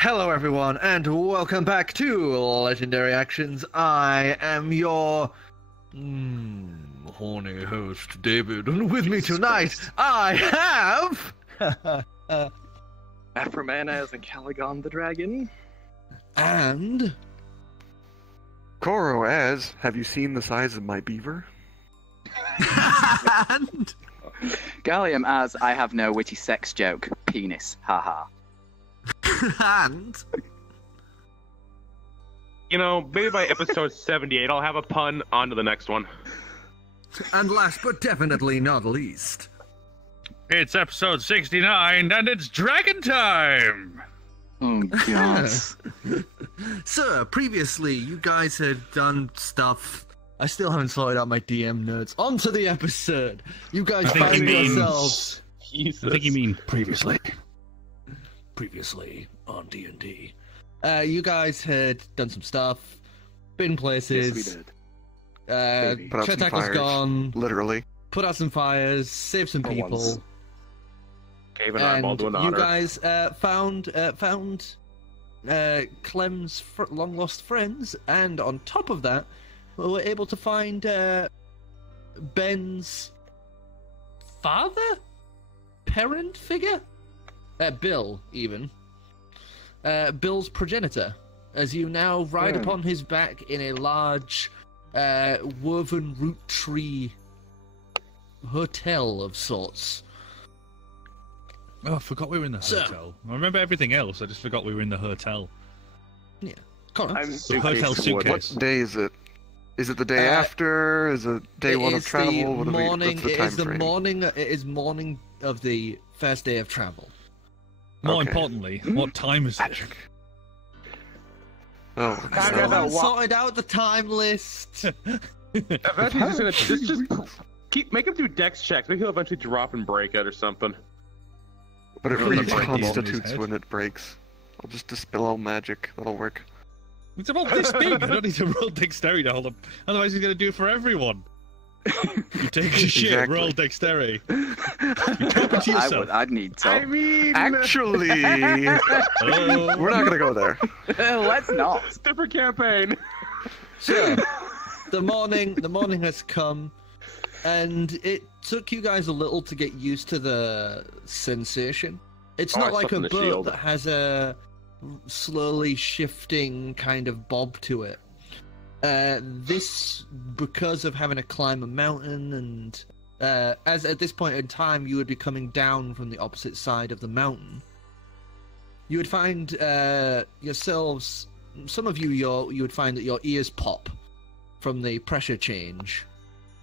Hello everyone, and welcome back to Legendary Actions. I am your horny host, David, and with me tonight, I have... Afromana as Ancalagon the dragon. And... Korro as, have you seen the size of my beaver? And... Gallium as, I have no witty sex joke. Penis. Haha. And... You know, maybe by episode 78, I'll have a pun. On to the next one. And last but definitely not least... It's episode 69, and it's dragon time! Oh, God. So, previously, you guys had done stuff... I still haven't sorted out my DM notes. On to the episode! You guys found yourselves... Jesus. I think you mean previously. Previously on D&D. You guys had done some stuff, been places. Yes, we did. Put out some Chetak was fires, gone. literally. Put out some fires, saved some For people. once. Gave an eyeball to an You otter. guys found Clem's long lost friends, and on top of that, we were able to find Ben's father, parent figure, Bill even. Bill's progenitor, as you now ride upon his back in a large woven root tree hotel of sorts. Oh, I forgot we were in the hotel. I remember everything else, I just forgot we were in the hotel. Yeah, Connor. I'm The hotel suitcase. What day is it? Is it the day after? Is it day one of travel? It is morning of the first day of travel. More Okay. importantly, what time is it? Magic. Oh, I still Yeah, haven't what- sorted out the time list. Eventually, just keep make him do dex checks. Maybe he'll eventually drop and break it or something. but it Really break these in his reconstitutes head. when it breaks. I'll just dispel all magic. That'll work. It's about this big. I don't need to roll dexterity to hold up. Otherwise, he's going to do it for everyone. You take a shit, Exactly. roll dexterity. You talk it to yourself. I'd need to. I mean, Actually, Oh. we're not gonna go there. Let's not. different campaign. So, the morning has come, and it took you guys a little to get used to the sensation. It's Oh, not I like slept a in the boat shield. that has a slowly shifting kind of bob to it. This, because of having to climb a mountain, and as at this point in time you would be coming down from the opposite side of the mountain, you would find yourselves, some of you, you would find that your ears pop from the pressure change,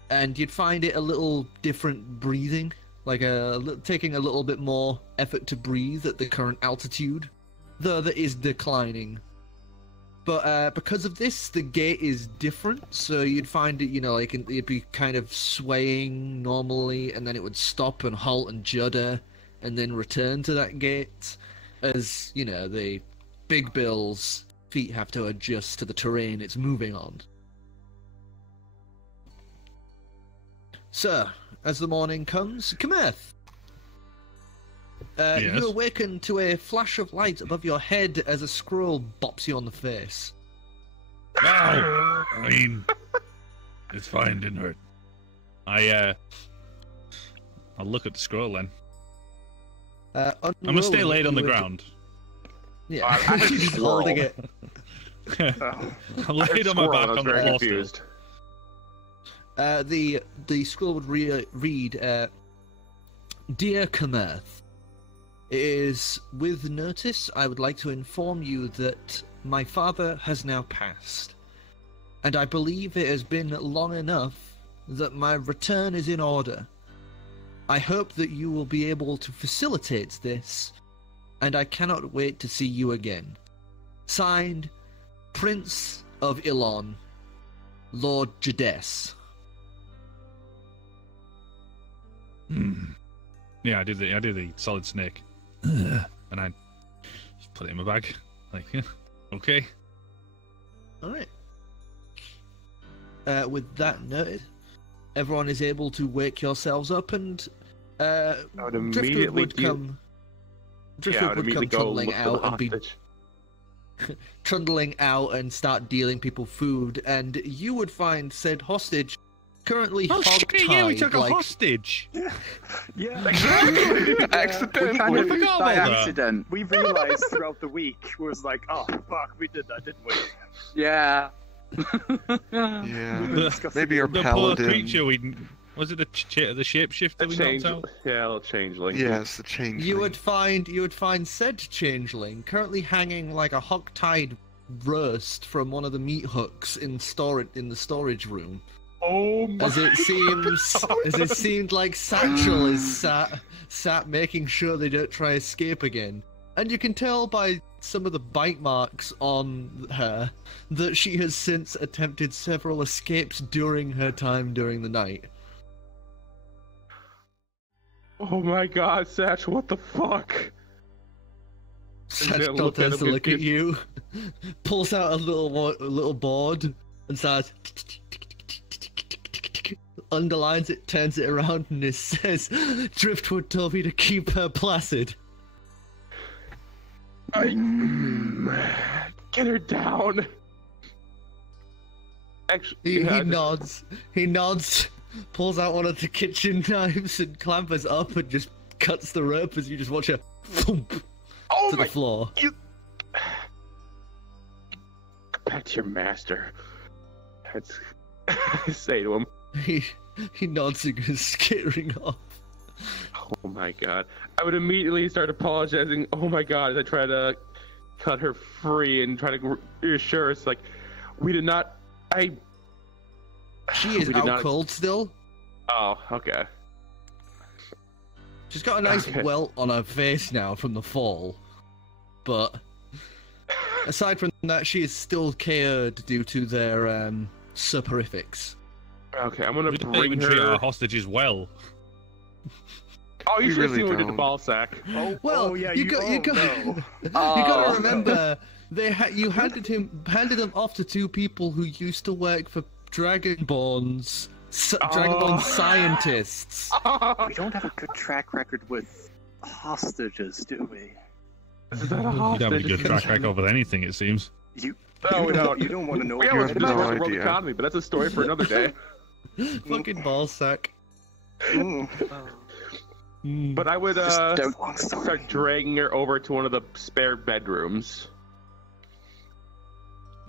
and you'd find it a little different breathing, like taking a little bit more effort to breathe at the current altitude, though that is declining. But because of this, the gait is different, so you'd find it, like it'd be kind of swaying normally, and then it would stop and halt and judder, and then return to that gait, as, the big Bill's feet have to adjust to the terrain it's moving on. So, as the morning comes, Kamerth. Yes? You awaken to a flash of light above your head as a squirrel bops you on the face. Ow! I mean, it's fine, didn't hurt. I'll look at the scroll then. I'm gonna stay laid on the ground. Yeah, she's holding it. I'm laid on my back I was on the very floor confused. The scroll would read, Dear Kamerth, it is with notice I would like to inform you that my father has now passed, and I believe it has been long enough that my return is in order. I hope that you will be able to facilitate this, and I cannot wait to see you again. Signed, Prince of Ilon, Lord Jades. Yeah, I did the solid snake, and I just put it in my bag. Like, okay. All right. With that noted, everyone is able to wake yourselves up, and I would Driftwood immediately would come. Driftwood would come tumbling out and be trundling out and start dealing people food, and you would find said hostage currently hog-tied. Yeah, we took a hostage. Yeah. Accidentally. By accident. We realized throughout the week, was like, oh, fuck, we did that, didn't we? Yeah. Yeah. Maybe our The paladin. poor creature, was it the shapeshifter we knocked out? Yeah, a little changeling. Yes, the changeling. You would find said changeling currently hanging like a hog-tied roast from one of the meat hooks in the storage room. Oh my As it seemed like Satchel is sat making sure they don't try escape again. And you can tell by some of the bite marks on her that she has since attempted several escapes during her time during the night. Oh my god, Satch, what the fuck? Satchel turns to look at you, pulls out a little board, and starts underlines it, turns it around, and it says, "Driftwood told me to keep her placid." Get her down. Actually, He nods, pulls out one of the kitchen knives and clambers up and just cuts the rope as you just watch her thump to the floor. Go back to your master. That's say to him. He nods and goes skittering off. Oh my god. I would immediately start apologizing. Oh my god, as I try to cut her free and try to reassure us, like, we did not. She is out cold still. Oh, okay. She's got a nice welt on her face now from the fall. But aside from that, she is still KO'd due to their soporifics. Okay, I'm gonna We don't bring even treat her. our hostages well. Oh, you should have really seen what we did to don't. Ballsack. Well, yeah, you gotta remember you handed them off to two people who used to work for Dragonborn scientists. We don't have a good track record with hostages, do we? Is that a You hostage? don't have a good track record with anything, it seems. No, we don't. You don't want to know. Yeah, You we're have not no about the world idea. economy, but that's a story for another day. Fucking ballsack. But I would Long story. start dragging her over to one of the spare bedrooms.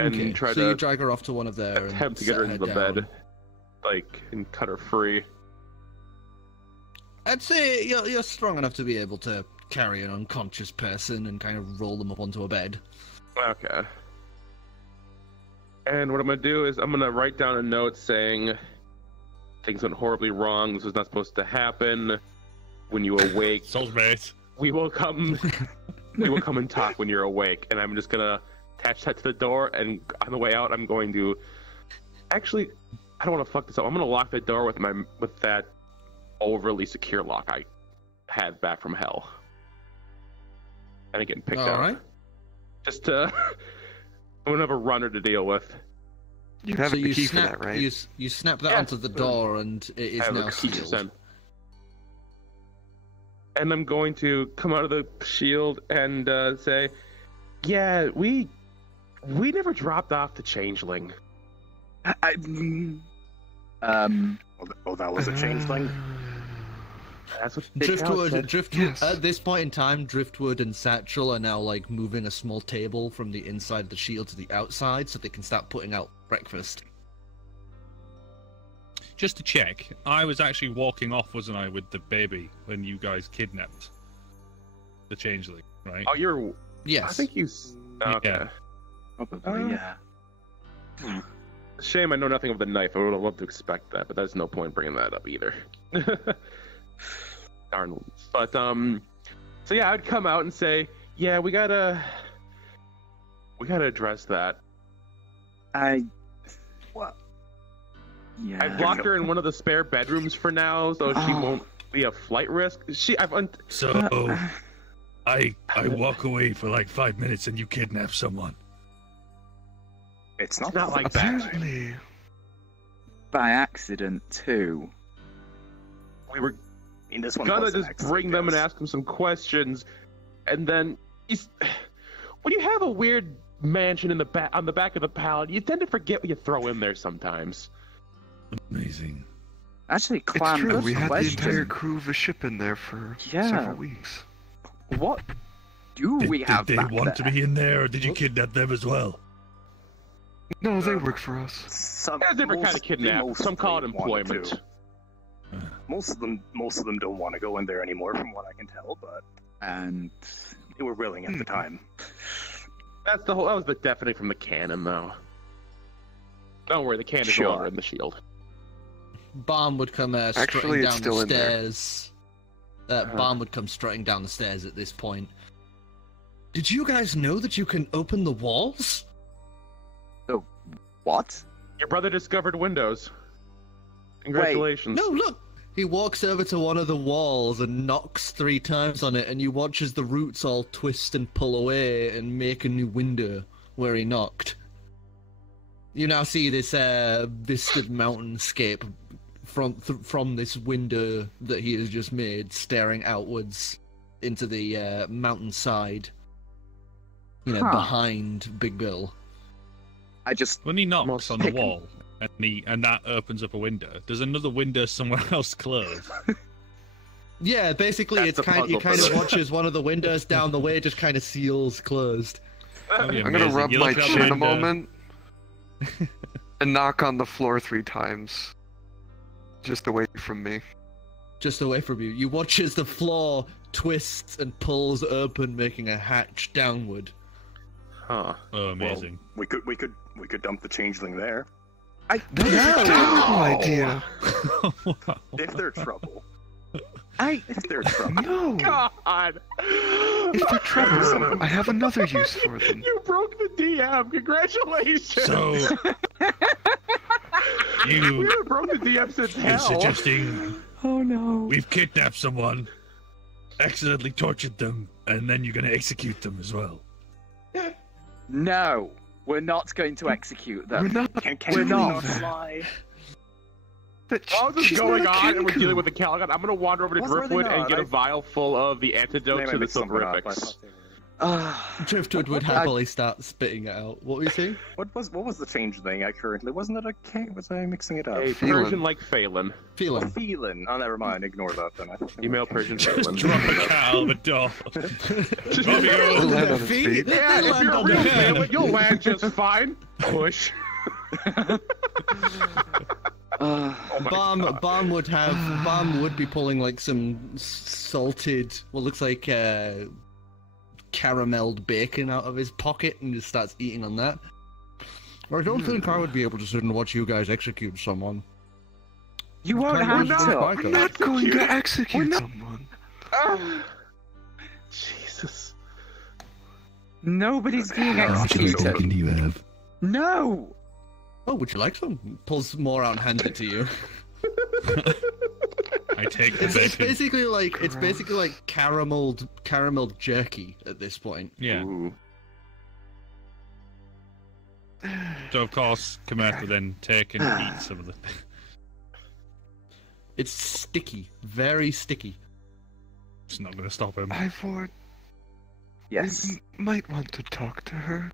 And Okay, try so to you drag her off to one of their and attempt to get her set into the down. bed. Like, and cut her free. I'd say you're strong enough to be able to carry an unconscious person and kind of roll them up onto a bed. Okay. And what I'm gonna do is I'm gonna write down a note saying things went horribly wrong. This was not supposed to happen. When you awake, Soulsmate. we will come. We will come and talk when you're awake. And I'm just gonna attach that to the door. And on the way out, I'm going to. Actually, I don't want to fuck this up. I'm gonna lock the door with that overly secure lock I had back from hell. And getting picked out. All right. Just to. I'm gonna have a runner to deal with. You have So a you key for snap, that, right? you snap that Yeah. onto the door, and it is I have now a key sealed. send. And I'm going to come out of the shield and say, "Yeah, we never dropped off the changeling." Oh, that was a changeling. That's what Calix said. Driftwood. Yes. At this point in time, Driftwood and Satchel are now like moving a small table from the inside of the shield to the outside, so they can start putting out breakfast. Just to check, I was actually walking off, wasn't I, with the baby when you guys kidnapped the changeling, right? Oh, you're. Yes. I think you. Okay. Yeah. Probably, yeah. Shame I know nothing of the knife. I would have loved to expect that, but there's no point bringing that up either. Darn. But so yeah, I'd come out and say, "Yeah, we gotta address that." What? Yeah. I've locked her in one of the spare bedrooms for now, so she won't be a flight risk. So, I walk away for like 5 minutes and you kidnap someone. It's not like that. Apparently. By accident, too. We were I mean, this one gonna was an just accident, bring them and yes. ask them some questions, and then when you have a weird mansion in the back on the back of the Paladin. You tend to forget what you throw in there sometimes. Amazing. Actually, It's Clam, true. good We had the question. entire crew of a ship in there for several weeks. What do we have Did they back want there? to be in there, or did you kidnap them as well? No, they work for us. Some Yeah, different kind of kidnap. mostly Some call it want employment. to. Most of them don't want to go in there anymore, from what I can tell. But And they were willing at the time. That was the deafening from the cannon, though. Don't worry, the cannon is Sure. no longer in the shield. Bomb would come Actually, strutting it's down still the in there. stairs. Bomb would come strutting down the stairs at this point. Did you guys know that you can open the walls? what? Your brother discovered Windows. Congratulations. No, look! He walks over to one of the walls and knocks 3 times on it, and you watch as the roots all twist and pull away and make a new window where he knocked. You now see this vistaed mountainscape from this window that he has just made, staring outwards into the mountainside. You know, behind Big Bill. When he knocks Almost on the picking- wall and that opens up a window, does another window somewhere else close? Yeah, basically, That's it's a you puzzle kind for of me. watch as one of the windows down the way just kind of seals closed. That'd be I'm gonna amazing. rub You my look out the chin a window. moment and knock on the floor 3 times. Just away from me. Just away from you. You watch as the floor twists and pulls open, making a hatch downward. Huh. Oh, amazing. We could dump the changeling there That's a terrible idea. if they're trouble. I If they're trouble. No. God! If they're troublesome, I have another use for them. You broke the DM. Congratulations. So, We you haven't broke the DM since are hell. suggesting Oh no. we've kidnapped someone, accidentally tortured them, and then you're going to execute them as well. No, we're not going to execute them. We're not. Can We're we not. fly? While this is She's going not a on and we're Kenku. dealing with the Calagon, I'm going to wander over to Why are they Driftwood not? and get a I- vial full of the antidote Maybe I to the mixed something up. I silverifics. thought they were- Driftwood would happily start spitting it out. What were you saying? What was the changeling I currently? Wasn't it a king? Was I mixing it up? A Phelan. Persian like Phelan. Feeling. Phelan. Oh, never mind. Ignore that then. I thought they were Email king. Persian Just Phelan. drop a cat out of the door. Drop your We'll own. land on its feet. Yeah, if you're a real Phelan, you'll land just fine. Push. Oh my God. Bomb would be pulling like some salted, what looks like carameled bacon out of his pocket and just starts eating on that. I don't think I would be able to sit and watch you guys execute someone. You won't have to. I'm not going to execute someone. Jesus. Nobody's being executed. do you have? No. Oh, would you like some? Pulls more out and hands it to you. I take the It's bacon. basically like carameled jerky at this point. Yeah. Ooh. So of course, Kamerth will then take and eat some of the. It's sticky, very sticky. It's not going to stop him. Ivor, Yes. you might want to talk to her.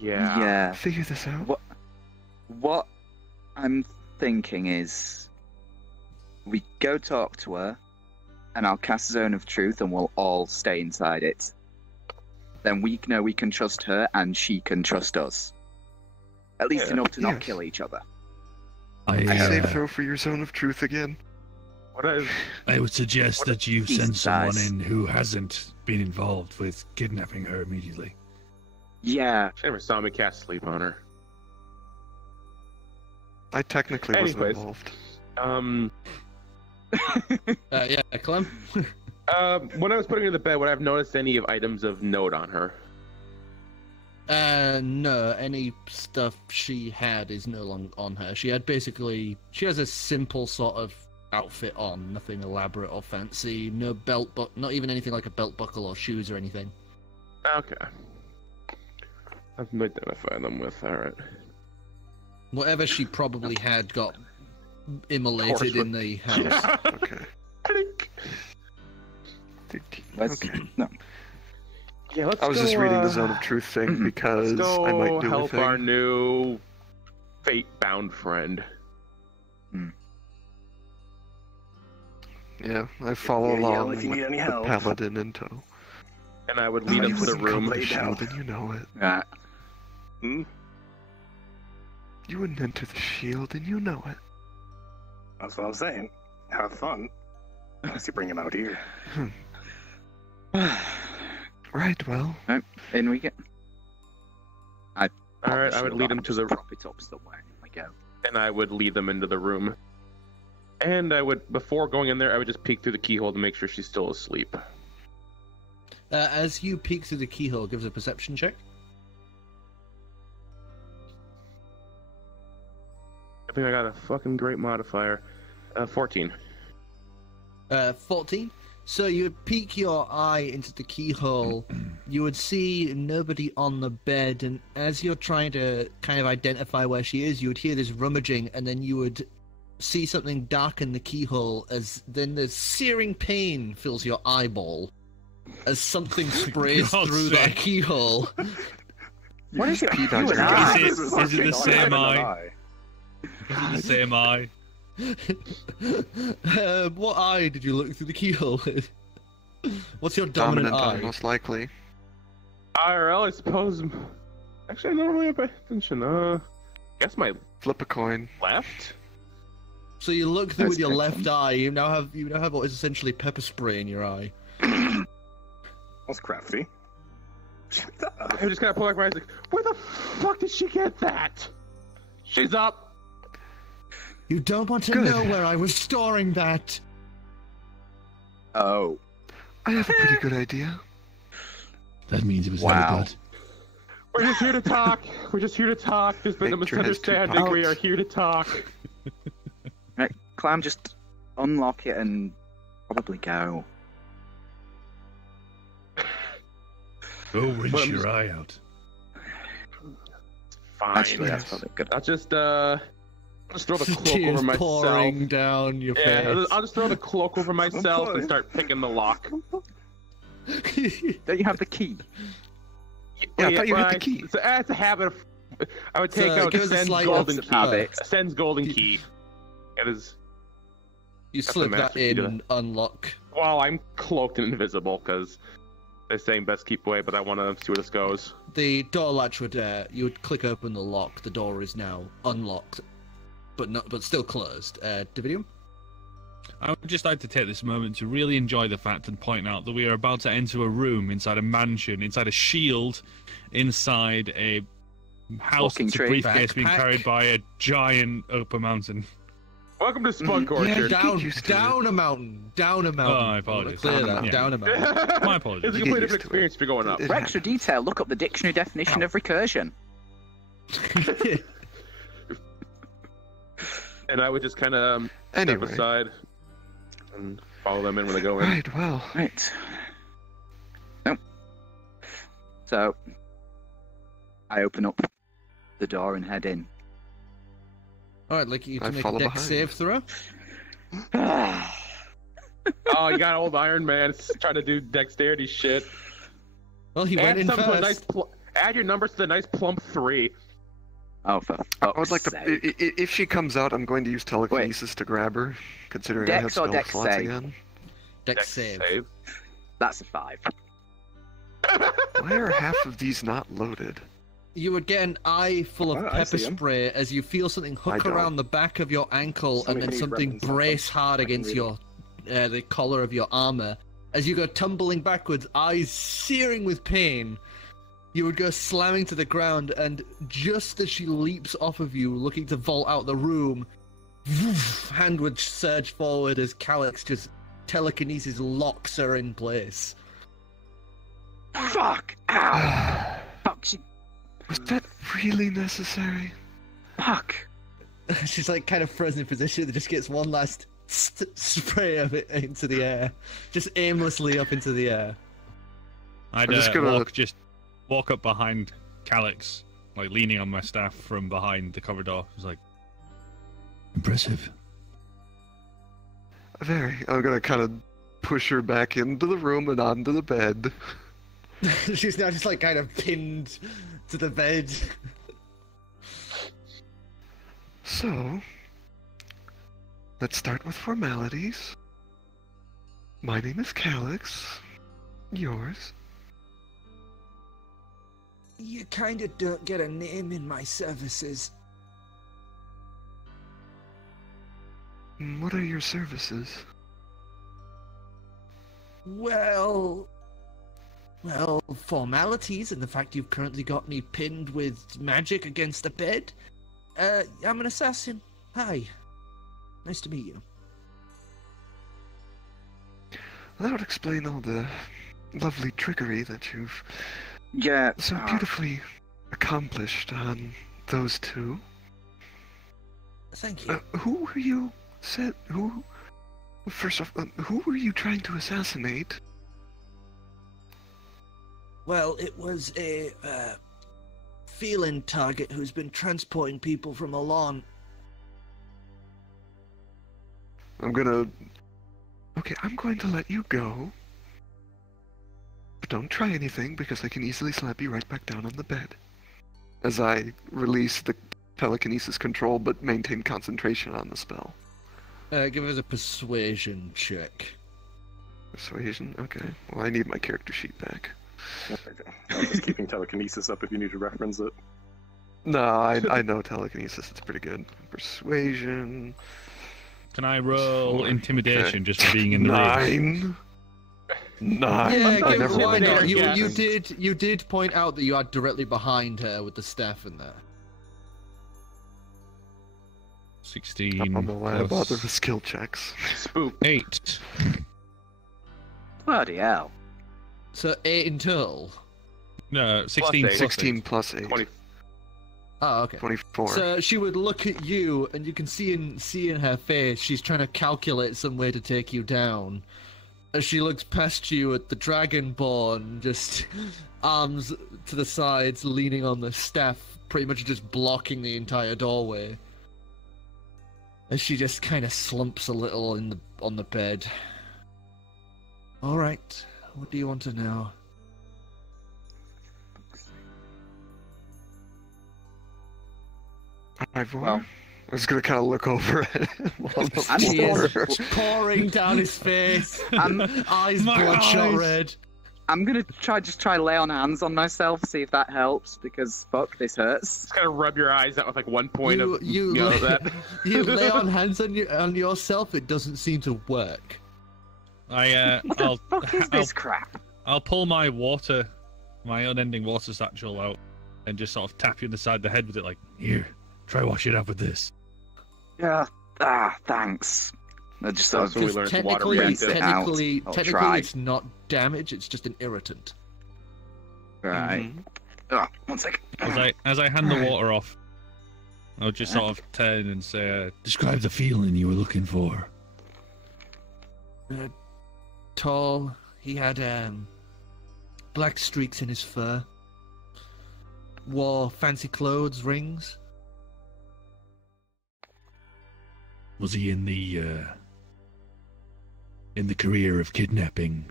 Yeah. Yeah. Figure this out. What I'm thinking is we go talk to her and I'll cast Zone of Truth and we'll all stay inside it. Then we know we can trust her and she can trust us. At least Yeah. enough to not Yes. kill each other. Save throw for your zone of truth again. What is? I would suggest that you decent send someone size. in who hasn't been involved with kidnapping her immediately. Yeah. She never saw me cast sleep on her. I technically wasn't Anyways. involved. Yeah, Clem. When I was putting her to bed, would I have noticed any of items of note on her? No, any stuff she had is no longer on her. She has a simple sort of outfit on, nothing elaborate or fancy, no belt not even anything like a belt buckle or shoes or anything. Okay. I've identified them with, alright. Whatever she probably had got immolated in the house. Okay. 13. Let's Okay. no. Yeah, let's I was go, just reading the Zone of Truth thing because let's go I might do help a thing. our new fate-bound friend. Yeah, I follow along if you need any with the help. Paladin in tow. And I would lead him to the room. The shield, and you know it. Hmm? You wouldn't enter the shield, and you know it. That's what I'm saying. Have fun. Unless you bring him out here. Right, well. No, in we get. Alright, I would lead him to the... Prop it up somewhere. In we go. And I would lead them into the room. And I would, before going in there, I would just peek through the keyhole to make sure she's still asleep. As you peek through the keyhole, give us a perception check. I think I got a fucking great modifier. 14. 14. So you would peek your eye into the keyhole, you would see nobody on the bed, and as you're trying to kind of identify where she is, you would hear this rummaging, and then you would see something darken the keyhole, as then the searing pain fills your eyeball as something sprays God's through sake. that keyhole. What is it? Peed on your eye? Is it the same eye? Is it the same eye? What eye did you look through the keyhole with? What's your dominant eye? most likely. IRL, I suppose. Actually, I don't really pay attention. Guess my Flip a coin. left? So you look through with That's your left excellent. eye. You now have what is essentially pepper spray in your eye. That's crafty. I just kind of pull back my eyes like, where the fuck did she get that? She's up. You don't want to Good. know where I was storing that. Oh. I have a pretty good idea. That means it was Wow. very good. We're just here to talk. We're just here to talk. There's been a Victor has 2 misunderstanding. We are pockets. here to talk. Right, Clam, just unlock it and probably go. Go rinse Well, I'm your just- eye out. Fine. Actually, that's probably good. I'll just throw the cloak Tears over myself. pouring down your Yeah, face. I'll just throw the cloak over myself and start picking the lock. Don't you have the key? Yeah, I thought you had the well, key. It's a habit of. I would take So, out give us a Sen's slight golden opposite key. habit. Sen's golden key. It is You That's slip the that master key in to and unlock. while I'm cloaked and invisible because they're saying best keep away, but I want to see where this goes. The door latch would you would click open the lock. The door is now unlocked, but still closed. Dividium? I would just like to take this moment to really enjoy the fact and point out that we are about to enter a room inside a mansion, inside a shield, inside a house Walking that's a tree. briefcase being Backpack. carried by a giant upper mountain. Welcome to Spunk Yeah, Orchard. Down, used to down a mountain. Down a mountain. Oh, I wanna apologize. Clear that. Yeah. Down a mountain. My apologies. It's a You completely get used different to it. experience if you're going up. It For extra detail, look up the dictionary definition of recursion. And I would just kind of step Anyway. aside and follow them in when they go in. Right, well. Right. Nope. So, I open up the door and head in. Alright, like you I can make a follow deck behind. save throw. Oh, you got old Iron Man trying to do dexterity shit. Well, he went Add in something to a nice first. add your numbers to the nice plump 3. Oh, for I fuck's would like to. sake. If she comes out, I'm going to use telekinesis to grab her, considering I have Dex or spell dex slots save? again. Deck save. That's a 5. Why are half of these not loaded? You would get an eye full of Oh, I pepper see 'em. spray as you feel something hook don't. around the back of your ankle and Somebody then need something weapons, brace hard I can against read your the collar of your armor. As you go tumbling backwards, eyes searing with pain, you would go slamming to the ground, and just as she leaps off of you, looking to vault out the room, hand would surge forward as Calix just telekinesis locks her in place. Fuck! Ow! Fuck! Was that really necessary? Fuck! She's like kind of frozen in position. It just gets one last spray of it into the air, just aimlessly up into the air. I'd I'm just gonna- walk up behind Calix, like leaning on my staff from behind the cover door. It's like impressive. Very. I'm gonna kind of push her back into the room and onto the bed. She's now just like kind of pinned to the bed. So, let's start with formalities. My name is Calix. Yours? You kind of don't get a name in my services. What are your services? Well, formalities and the fact you've currently got me pinned with magic against the bed. I'm an assassin. Hi. Nice to meet you. That would explain all the lovely trickery that you've so beautifully accomplished on those two. Thank you. Who were you First off, who were you trying to assassinate? Well, it was a feline target who's been transporting people from Alon. I'm going to let you go. But don't try anything, because I can easily slap you right back down on the bed. As I release the telekinesis control, but maintain concentration on the spell. Give us a persuasion check. Persuasion? Okay. Well, I need my character sheet back. I'm just keeping telekinesis up if you need to reference it. No, I know telekinesis. It's pretty good. Persuasion. Can I roll intimidation just for being in the room? 9. Yeah, why not? Yeah. You did point out that you are directly behind her with the staff in there. 16. I'm on the way. I plus bother with skill checks. Spook. 8. Bloody hell. So 8 in total. No, 16 8. plus 16 8. plus 8. 20. Oh, okay. 24. So she would look at you, and you can see in her face, she's trying to calculate some way to take you down. As she looks past you at the Dragonborn, just arms to the sides, leaning on the staff, pretty much just blocking the entire doorway. As she just kind of slumps a little on the bed. All right, what do you want to know? Ivor? Well- I was gonna kind of look over at him while the I'm Tears floor- pouring down his face, I'm, eyes My bloodshot eyes. red. I'm gonna try lay on hands on myself, see if that helps, because fuck, this hurts. Just kind of rub your eyes out with like 1 point of You that. you lay on hands on yourself. It doesn't seem to work. I'll What the fuck is this crap? I'll pull my unending water satchel out and just sort of tap you in the side of the head with it, like, here, try wash it up with this. Yeah. Thanks. I just That's when we Because learned the water technically, reactive. technically, I'll technically, try. it's not damage. It's just an irritant. Right. Oh, 1 second. As I hand the water off, I'll just sort of turn and say, describe the feeling you were looking for. Tall. He had black streaks in his fur. Wore fancy clothes, rings. Was he in the career of kidnapping?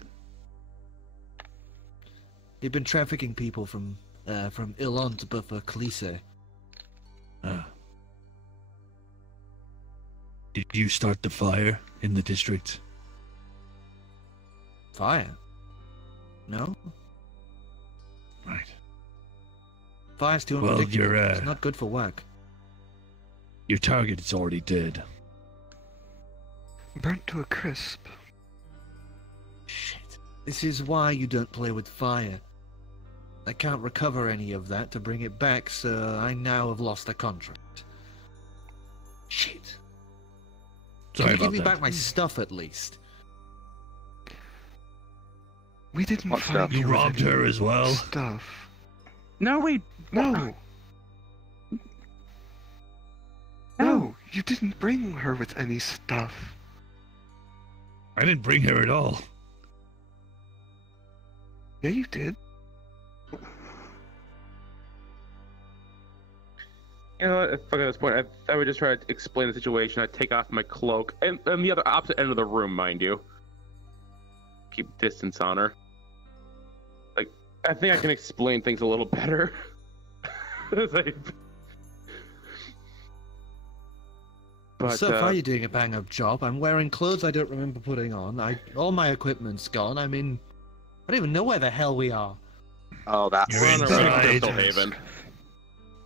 He'd been trafficking people from Ilon to Buffer Calix. Did you start the fire in the district? Fire? No. Right. Fire's too Well, unpredictable. you're, It's not good for work. Your target is already dead. Burnt to a crisp. Shit. This is why you don't play with fire. I can't recover any of that to bring it back, so I now have lost the contract. Shit. Sorry Can you about give me that. back my stuff at least? We didn't What find stuff? you You with robbed any her as well? Stuff. No, we. No. No, you didn't bring her with any stuff. I didn't bring her at all. Yeah, you did. You know what? If I got this point, I would just try to explain the situation. I'd take off my cloak, and the other opposite end of the room, mind you. Keep distance on her. Like, I think I can explain things a little better. But, so far, you're doing a bang-up job. I'm wearing clothes I don't remember putting on. All my equipment's gone. I mean, I don't even know where the hell we are. Oh, that's You're inside. Haven.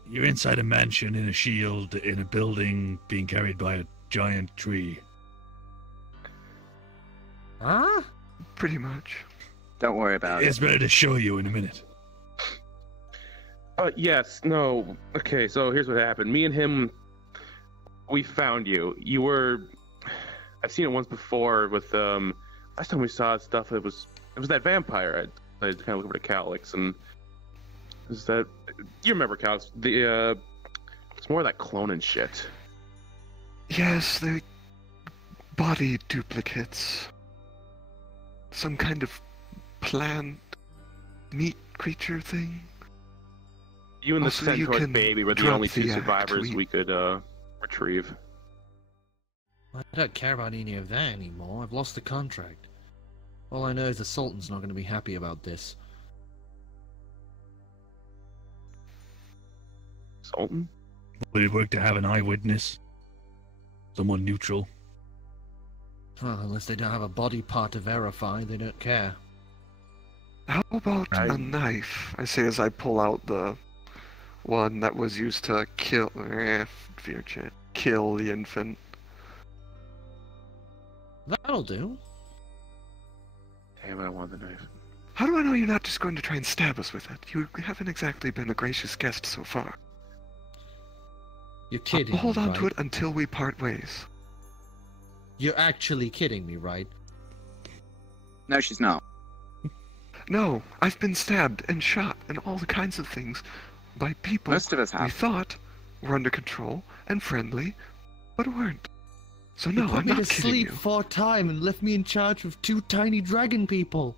You're inside a mansion in a shield in a building being carried by a giant tree. Huh? Pretty much. Don't worry about It's it. better to show you in a minute. Yes, no. Okay, so here's what happened. Me and him, we found you. You were... I've seen it once before with, last time we saw stuff, it was that vampire. I kind of looked over to Calix, and... Is that... You remember Calix. It's more of that cloning shit. Yes, they're body duplicates. Some kind of plant, meat creature thing. You and the Also, you Centaur can baby were the drop only the two act survivors tweet. we could retrieve. I don't care about any of that anymore. I've lost the contract. All I know is the Sultan's not going to be happy about this. Sultan? Would it work to have an eyewitness? Someone neutral? Well, unless they don't have a body part to verify, they don't care. How about a knife? I say as I pull out the one that was used to kill the infant. That'll do. Damn it, I want the knife. How do I know you're not just going to try and stab us with it? You haven't exactly been a gracious guest so far. You're kidding I'll hold me, on right? to it until we part ways. You're actually kidding me, right? No, she's not. No, I've been stabbed and shot and all kinds of things by people Most of us we have. thought were under control and friendly, but weren't. So You no, put I'm me not to kidding sleep you. for a time and left me in charge of 2 tiny dragon people.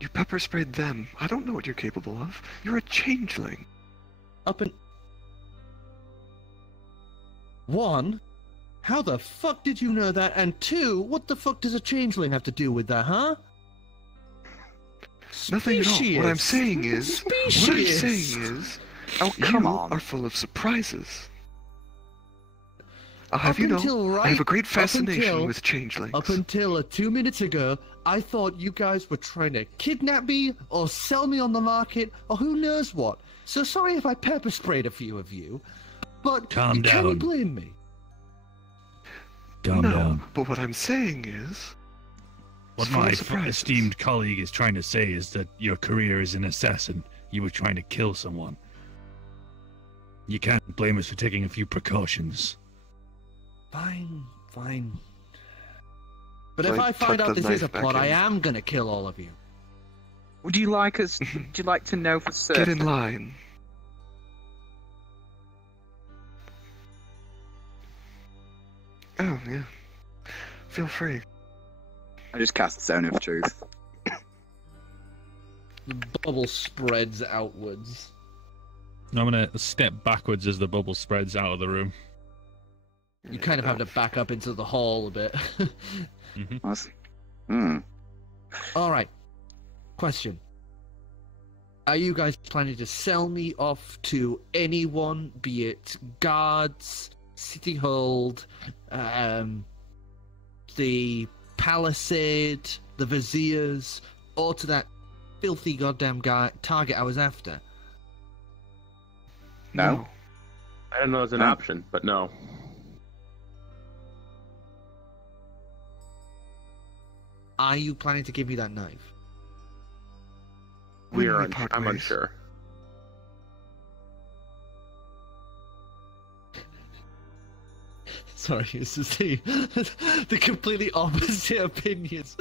You pepper sprayed them. I don't know what you're capable of. You're a changeling. Up and... 1, how the fuck did you know that? And 2, what the fuck does a changeling have to do with that, huh? Nothing at all. What I'm Species. saying is... What I'm saying is... Oh, come you on. are full of surprises. I'll Up have you know, until I have a right- great up fascination until- with changelings. Up until 2 minutes ago, I thought you guys were trying to kidnap me or sell me on the market or who knows what. So sorry if I pepper sprayed a few of you, but Calm can you down. blame me? Calm no, down. but what I'm saying is... What full of my surprises. esteemed colleague is trying to say is that your career as an assassin, you were trying to kill someone. You can't blame us for taking a few precautions. Fine, fine. But So if I I find tuck out the this is a knife back plot, I in. am gonna kill all of you. Would you like us? Would you like to know for certain? Get in line. Oh, yeah. Feel free. I just cast Zone of Truth. The bubble spreads outwards. I'm gonna step backwards as the bubble spreads out of the room. You kind of have to back up into the hall a bit. That's- Hmm. Alright. Question. Are you guys planning to sell me off to anyone, be it guards, city hold, the palisade, the viziers, or to that filthy goddamn guy target I was after? No. I don't know as an No. option, but no. Are you planning to give me that knife? When We're we part I'm ways. unsure. Sorry, it's just the completely opposite opinions.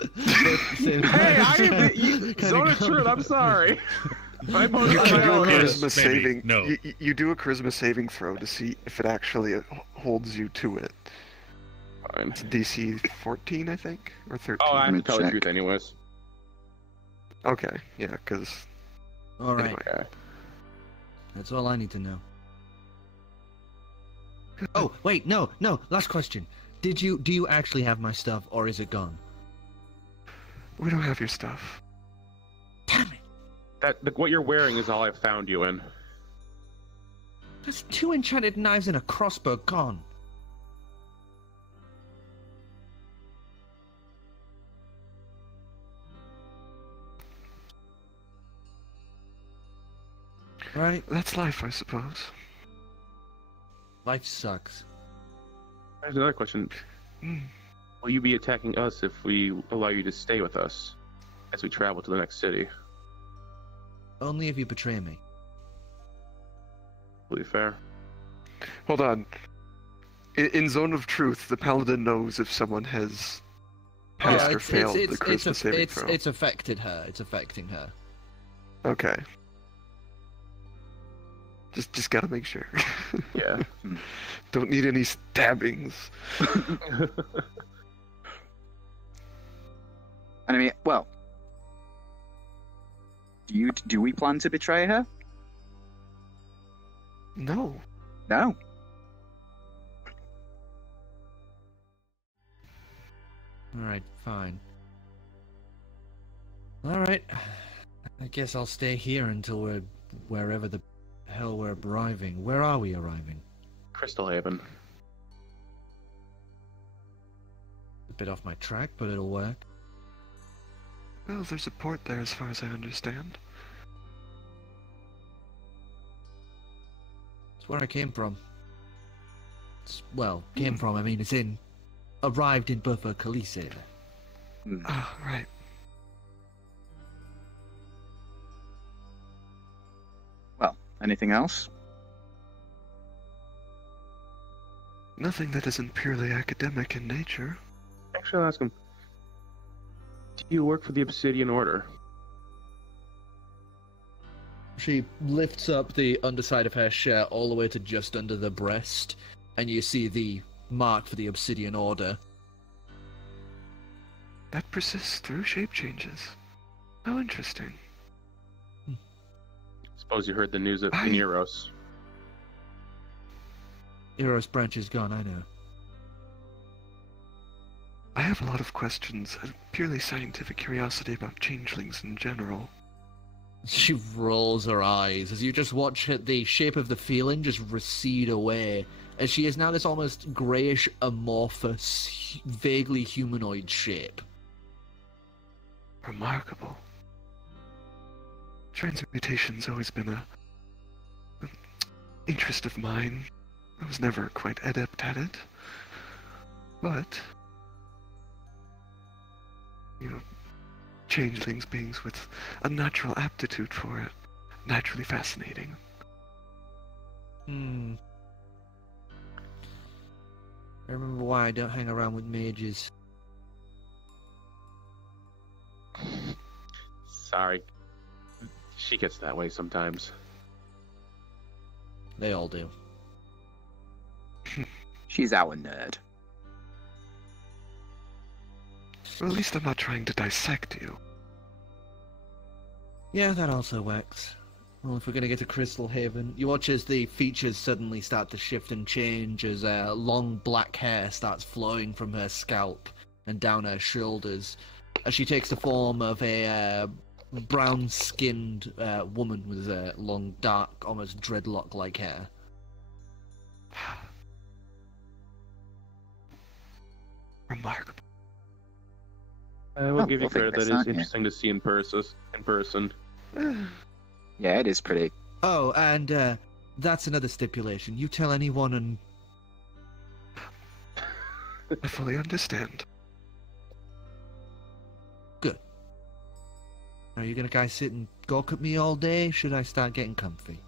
Hey, Zone of Truth, I'm sorry. My You can do a own. Yes, charisma maybe. saving. No. You do a charisma saving throw to see if it actually holds you to it. Fine. It's DC 14, I think, or 13. Oh, I have to tell the check. truth anyways. Okay, yeah, because Alright, anyway. Okay. that's all I need to know. Oh, wait, no, last question. Do you actually have my stuff, or is it gone? We don't have your stuff. Damn it! What you're wearing is all I've found you in. There's 2 enchanted knives and a crossbow gone. Right? That's life, I suppose. Life sucks. There's another question. Will you be attacking us if we allow you to stay with us as we travel to the next city? Only if you betray me. Completely fair. Hold on. In Zone of Truth, the Paladin knows if someone has passed or failed the charisma saving throw. It's affected her. It's affecting her. Okay. Just gotta make sure. Yeah. Don't need any stabbings. And I mean, well, do we plan to betray her? No. No. Alright, fine. Alright. I guess I'll stay here until we're wherever the hell we're arriving. Where are we arriving? Crystal Haven. A bit off my track, but it'll work. Well, there's a port there as far as I understand. It's where I came from. Came from, I mean, arrived in Buffer Calix. Ah, right. Well, anything else? Nothing that isn't purely academic in nature. Actually, I'll ask him. Do you work for the Obsidian Order? She lifts up the underside of her shirt all the way to just under the breast, and you see the mark for the Obsidian Order. That persists through shape changes. How interesting. Suppose you heard the news of Eros. Eros branch is gone, I know. I have a lot of questions, a purely scientific curiosity about changelings in general. She rolls her eyes as you just watch the shape of the feeling just recede away, as she is now this almost greyish, amorphous, vaguely humanoid shape. Remarkable. Transmutation's always been an interest of mine. I was never quite adept at it. But, changelings, beings with a natural aptitude for it, naturally fascinating. I remember why I don't hang around with mages. Sorry. She gets that way sometimes. They all do. She's our nerd. Well, at least I'm not trying to dissect you. Yeah, that also works. Well, if we're gonna get to Crystal Haven, you watch as the features suddenly start to shift and change as long black hair starts flowing from her scalp and down her shoulders, as she takes the form of a brown-skinned woman with long, dark, almost dreadlock-like hair. Remarkable. I will give you I think credit. That that's is not, interesting to see in person. Yeah, it is pretty. Oh, and that's another stipulation. You tell anyone and... I fully understand. Good. Are you gonna guys sit and gawk at me all day? Should I start getting comfy?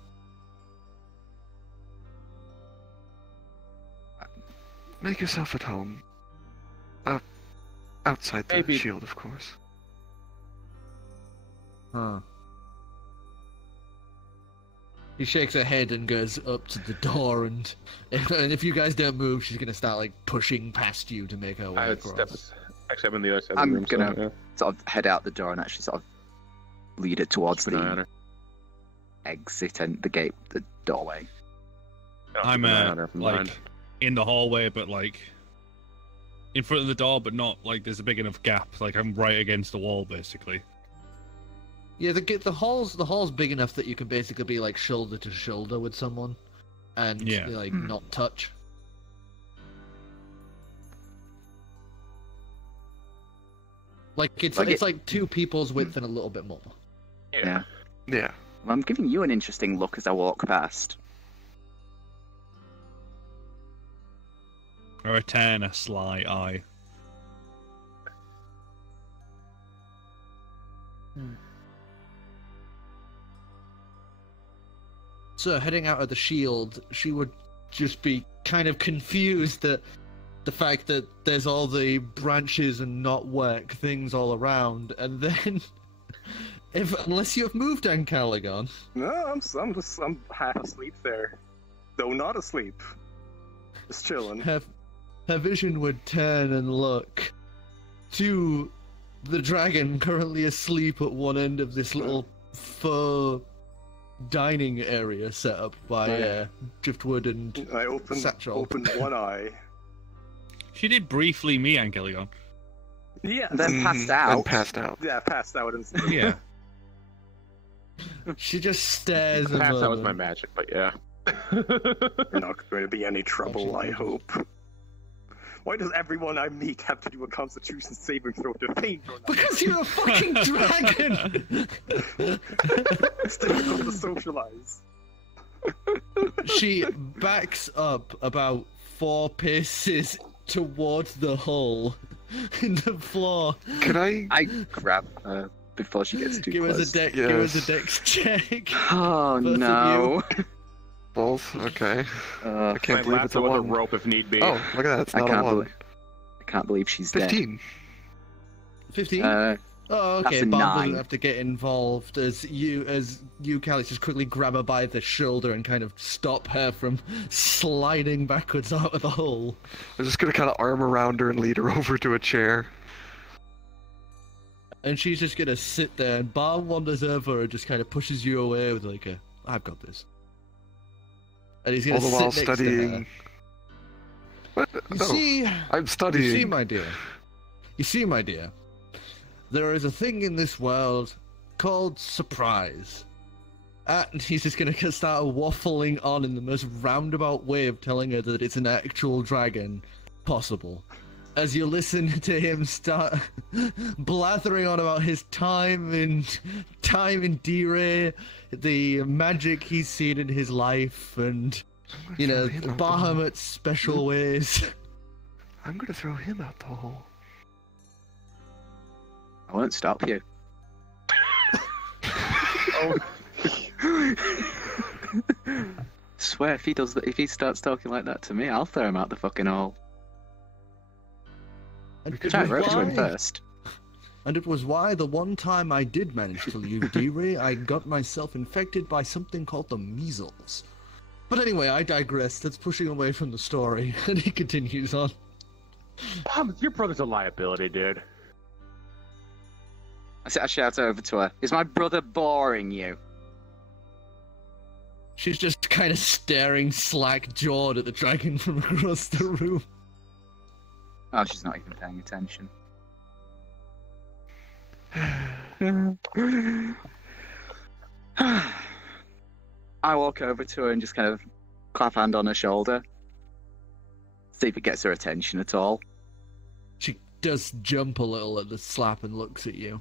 Make yourself at home. Outside the Maybe. shield, of course. Huh. He shakes her head and goes up to the door, and if you guys don't move, she's gonna start pushing past you to make her way I would across. Actually, I'm on the other side I'm of the room. gonna sort of head out the door and actually sort of lead it towards Keep an eye on the her. exit and the gate, the doorway. I'll keep I'm an eye on her from behind. in the hallway, but in front of the door, but not like there's a big enough gap. Like I'm right against the wall, basically. Yeah, the hall's big enough that you can basically be like shoulder to shoulder with someone, and like not touch. Like it's like two people's width and a little bit more. Yeah. Yeah. Well, I'm giving you an interesting look as I walk past. I return a sly eye. So heading out of the shield, she would just be kind of confused that the fact that there's all the branches and knotwork things all around, and then unless you have moved Ancalagon. No, I'm half asleep there, though not asleep, just chilling. Her vision would turn and look to the dragon currently asleep at one end of this little faux dining area set up by driftwood and I satchel. opened one eye. She did briefly me Ancalagon. Yeah. Then passed out. And passed out. Yeah, passed out and Yeah. She just stares a Perhaps that was moment. my magic, but yeah. You're not going to be any trouble, I hope. Why does everyone I meet have to do a Constitution saving throw to faint or not? Because you're a fucking dragon! It's difficult to socialize. She backs up about 4 paces towards the hole in the floor. Can I? I grab her before she gets too Give close. us a Yes. give us a dex check. Oh Both of no! Both? Okay. I can't I believe laugh it's a with a 1. rope if need be. Oh, look at that. It's I not a can't 1. believe. I can't believe she's 15. 15? dead. Oh, That's okay. a Bob 9. doesn't have to get involved as you, Calix, just quickly grab her by the shoulder and kind of stop her from sliding backwards out of the hole. I'm just gonna kind of arm around her and lead her over to a chair. And she's just gonna sit there, and Bob wanders over and just kind of pushes you away with like a, "I've got this." And he's All gonna the while sit next studying. to What? her. You No, see, I'm studying. You see, my dear, there is a thing in this world called surprise. And he's just going to start waffling on in the most roundabout way of telling her that it's an actual dragon possible. As you listen to him start blathering on about his time in D-Ray, the magic he's seen in his life, and, you know, throw him out the hole. Bahamut's special ways. I'm gonna throw him out the hole. I won't stop you. Swear, if he starts talking like that to me, I'll throw him out the fucking hole. And could it Try was and rope to him why- first. And it was why the one time I did manage to leave D-Ray, I got myself infected by something called the measles. But anyway, I digress. That's pushing away from the story. And he continues on. Bob, your brother's a liability, dude. I shout over to her. Is my brother boring you? She's just kind of staring slack-jawed at the dragon from across the room. Oh, she's not even paying attention. I walk over to her and just kind of clap hand on her shoulder. See if it gets her attention at all. She does jump a little at the slap and looks at you.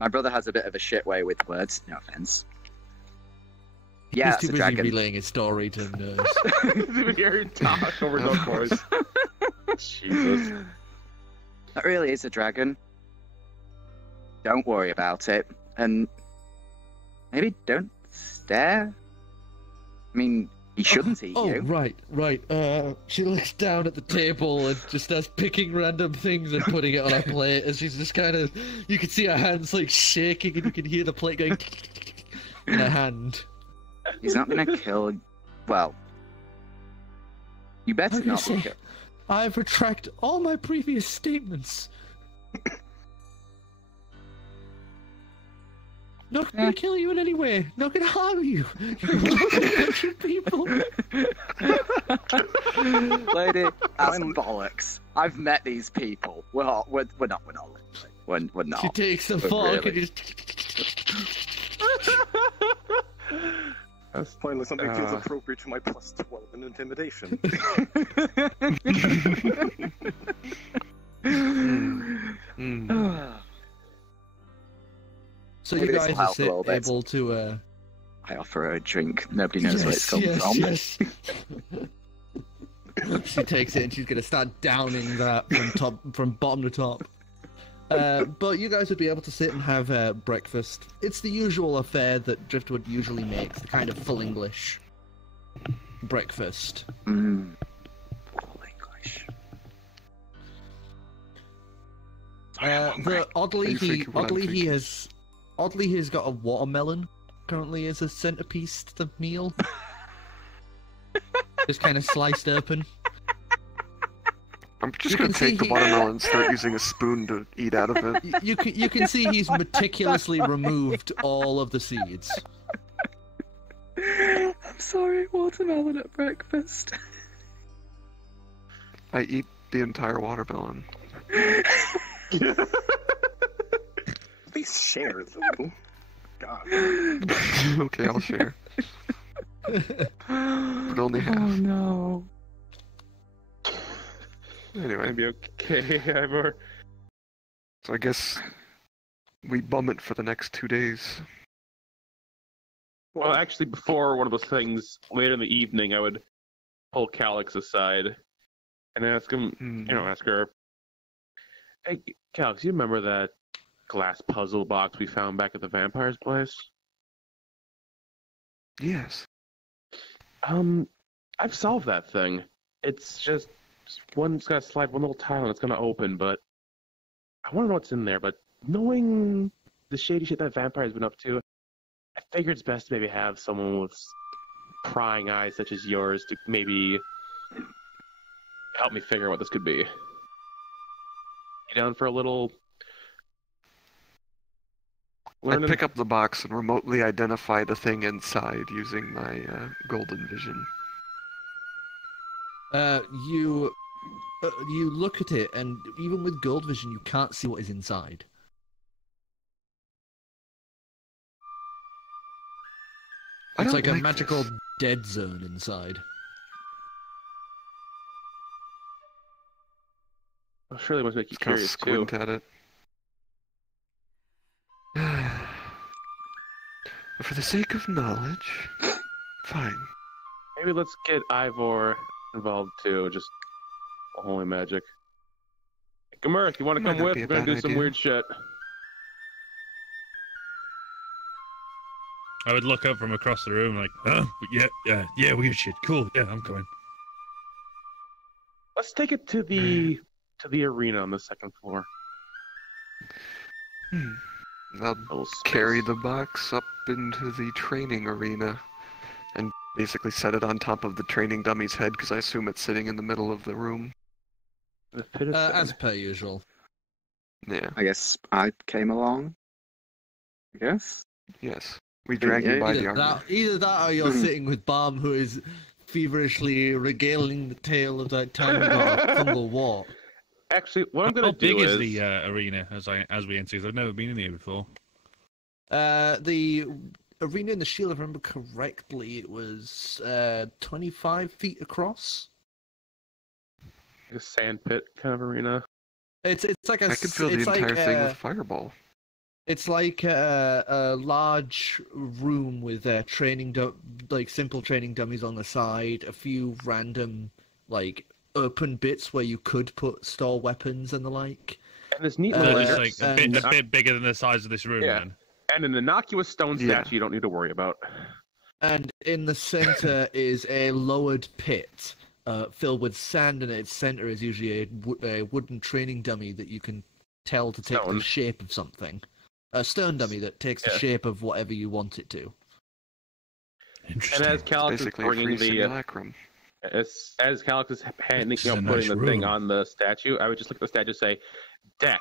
My brother has a bit of a shit way with words, no offense. Yeah, He's that's too a busy dragon. relaying his story to nurse. He's even hearing talk over those boys. Jesus. That really is a dragon. Don't worry about it. And maybe don't stare. I mean, he shouldn't eat Oh, you. right. She looks down at the table and just starts picking random things and putting it on her plate. And she's just kind of, you can see her hands like shaking, and you can hear the plate going in her hand. He's not gonna kill. Well, you better How do you not be say- killed. I retract all my previous statements. Not gonna kill you in any way. Not gonna harm you. You're a bunch of people. Lady, that's bollocks. I've met these people. We're not. We're not. We're not. She takes the We're fork really- and just. That's finally something feels appropriate to my plus 12 in intimidation. So Maybe you this guys will are help a little bit. able to. I offer her a drink. Nobody knows where it's come from. Yes. She takes it and she's gonna start downing that from bottom to top. But you guys would be able to sit and have breakfast. It's the usual affair that Driftwood usually makes, the kind of full English breakfast. Full English. Oddly he has got a watermelon currently as a centerpiece to the meal. Just kind of sliced open. I'm just gonna take the watermelon and start using a spoon to eat out of it. You can see he's meticulously removed all of the seeds. I'm sorry, watermelon at breakfast. I eat the entire watermelon. Please share, though. God. Okay, I'll share. But only half. Oh no. Anyway, Maybe okay, Ivor. so I guess we bum it for the next 2 days. Well, actually, before one of those things, later in the evening, I would pull Calix aside and ask him, ask her, "Hey, Calix, you remember that glass puzzle box we found back at the vampire's place?" Yes. I've solved that thing. It's just one's got to slide one little tile and it's gonna open, but I want to know what's in there. But knowing the shady shit that vampire's been up to, I figured it's best to maybe have someone with prying eyes such as yours to maybe help me figure out what this could be. You down for a little I'd pick up the box and remotely identify the thing inside using my golden vision. You look at it, and even with gold vision, you can't see what is inside. It's like a magical dead zone inside. Well, surely must make you Just kind of curious too. squint at it. For the sake of knowledge, fine. Maybe let's get Ivor involved too. Just holy magic. Kamerth, you want to Might come not with? be a We're gonna bad do some idea. weird shit. I would look up from across the room like, huh? Yeah, weird shit. Cool. Yeah, I'm coming. Let's take it to the arena on the second floor. I'll Little space. carry the box up into the training arena and basically set it on top of the training dummy's head because I assume it's sitting in the middle of the room. The pit of As Sin. per usual. Yeah. I guess I came along. I guess. Yes. We drag you by the arm. Either that or you're sitting with Balm, who is feverishly regaling the tale of that time we got a fungal wart. Actually, what I'm How gonna big do is is the arena as we enter? 'Cause I've never been in here before. The arena in the Shield, if I remember correctly, it was 25 feet across. a sand pit kind of arena. It's like a. I could fill the it's entire like, thing with fireball. It's like a large room with simple training dummies on the side, a few random open bits where you could store weapons and the like. And this neat So little it's like a bit bigger than the size of this room, Yeah. then. and an innocuous stone Yeah. statue you don't need to worry about. And in the center is a lowered pit filled with sand, and at its center is usually a wooden training dummy that you can tell to take Stone. the shape of something. A stone dummy that takes the Yeah. shape of whatever you want it to. And Interesting. as Calix is Basically a bringing free the simulacrum. as Calix is handing, This is a putting nice the thing room. on the statue, I would just look at the statue and say, "Deck."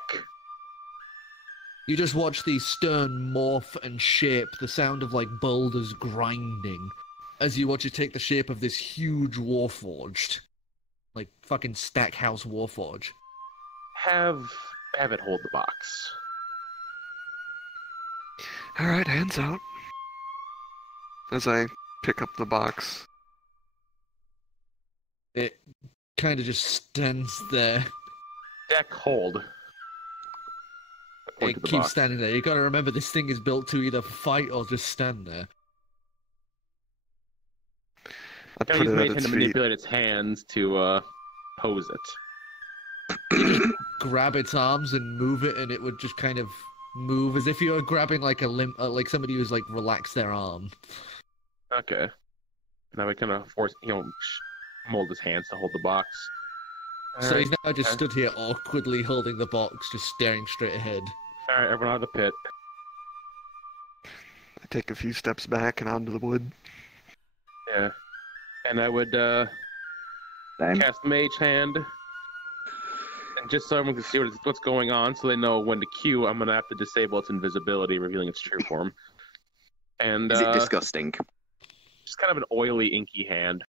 You just watch the stern morph and shape, the sound of like boulders grinding, as you watch it take the shape of this huge warforged. Like fucking Stackhouse warforge. Have it hold the box. Alright, hands out. As I pick up the box. It kind of just stands there. Deck hold. It keeps standing there. You gotta remember this thing is built to either fight or just stand there. I Gotta put use it at Mayhem its to feet. manipulate its hands to pose it. Grab its arms and move it, and it would just kind of move as if you were grabbing like a limb, like somebody who's like relaxed their arm. Okay. And I would kind of force, mold his hands to hold the box. So he's now just stood here awkwardly holding the box, just staring straight ahead. Alright, everyone out of the pit. I take a few steps back and onto the wood. Yeah. And I would Same. cast Mage Hand. And just so everyone can see what's going on, so they know when to queue, I'm going to have to disable its invisibility, revealing its true form. And Is it disgusting? just kind of an oily, inky hand.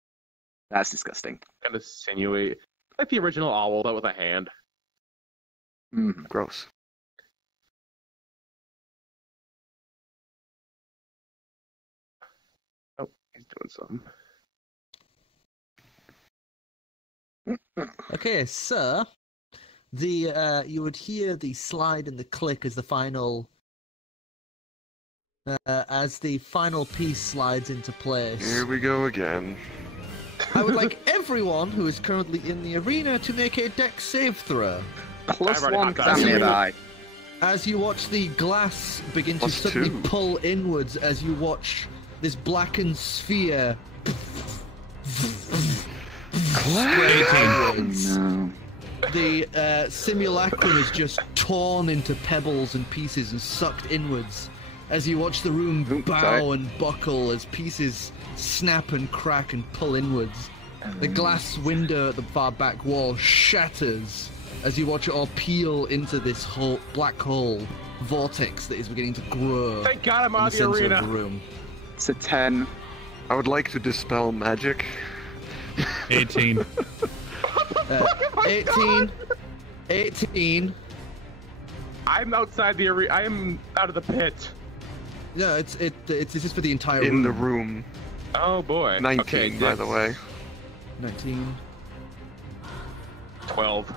That's disgusting. Kind of sinewy. Like the original owl, but with a hand. Mm. Gross. Oh, he's doing something. Okay, so the you would hear the slide and the click as the final piece slides into place. Here we go again. I would like everyone who is currently in the arena to make a dex save throw. Plus I've already one, got because I'm that. nearby. As you watch the glass begin to Plus suddenly 2. pull inwards, as you watch this blackened sphere spray inwards. No. The simulacrum is just torn into pebbles and pieces and sucked inwards as you watch the room bow sorry. and buckle as pieces snap and crack and pull inwards. The glass window at the far back wall shatters as you watch it all peel into this black hole vortex that is beginning to grow Thank God I'm in out the of the center arena. of the room. It's a 10. I would like to dispel magic. 18. 18. I'm outside the arena. I am out of the pit. No, it's just for the entire In room. the room. Oh boy. 19, okay, by the way. 19. 12.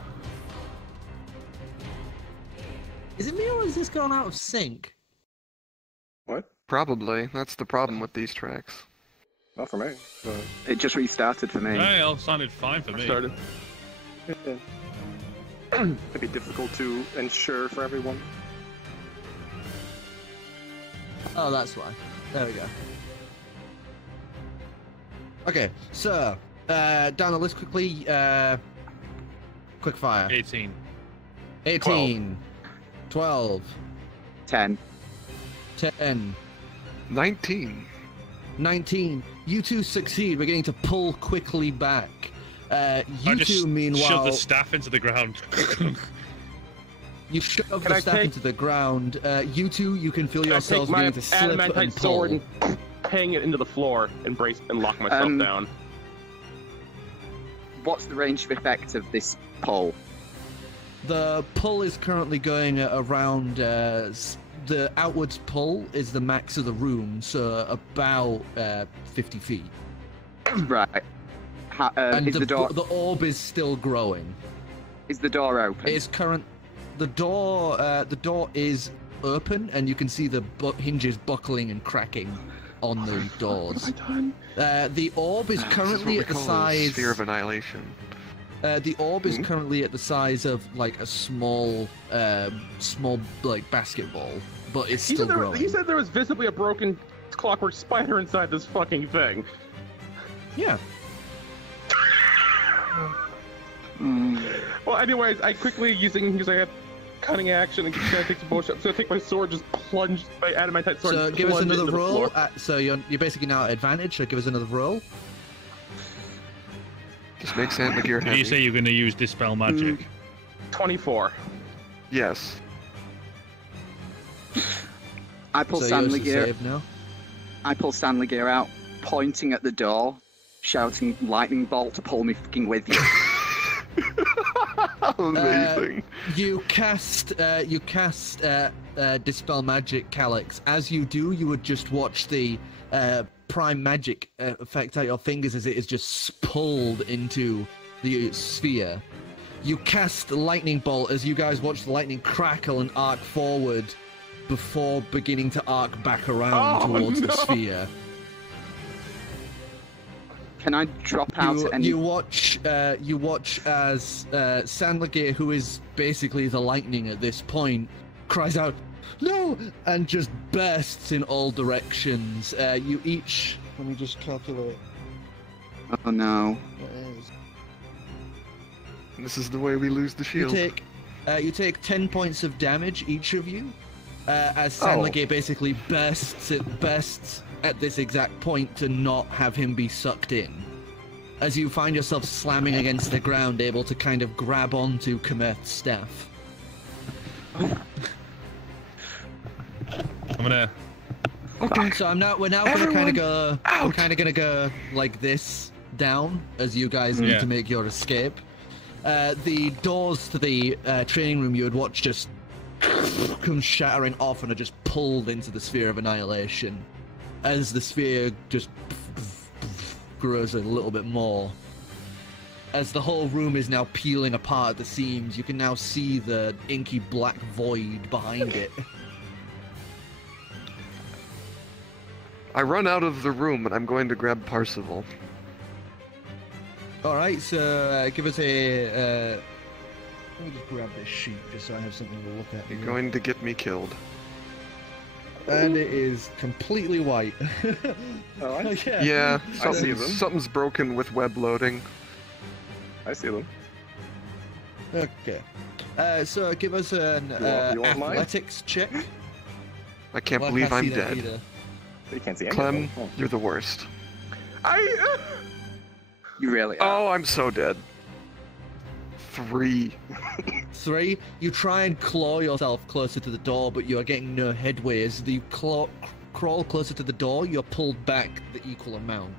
Is it me or is this gone out of sync? What? Probably. That's the problem with these tracks. Not for me. But... It just restarted for me. Hey, all sounded fine for me. Started. It'd be difficult to ensure for everyone. Oh, that's why. There we go. Okay, so down the list quickly. Quick fire. 18. 18. 12. 10. 10. 19. 19. You two succeed. We're getting to pull quickly back. I You just two, shove meanwhile, the staff into the ground. you shove Can the I staff take- into the ground. You two, you can feel I take yourselves my beginning to slip adamantite and sword pull. and hang it into the floor and brace and lock myself down. What's the range of effect of this pole? The pull is currently going at around. The outwards pull is the max of the room, so about 50 feet. Right. And Is the door orb is still growing. is the door open? It's current. The door is open, and you can see the hinges buckling and cracking on the doors. What have I done? The orb is This is currently what at the we call a size. sphere of annihilation. The orb is currently at the size of like a small like basketball, but it's You still said, growing. you said there was visibly a broken clockwork spider inside this fucking thing. Yeah. Well, anyways, I quickly using a cutting action and gonna take some bullshit. I'm gonna take my sword, just plunge my adamantite sword. So and give us plunge it another into the roll. floor. So you're basically now at advantage. So give us another roll. Just make Santa gear Did heavy. you say you're going to use Dispel Magic? 24. Yes. I pull So Stanley yours is gear. saved now. I pull Stanley gear out, pointing at the door, shouting "Lightning bolt to pull me fucking with you." Amazing. You cast Dispel Magic, Calix. As you do, you would just watch the prime magic effect out your fingers as it is just pulled into the sphere. You cast Lightning Bolt as you guys watch the lightning crackle and arc forward before beginning to arc back around towards the sphere. Can I drop out any? You watch as Sandlergear, who is basically the lightning at this point, cries out, "No!" and just bursts in all directions. You each... Let me just calculate. Oh no. This is the way we lose the shield. You take 10 points of damage, each of you, as Sandlergear basically bursts at this exact point to not have him be sucked in. As you find yourself slamming against the ground, able to kind of grab onto Kamerth's staff. I'm gonna... Okay. So we're now gonna kind of go... We're kind of gonna go like this, down, as you guys need to make your escape. The doors to the training room you would watch just come shattering off and are just pulled into the sphere of annihilation. As the sphere just grows a little bit more. As the whole room is now peeling apart at the seams, you can now see the inky black void behind it. I run out of the room and I'm going to grab Parzival. Alright, so give us a... let me just grab this sheet just so I have something to look at. You're going to get me killed. And it is completely white. Alright. Yeah, I see them. something's broken with web loading. I see them. Okay. So give us an you want mine? athletics check. I can't Well, believe can't I'm see that dead. either. You can't see Clem, anything. Oh. you're the worst. You really are. Oh, I'm so dead. 3. 3. You try and claw yourself closer to the door, but you are getting no headway. As you crawl closer to the door, you're pulled back the equal amount.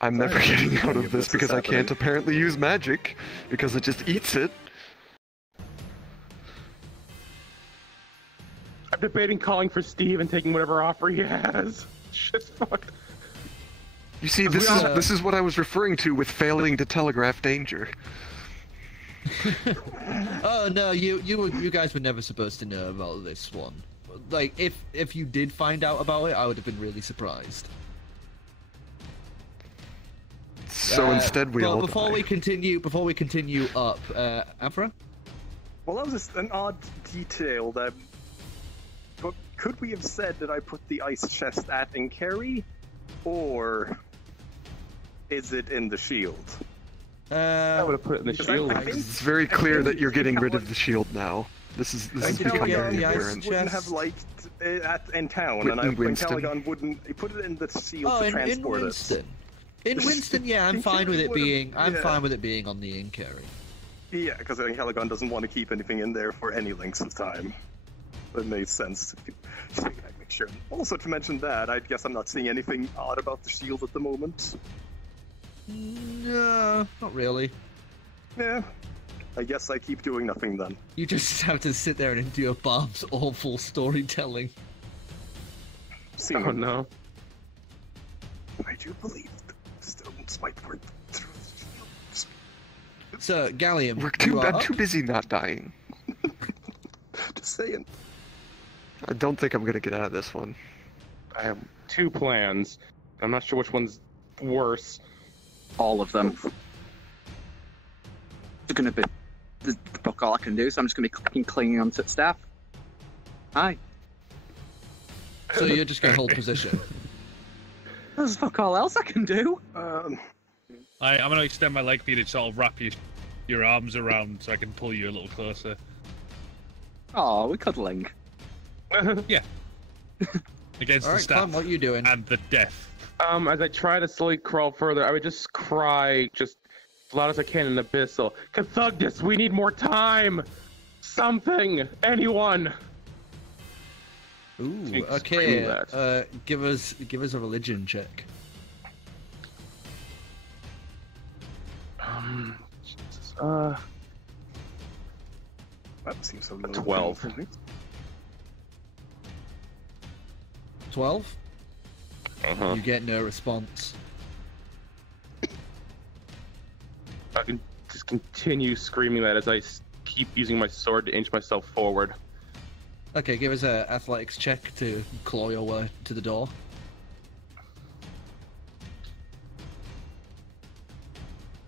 I'm never getting out of this This is because I can't happening. apparently use magic because it just eats it. I'm debating calling for Steve and taking whatever offer he has. Shit's fucked. You see, this is what I was referring to with failing to telegraph danger. Oh no, you guys were never supposed to know about this one. Like, if you did find out about it, I would have been really surprised. So instead we all before die. we continue up, Afra? Well, that was just an odd detail that... But could we have said that I put the ice chest at in carry? Or... is it in the shield? I would have put it in the Because I shield. think- It's very clear that you're getting rid of the shield now. This is becoming yeah, very yeah, apparent. Wouldn't have liked it in town, In and Winston. Ancalagon wouldn't. He put it in the shield Oh, to in transport Winston. In Winston, yeah, I'm fine with it being. I'm yeah. fine with it being on the in carry. it. Yeah, because Ancalagon doesn't want to keep anything in there for any lengths of time. It made sense. I'd make sure. Also, to mention that, I guess I'm not seeing anything odd about the shield at the moment. No, not really. Yeah. I guess I keep doing nothing then. You just have to sit there and endure Bob's awful storytelling. Seeing Oh no. I do believe the stones might work through the shields. So, Gallium, I'm too busy not dying. Just saying. I don't think I'm gonna get out of this one. I have 2 plans. I'm not sure which one's worse. All of them. It's gonna be the fuck all I can do, so I'm just gonna be clinging onto the staff. Hi. So you're just gonna hold position. There's fuck all else I can do. I'm gonna extend my leg for you to sort of wrap your arms around so I can pull you a little closer. Oh, we're cuddling. Yeah. Against All the right, staff Clem, what are you doing? and the death. As I try to slowly crawl further, I would just cry, just as loud as I can in Abyssal. Cathugdus, we need more time! Something! Anyone! Ooh, Scream okay. that. Give us a religion check. Jesus. That seems so low. 12. 12? Uh-huh. You get no response. I can just continue screaming that as I keep using my sword to inch myself forward. Okay, give us a athletics check to claw your way to the door.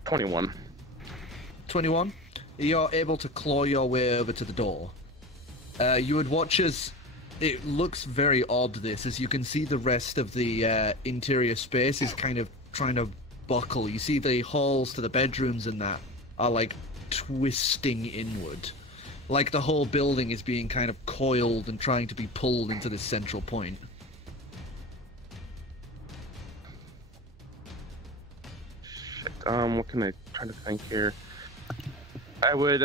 21. 21. You're able to claw your way over to the door. You would watch as it looks very odd, this, as you can see the rest of the interior space is kind of trying to buckle. You see the halls to the bedrooms and that are like twisting inward. Like the whole building is being kind of coiled and trying to be pulled into this central point. Shit, what can I try to think here? I would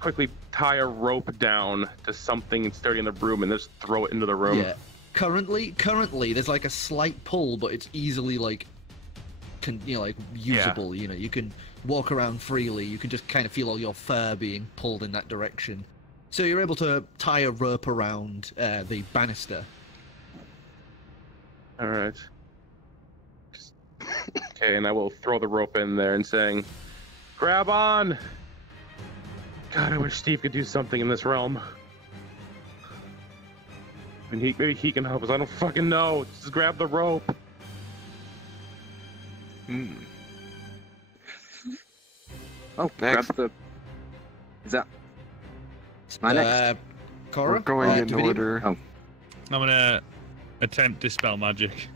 quickly tie a rope down to something sturdy in the room and just throw it into the room. Yeah. Currently, there's like a slight pull, but it's easily like, usable. Yeah. You know, you can walk around freely. You can just kind of feel all your fur being pulled in that direction. So you're able to tie a rope around the banister. All right. Okay, and I will throw the rope in there and saying, "Grab on!" God, I wish Steve could do something in this realm. And maybe he can help us. I don't fucking know. Just grab the rope. Oh, Next. grab the... Is that... my next? Korro? We're going in Dividium? order. Oh. I'm gonna attempt dispel magic.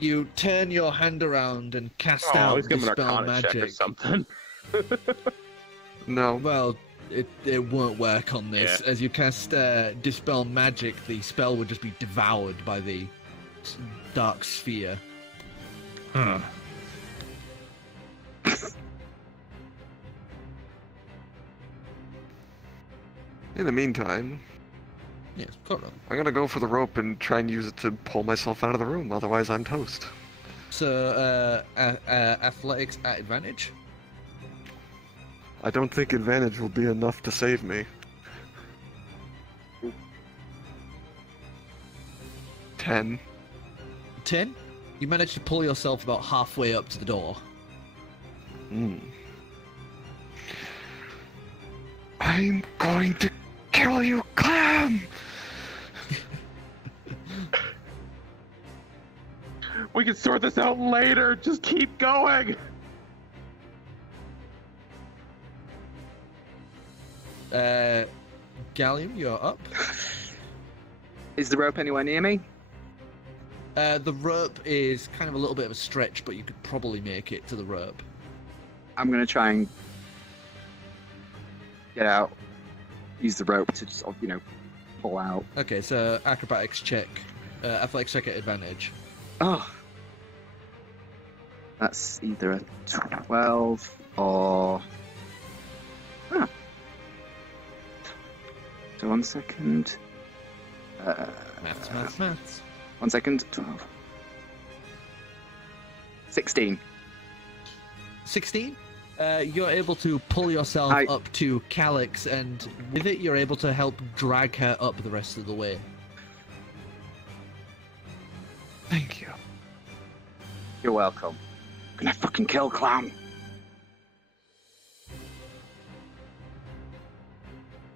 You turn your hand around and cast Oh, out he's giving an dispel arcana check or magic. something. No. Well, it won't work on this. Yeah. As you cast dispel magic, the spell would just be devoured by the dark sphere. Huh. In the meantime, Yes, Korro. I'm gonna go for the rope and try and use it to pull myself out of the room. Otherwise, I'm toast. So, athletics at advantage. I don't think advantage will be enough to save me. 10. 10. You manage to pull yourself about halfway up to the door. I'm going to kill you, Clam! We can sort this out later. Just keep going. Gallium, you're up. Is the rope anywhere near me? The rope is kind of a little bit of a stretch, but you could probably make it to the rope. I'm going to try and get out. Use the rope to just, pull out. Okay, so acrobatics check. Athletics check at advantage. Oh. That's either a 12 or... Huh. So 1 second. Maths. 1 second. 12. 16. 16? You're able to pull yourself up to Calix, and with it, you're able to help drag her up the rest of the way. Thank you. You're welcome. I'm gonna fucking kill Clam.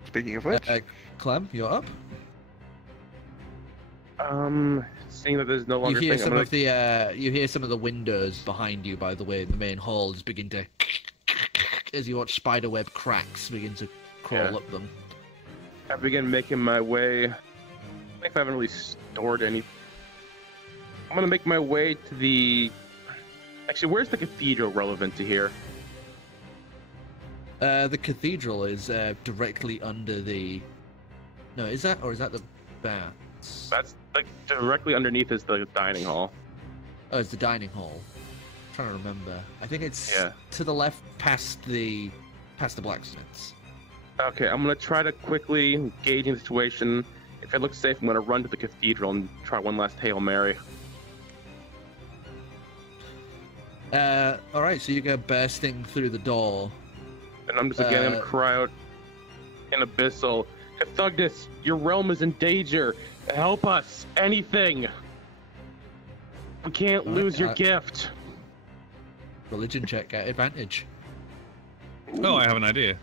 Speaking of which, Clem, you're up. Seeing that there's no longer You hear thing, some I'm of the you hear some of the windows behind you. By the way, in the main hall, just begin to as you watch spiderweb cracks begin to crawl up them. I begin making my way. I think I haven't really stored any. I'm gonna make my way to the. Actually, where's the cathedral relevant to here? The cathedral is directly under the. No, is that the baths? That's like directly underneath is the dining hall. Oh, it's the dining hall. I'm trying to remember. I think it's Yeah. to the left, past the blacksmiths. Okay, I'm gonna try to quickly gauge the situation. If it looks safe, I'm gonna run to the cathedral and try one last Hail Mary. Alright, so you go bursting through the door. And I'm just again gonna cry out in Abyssal, Cathugnis, your realm is in danger. Help us, anything. We can't lose your gift. Religion check at advantage. Oh, I have an idea.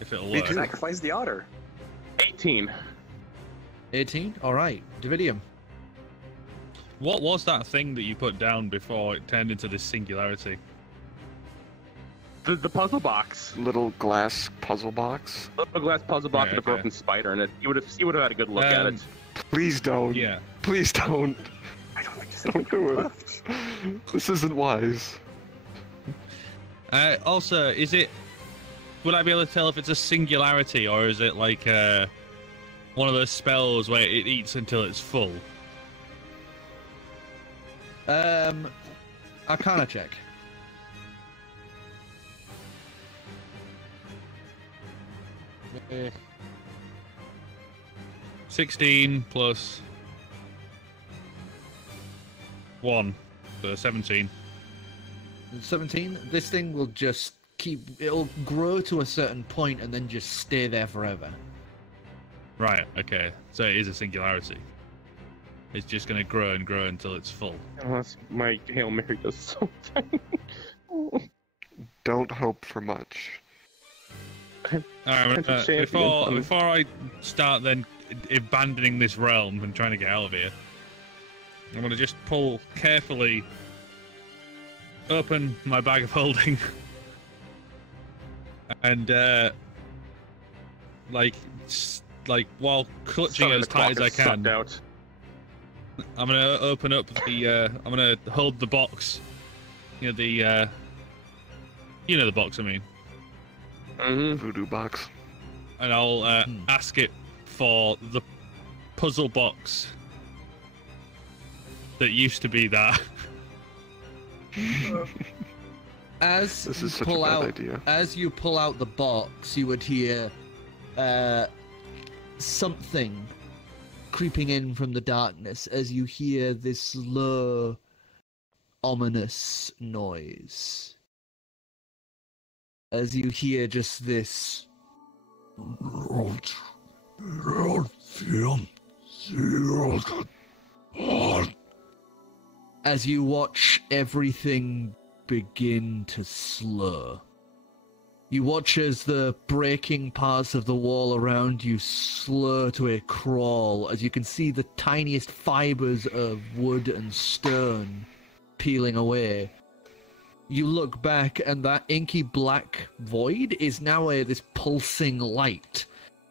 If it'll work. Sacrifice the otter. 18. 18? Alright, Dividium. What was that thing that you put down before it turned into this singularity? The puzzle box. Little glass puzzle box. Little glass puzzle box with a broken spider in it. You would have had a good look at it. Please don't. Yeah. Please don't. I don't think Don't do it. This isn't wise. Also, is it... Would I be able to tell if it's a singularity, or is it like one of those spells where it eats until it's full? Arcana check. Uh, 16 plus 1, so 17. 17. This thing will just it'll grow to a certain point and then just stay there forever. Right, okay. So it is a singularity. It's just going to grow and grow until it's full. Unless my Hail Mary does something. Don't hope for much. Alright, before I start then abandoning this realm and trying to get out of here, I'm going to just pull carefully, open my bag of holding, and like while clutching it as tight as I can, out. I'm going to open up the I'm going to hold the box, you know the box I mean. Voodoo box. And I'll ask it for the puzzle box that used to be that. As This you is such a pull bad out, idea. as you pull out the box, you would hear something creeping in from the darkness. As you hear this low, ominous noise. As you hear just this. As you watch everything begin to slow. You watch as the breaking parts of the wall around you slow to a crawl, as you can see the tiniest fibers of wood and stone peeling away. You look back, and that inky black void is now this pulsing light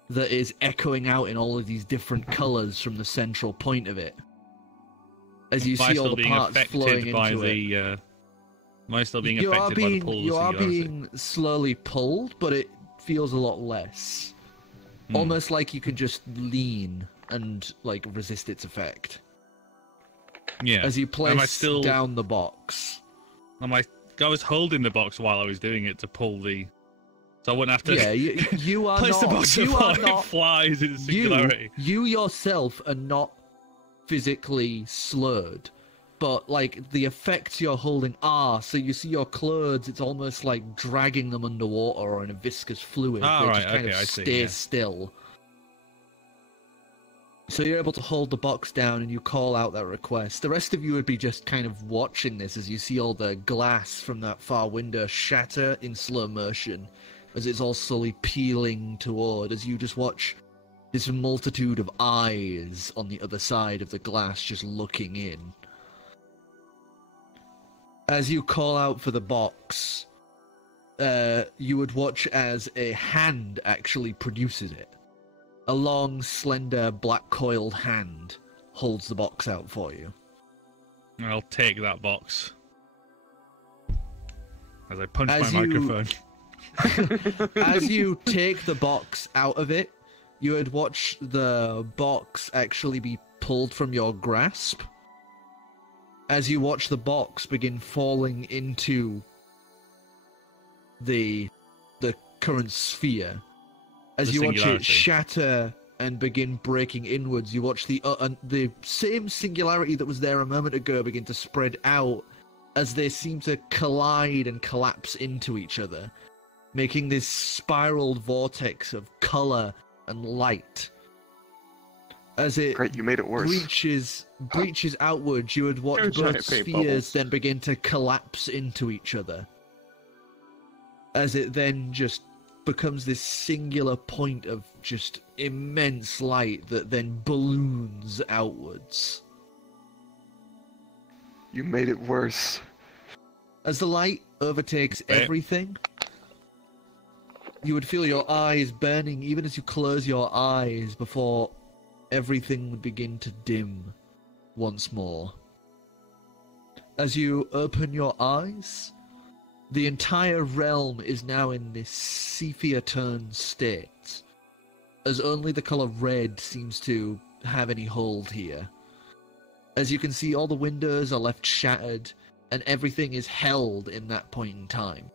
that is echoing out in all of these different colours from the central point of it. As you see all the parts flowing into it. Am I still being affected by the pull of the You are singularity? being slowly pulled, but it feels a lot less. Almost like you could just lean and resist its effect. Yeah. As you place down the box. I was holding the box while I was doing it to pull the... So I wouldn't have to... Yeah, you are place not... the box before it flies into singularity. You yourself are not physically slurred. But, the effects you're holding are, so you see your clothes, it's almost like dragging them underwater or in a viscous fluid. Ah, they right, just kind okay, of I see, stay yeah. still. So you're able to hold the box down and you call out that request. The rest of you would be just kind of watching this as you see all the glass from that far window shatter in slow motion as it's all slowly peeling toward, as you just watch this multitude of eyes on the other side of the glass just looking in. As you call out for the box, you would watch as a hand actually produces it. A long, slender, black-coiled hand holds the box out for you. I'll take that box. As I punch my microphone. As you take the box out of it, you would watch the box actually be pulled from your grasp. As you watch the box begin falling into the current sphere. As The you watch it singularity. shatter and begin breaking inwards, you watch the same singularity that was there a moment ago begin to spread out as they seem to collide and collapse into each other, making this spiraled vortex of color and light. As it Great, you made it worse. breaches outwards, you would watch Two both giant paint spheres bubbles. then begin to collapse into each other. As it then just becomes this singular point of just immense light that then balloons outwards. You made it worse. As the light overtakes everything, you would feel your eyes burning even as you close your eyes before everything would begin to dim once more. As you open your eyes, the entire realm is now in this sepia-turned state, as only the colour red seems to have any hold here. As you can see, all the windows are left shattered, and everything is held in that point in time.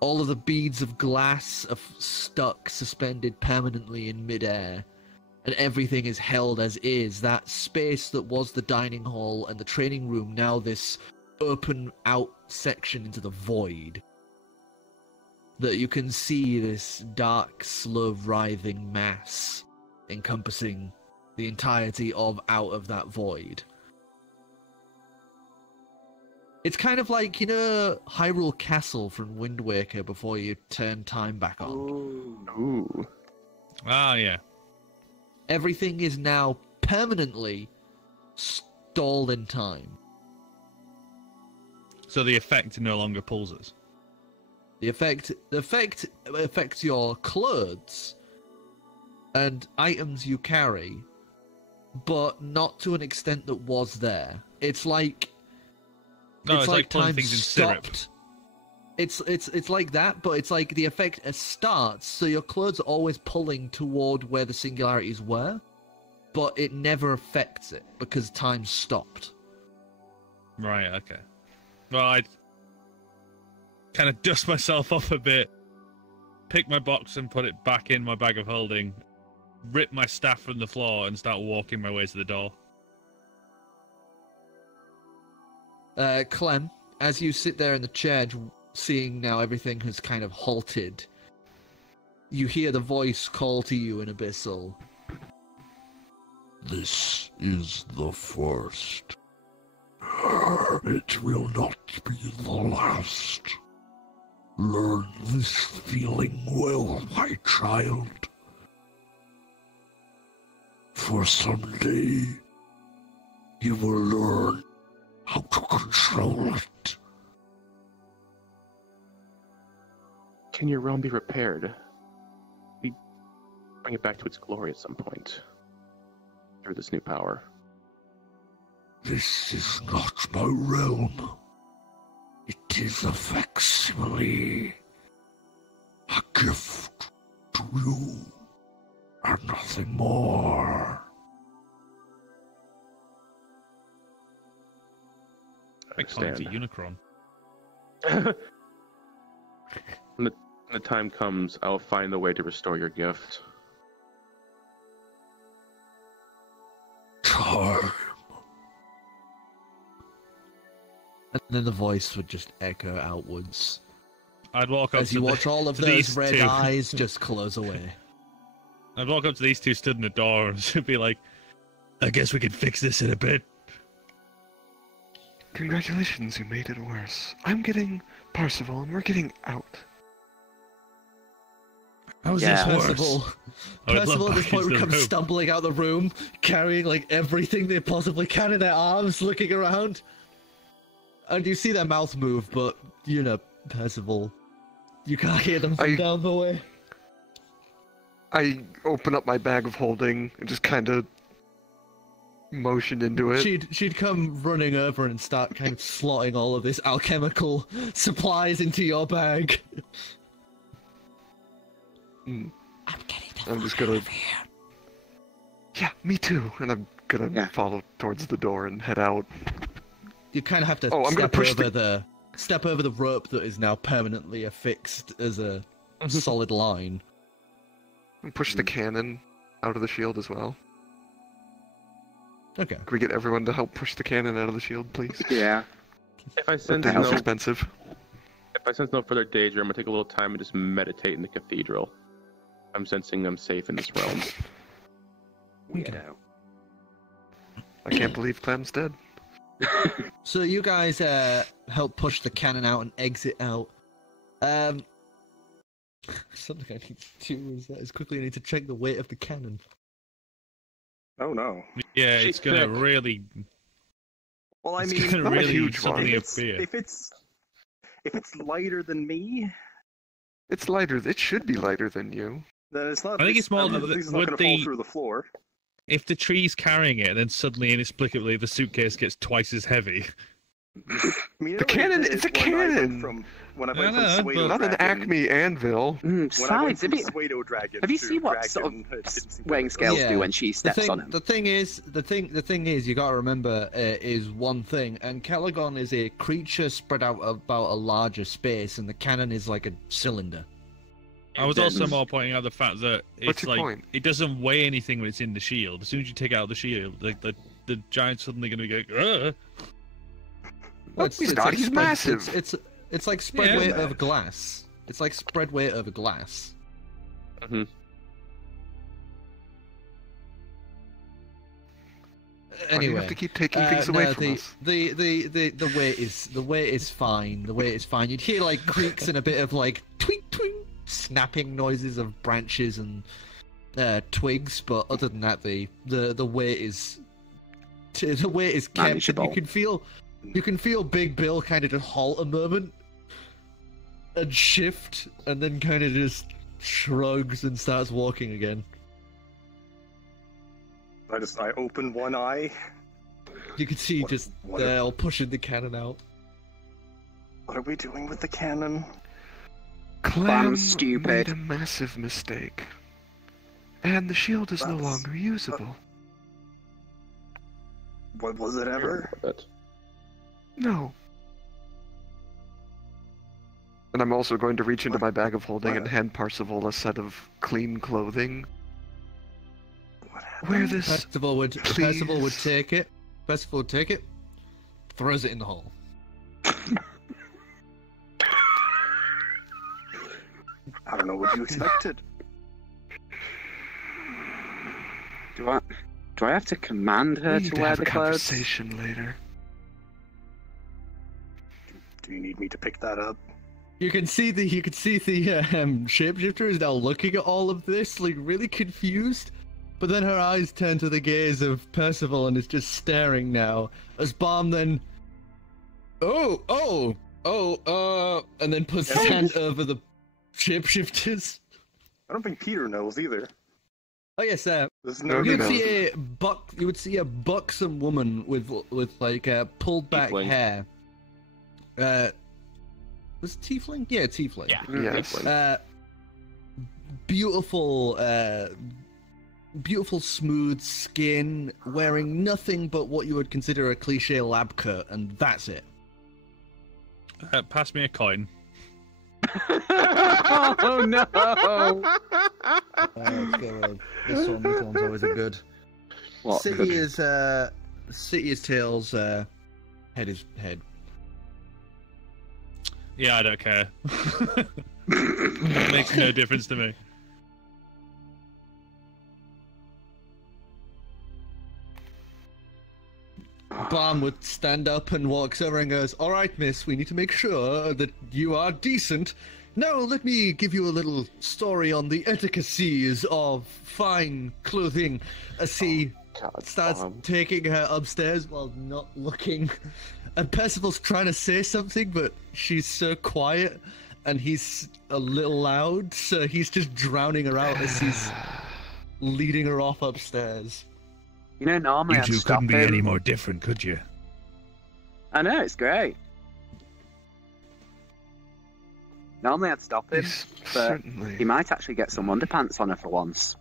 All of the beads of glass are stuck, suspended permanently in midair, and everything is held as is. That space that was the dining hall and the training room, now this open out section into the void. That you can see this dark, slow writhing mass encompassing the entirety of out of that void. It's kind of like, you know, Hyrule Castle from Wind Waker before you turn time back on. Ooh. Ah, yeah. Everything is now permanently stalled in time. So the effect no longer pulls us. The effect affects your clothes and items you carry, but not to an extent that was there. It's like No, it's like pulling time things in syrup. stopped. It's like that, but it's like the effect starts, so your clothes are always pulling toward where the singularities were, but it never affects it because time stopped. Right, okay. Well, I'd kind of dust myself off a bit, pick my box and put it back in my bag of holding, rip my staff from the floor and start walking my way to the door. Clem, as you sit there in the chair, seeing now everything has kind of halted, you hear the voice call to you in Abyssal. This is the first. It will not be the last. Learn this feeling well, my child. For someday, you will learn how to control it. Can your realm be repaired? We bring it back to its glory at some point through this new power. This is not my realm. It is a facsimile. A gift to you, and nothing more. I call it a Unicron. When the time comes, I'll find a way to restore your gift. Time. And then the voice would just echo outwards. I'd walk up As to you watch all of to those these red two. eyes just close away. I'd walk up to these two stood in the door and be like, I guess we can fix this in a bit. Congratulations, you made it worse. I'm getting Parzival, and we're getting out. How's Yeah. this worse? Percival, I would Percival love at this back point into would the come room. stumbling out the room, carrying like everything they possibly can in their arms, looking around. And you see their mouth move, but, you know, Percival, you can't hear them from down the way. I open up my bag of holding and just kind of motion into it. She'd come running over and start kind of slotting all of this alchemical supplies into your bag. Mm. I'm getting the I'm just fuck gonna- out of here. Yeah, me too. And I'm gonna follow towards the door and head out. You kind of have to Oh, I'm gonna step push over the rope that is now permanently affixed as a solid line. And push the cannon out of the shield as well. Okay. Can we get everyone to help push the cannon out of the shield, please? Yeah. If I That sense thing is no, expensive. if I sense no further danger, I'm gonna take a little time and just meditate in the cathedral. I'm sensing I'm safe in this realm. Weirdo. I can't believe Clem's dead. So you guys help push the cannon out and exit out. Something I need to do is quickly I need to check the weight of the cannon. Oh no. Yeah, She's it's gonna thick. really. Well, I It's mean, gonna not a really huge one. suddenly if appear. it's lighter than me, It's lighter. It should be lighter than you. then it's not. I think it's more at that least it's not with going to fall the- through the floor. If the tree's carrying it, then suddenly inexplicably the suitcase gets twice as heavy. I mean, The cannon- it's a cannon! When I I went know, from but- Pseudo Not an Dragon, Acme anvil. when I went Besides, from have you, Pseudo Dragon have you to seen what sort Dragon, of it didn't seem weighing very scales Yeah. do when she steps on him? The thing is, the thing is, you gotta remember is one thing. Ancalagon is a creature spread out about a larger space, and the cannon is like a cylinder. I was also more pointing out the fact that What's it's your like point? it doesn't weigh anything when it's in the shield. As soon as you take out the shield, like the giant's suddenly going to be like, Well, He's not, he's massive. It's like spread Yeah. weight over glass. It's like spread weight over glass. Mm-hmm. Why do you Anyway, have to keep taking things away from us? the weight is fine. The weight is fine. You'd hear like creaks and a bit of like twink twink snapping noises of branches and twigs, but other than that, the weight is kept. And Manageable. you can feel Big Bill kind of just halt a moment and shift, and then kind of just shrugs and starts walking again. I open one eye. You can see What- just what they're all pushing the cannon out. What are we doing with the cannon? Clam stupid. made a massive mistake. And the shield is no That's- longer usable. What was it ever? No. And I'm also going to reach into my bag of holding and hand Parsifal a set of clean clothing. What happened? Wear this. Percival would please. take it. Percival would take it, throws it in the hole. I don't know what you expected. Do I have to command her We need to to wear have a the clothes? conversation later. Do you need me to pick that up? You can see the shapeshifter is now looking at all of this, like really confused. But then her eyes turn to the gaze of Percival and is just staring now. As Balm then, and then puts his hand over the shapeshifters. I don't think Peter knows either. Oh yes, There's No, no. he you would knows. see a buxom woman with like pulled back Tiefling. hair. Was it tiefling? Yeah, tiefling. Yeah. Yes. Beautiful smooth skin, wearing nothing but what you would consider a cliche lab coat, and that's it. pass me a coin. Oh no! Let's go with this one. This one's always a good. What? City is tails. Head is head. Yeah, I don't care. It makes no difference to me. Balm would stand up and walks over and goes, "All right, miss, we need to make sure that you are decent. Now let me give you a little story on the etiquettes of fine clothing." As he starts taking her upstairs while not looking. And Percival's trying to say something, but she's so quiet and he's a little loud, so he's just drowning her out as he's leading her off upstairs. You know, normally You I'd two stop couldn't be him. any more different, could you? I know, it's great. Normally I'd stop him, Yes, but certainly. he might actually get some underpants on her for once.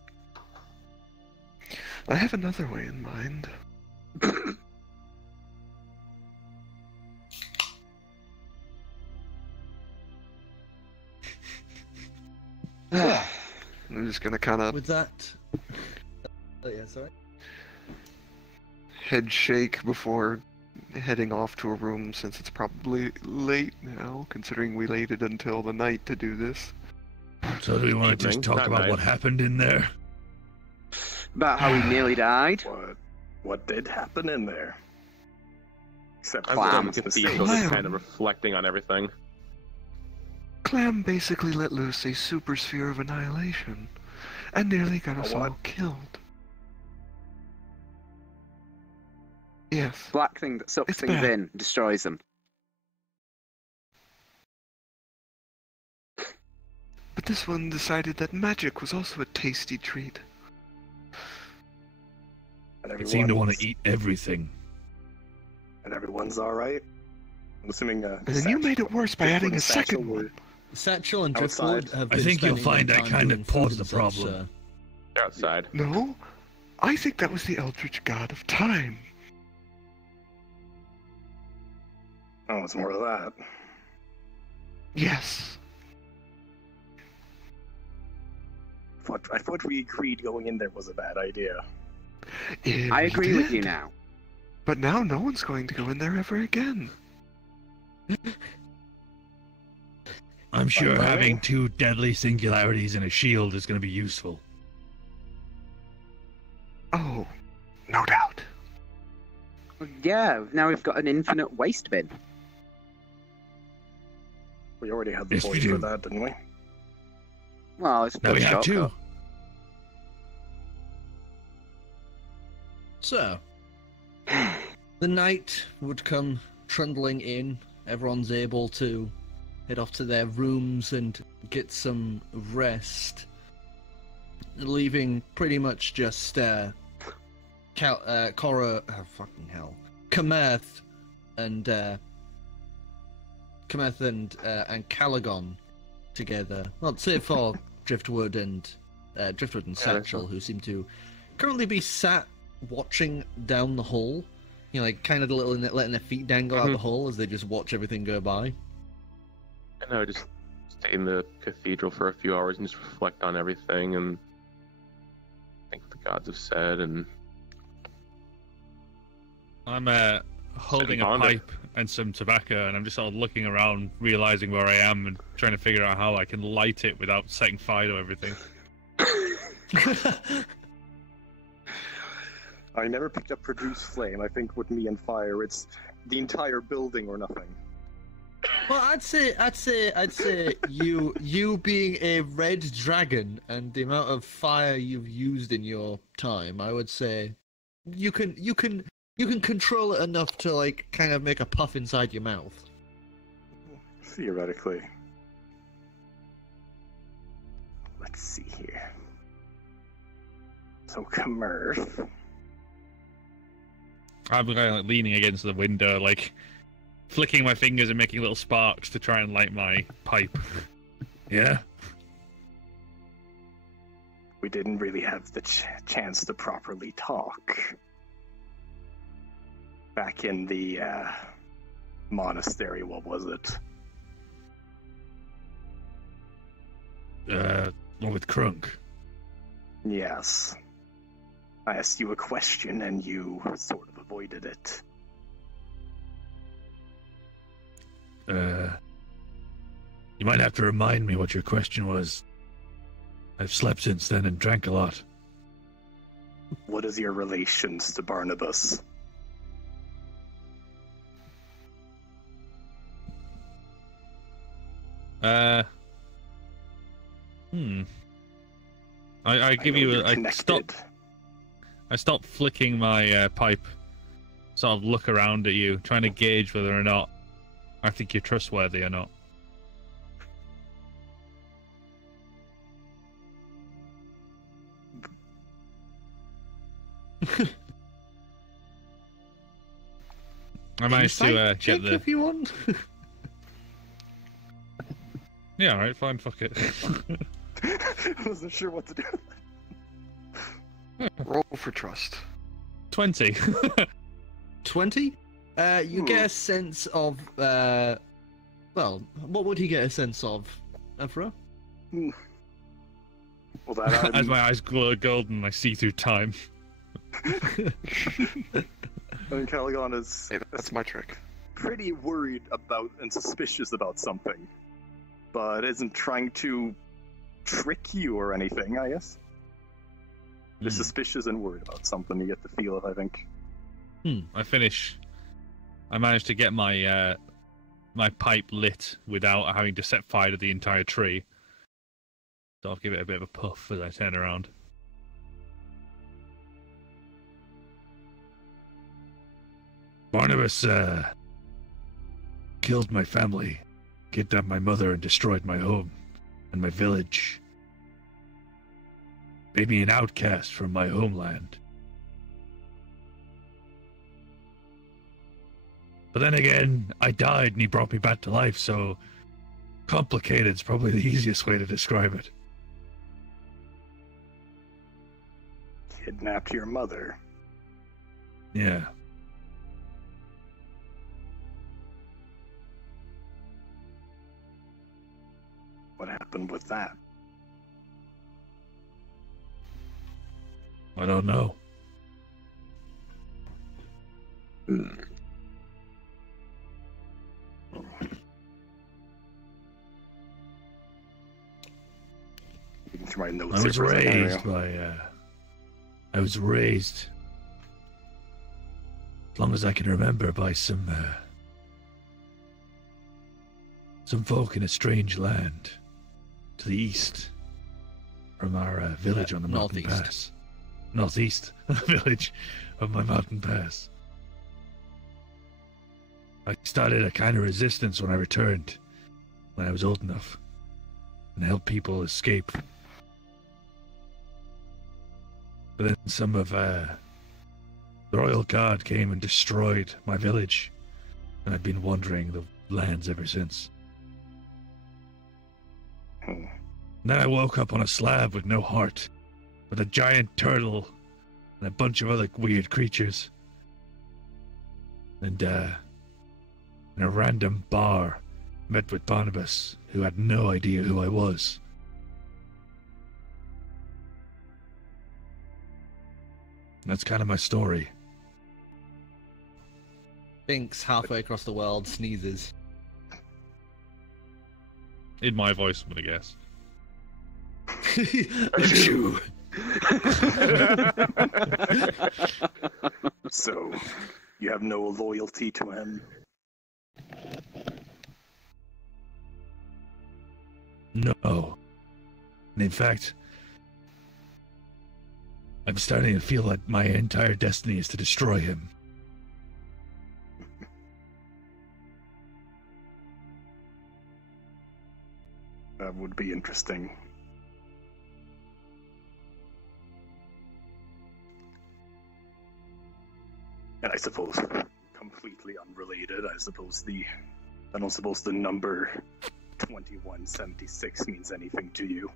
I have another way in mind. I'm just gonna kind of With that... Oh yeah, sorry. head shake before heading off to a room, since it's probably late now, considering we waited until the night to do this. So do we want to just talk Not about night. what happened in there? About how he nearly died. What did happen in there? Except I'm Clam. in the cathedral, just kind of reflecting on everything. Clam basically let loose a super sphere of annihilation, and nearly got us what? all killed. Yes. Black thing that sucks It's things bad. in, destroys them. But this one decided that magic was also a tasty treat. And It seemed to want to everyone's- eat everything. And everyone's alright? I'm assuming, And then you made it worse by adding a second one. Satchel and Outside. Driftwood have I been think you'll spending find their I time kind doing of food paused the and such, problem. They're outside. No, I think that was the eldritch god of time. Oh, it's more of that. Yes. I thought we agreed going in there was a bad idea. I We agree with did. you now. But now no one's going to go in there ever again. I'm sure Bye-bye. having 2 deadly singularities and a shield is going to be useful. Oh, no doubt. Yeah, now we've got an infinite waste bin. We already had the Yes, we boys for do. that, didn't we? Well, it's Now we have 2. shortcut. So, the night would come trundling in. Everyone's able to head off to their rooms and get some rest, leaving pretty much just Korro, fucking hell, Kamerth and Ancalagon together. Well, save for Driftwood and Satchel, who seem to currently be sat watching down the hole. You know, like kind of letting their feet dangle out the hole as they just watch everything go by. And I would just stay in the cathedral for a few hours and just reflect on everything and think what the gods have said. And I'm holding a Ponder. pipe and some tobacco, and I'm just sort of looking around, realizing where I am, and trying to figure out how I can light it without setting fire to everything. I never picked up produce flame. I think with me and fire, it's the entire building or nothing. Well, I'd say you being a red dragon and the amount of fire you've used in your time, I would say you can control it enough to like kind of make a puff inside your mouth. Theoretically. Let's see here. So, Kamerth. I'm kind of like leaning against the window, like flicking my fingers and making little sparks to try and light my pipe. Yeah? We didn't really have the chance to properly talk. Back in the monastery, what was it? One with Crunk. Yes. I asked you a question and you sort of avoided it. You might have to remind me what your question was. I've slept since then and drank a lot. What is your relations to Barnabas? I give know you you're I connected. stop flicking my pipe, sort of look around at you, trying to gauge whether or not I think you're trustworthy or not. I managed to Insight check get the... if you want. Yeah, alright, fine, fuck it. I wasn't sure what to do. Roll for trust. 20. 20? You get a sense of, well, what would he get a sense of, Afro? Well, that As my eyes glow golden, I see through time. Ancalagon is Hey, that's my trick. pretty worried about and suspicious about something, but isn't trying to trick you or anything, I guess. They're suspicious and worried about something. You get the feel of, I think. I finish. I managed to get my my pipe lit without having to set fire to the entire tree. So I'll give it a bit of a puff as I turn around. Barnabas killed my family, kidnapped my mother, and destroyed my home and my village. Made me an outcast from my homeland. But then again, I died and he brought me back to life, so complicated is probably the easiest way to describe it. Kidnapped your mother. Yeah. What happened with that? I don't know. My notes I was here for a second, raised by, I was raised, as long as I can remember, by some folk in a strange land to the east from our village on the mountain northeast. pass. Northeast village of my mountain pass. I started a kind of resistance when I returned, when I was old enough, and helped people escape. But then some of the royal guard came and destroyed my village, and I've been wandering the lands ever since. And then I woke up on a slab with no heart, with a giant turtle and a bunch of other weird creatures. And in a random bar, met with Barnabas, who had no idea who I was. That's kind of my story. Binks halfway across the world, sneezes. In my voice, I'm gonna guess. Achoo. So, you have no loyalty to him? No. And in fact, I'm starting to feel that my entire destiny is to destroy him. That would be interesting. And I suppose, completely unrelated, I don't suppose the number 2176 means anything to you.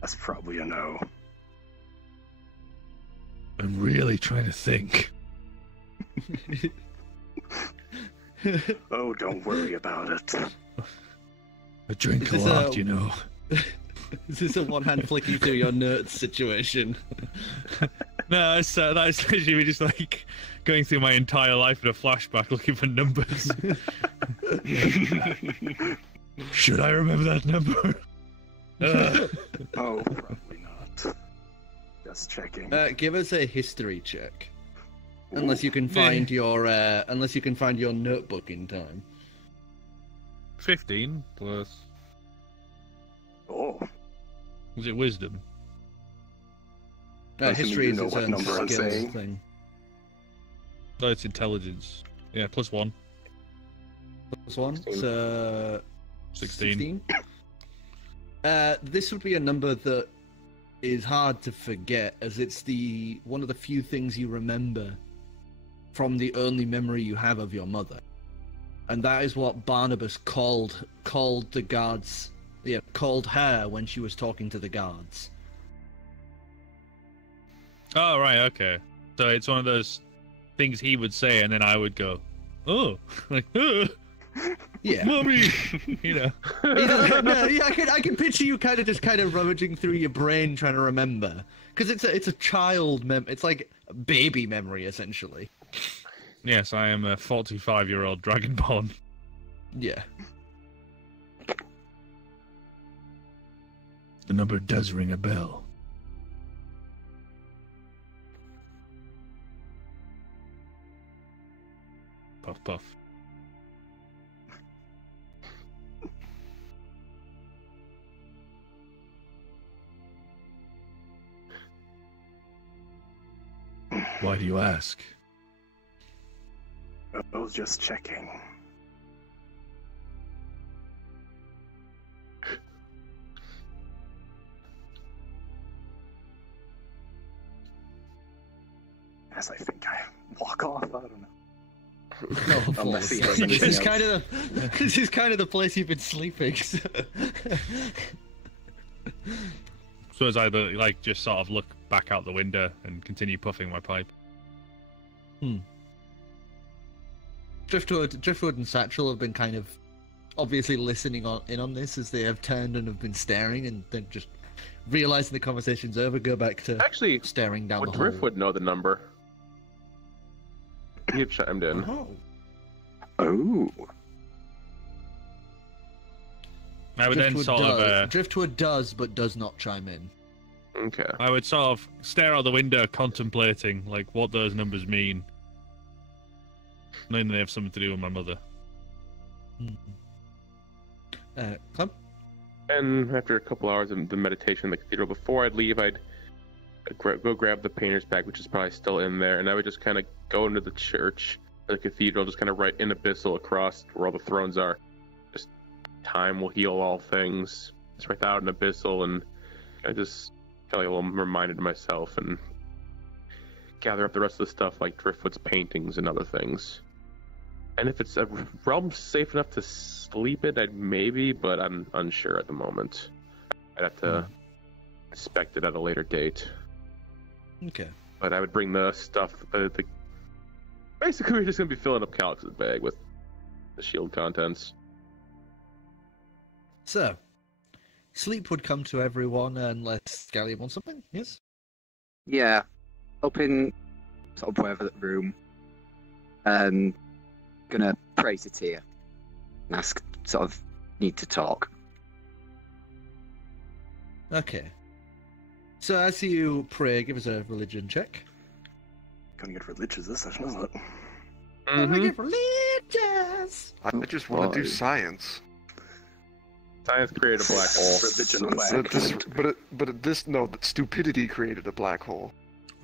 That's probably a no. I'm really trying to think. Oh, don't worry about it. I drink a Is this lot, you know. Is this a one-hand flicky through your nerds situation? No, that's literally just like going through my entire life in a flashback looking for numbers. Should I remember that number? Oh, probably not. Just checking. Give us a history check. Unless you can find your notebook in time. 15 plus. Oh. Was it wisdom? History is know its what own number I'm skills saying. thing. Oh, it's intelligence. Yeah, plus 1. Plus 1, so 16. This would be a number that is hard to forget, as it's one of the few things you remember from the only memory you have of your mother, and that is what Barnabas called the guards. Yeah, called her when she was talking to the guards. Oh, right, okay. So it's one of those things he would say, and then I would go, "Oh, like, Yeah, mommy," you know. No, yeah, I can picture you kind of rummaging through your brain trying to remember, because it's a child it's like a baby memory essentially. Yes, I am a 45-year-old Dragonborn. Yeah. The number does ring a bell. Puff, puff. Why do you ask? I was just checking. As I think I walk off, I don't know. Unless he has anything else. This is kind of the place you've been sleeping. So. So as I like just sort of look back out the window and continue puffing my pipe. Driftwood and Satchel have been kind of obviously listening in on this as they have turned and have been staring, and then just realizing the conversation's over, go back to Actually, staring down the hall. Driftwood know the number. He had chimed in. Oh. I would then sort of Driftwood does, but does not chime in. Okay. I would sort of stare out the window, contemplating like what those numbers mean, knowing they have something to do with my mother. Clem? And after a couple hours of the meditation in the cathedral, before I'd leave, I'd go grab the painter's bag, which is probably still in there, and I would just kind of go into the church, the cathedral, just kind of right in abyssal across where all the thrones are. Just time will heal all things. Just right out in abyssal, and I just kind of like a little reminder to myself, and gather up the rest of the stuff like Driftwood's paintings and other things. And if it's a realm safe enough to sleep in, I'd maybe, but I'm unsure at the moment. I'd have to inspect it at a later date. Okay. But I would bring the stuff. Basically, we're just going to be filling up Calix's bag with the shield contents. So, sleep would come to everyone unless Gallium wants something, yes? Yeah. Up in sort of wherever that room. Gonna pray to Tia. And ask, sort of, need to talk. Okay. So as you pray, give us a religion check. Gonna get religious this session, isn't it? I'm gonna get religious! I just want to do science. Science created a black hole. But stupidity created a black hole.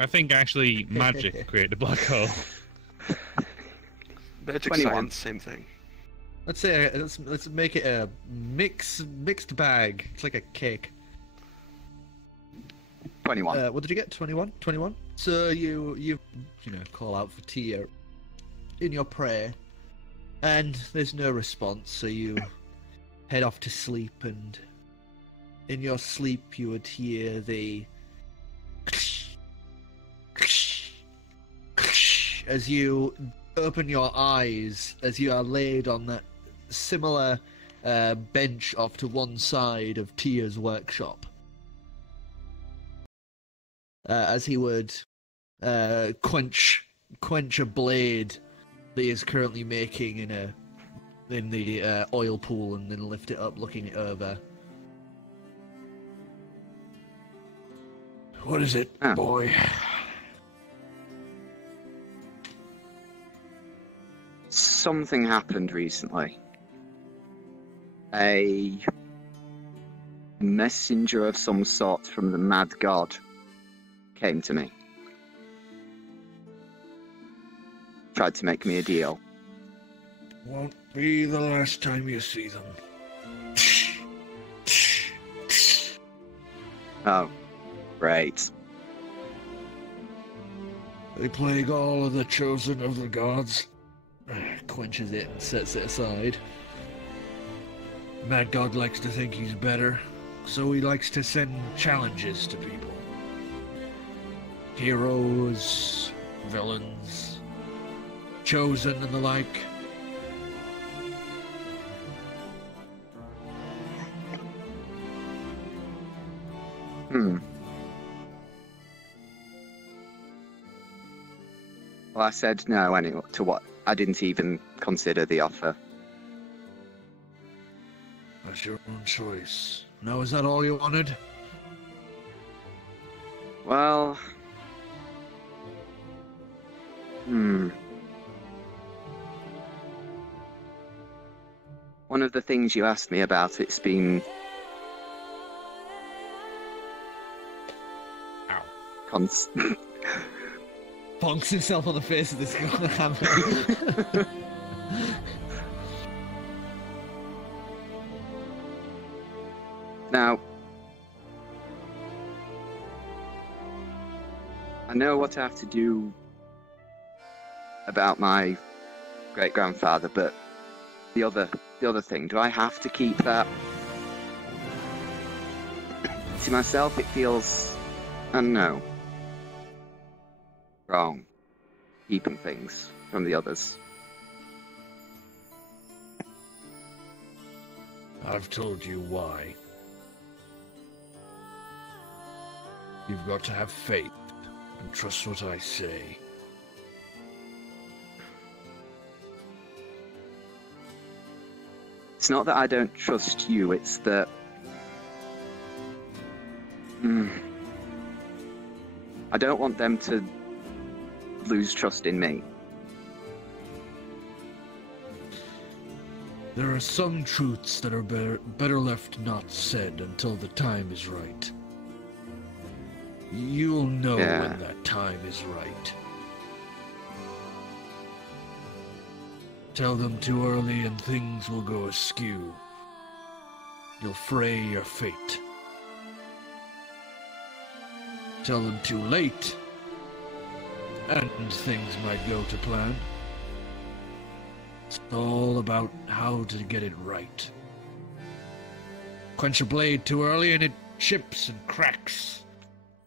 I think actually magic created a black hole. Magic 21. science, same thing. Let's say let's make it a mixed bag. It's like a cake. 21. What did you get? 21? 21? So you call out for Tia in your prayer, and there's no response. So you head off to sleep, and in your sleep you would hear the as you open your eyes, as you are laid on that similar bench off to one side of Tia's workshop. As he would quench a blade that he is currently making in the oil pool, and then lift it up, looking it over. What is it, boy? Something happened recently. A messenger of some sort from the Mad God came to me. Tried to make me a deal. Won't be the last time you see them. Oh, great. They plague all of the chosen of the gods. Quenches it and sets it aside. Mad God likes to think he's better, so he likes to send challenges to people. Heroes, villains, chosen and the like. Well, I said no anyway to what I didn't even consider the offer. That's your own choice. Now, is that all you wanted? Well, one of the things you asked me about, it's been Bonks himself on the face of this hammer. Now, I know what I have to do about my great-grandfather, but the other thing, do I have to keep that to myself? It feels, I don't know, wrong, keeping things from the others. I've told you why. You've got to have faith and trust what I say. It's not that I don't trust you, it's that I don't want them to lose trust in me. There are some truths that are better left not said until the time is right. You'll know when that time is right. Tell them too early and things will go askew. You'll fray your fate. Tell them too late, and things might go to plan. It's all about how to get it right. Quench a blade too early and it chips and cracks.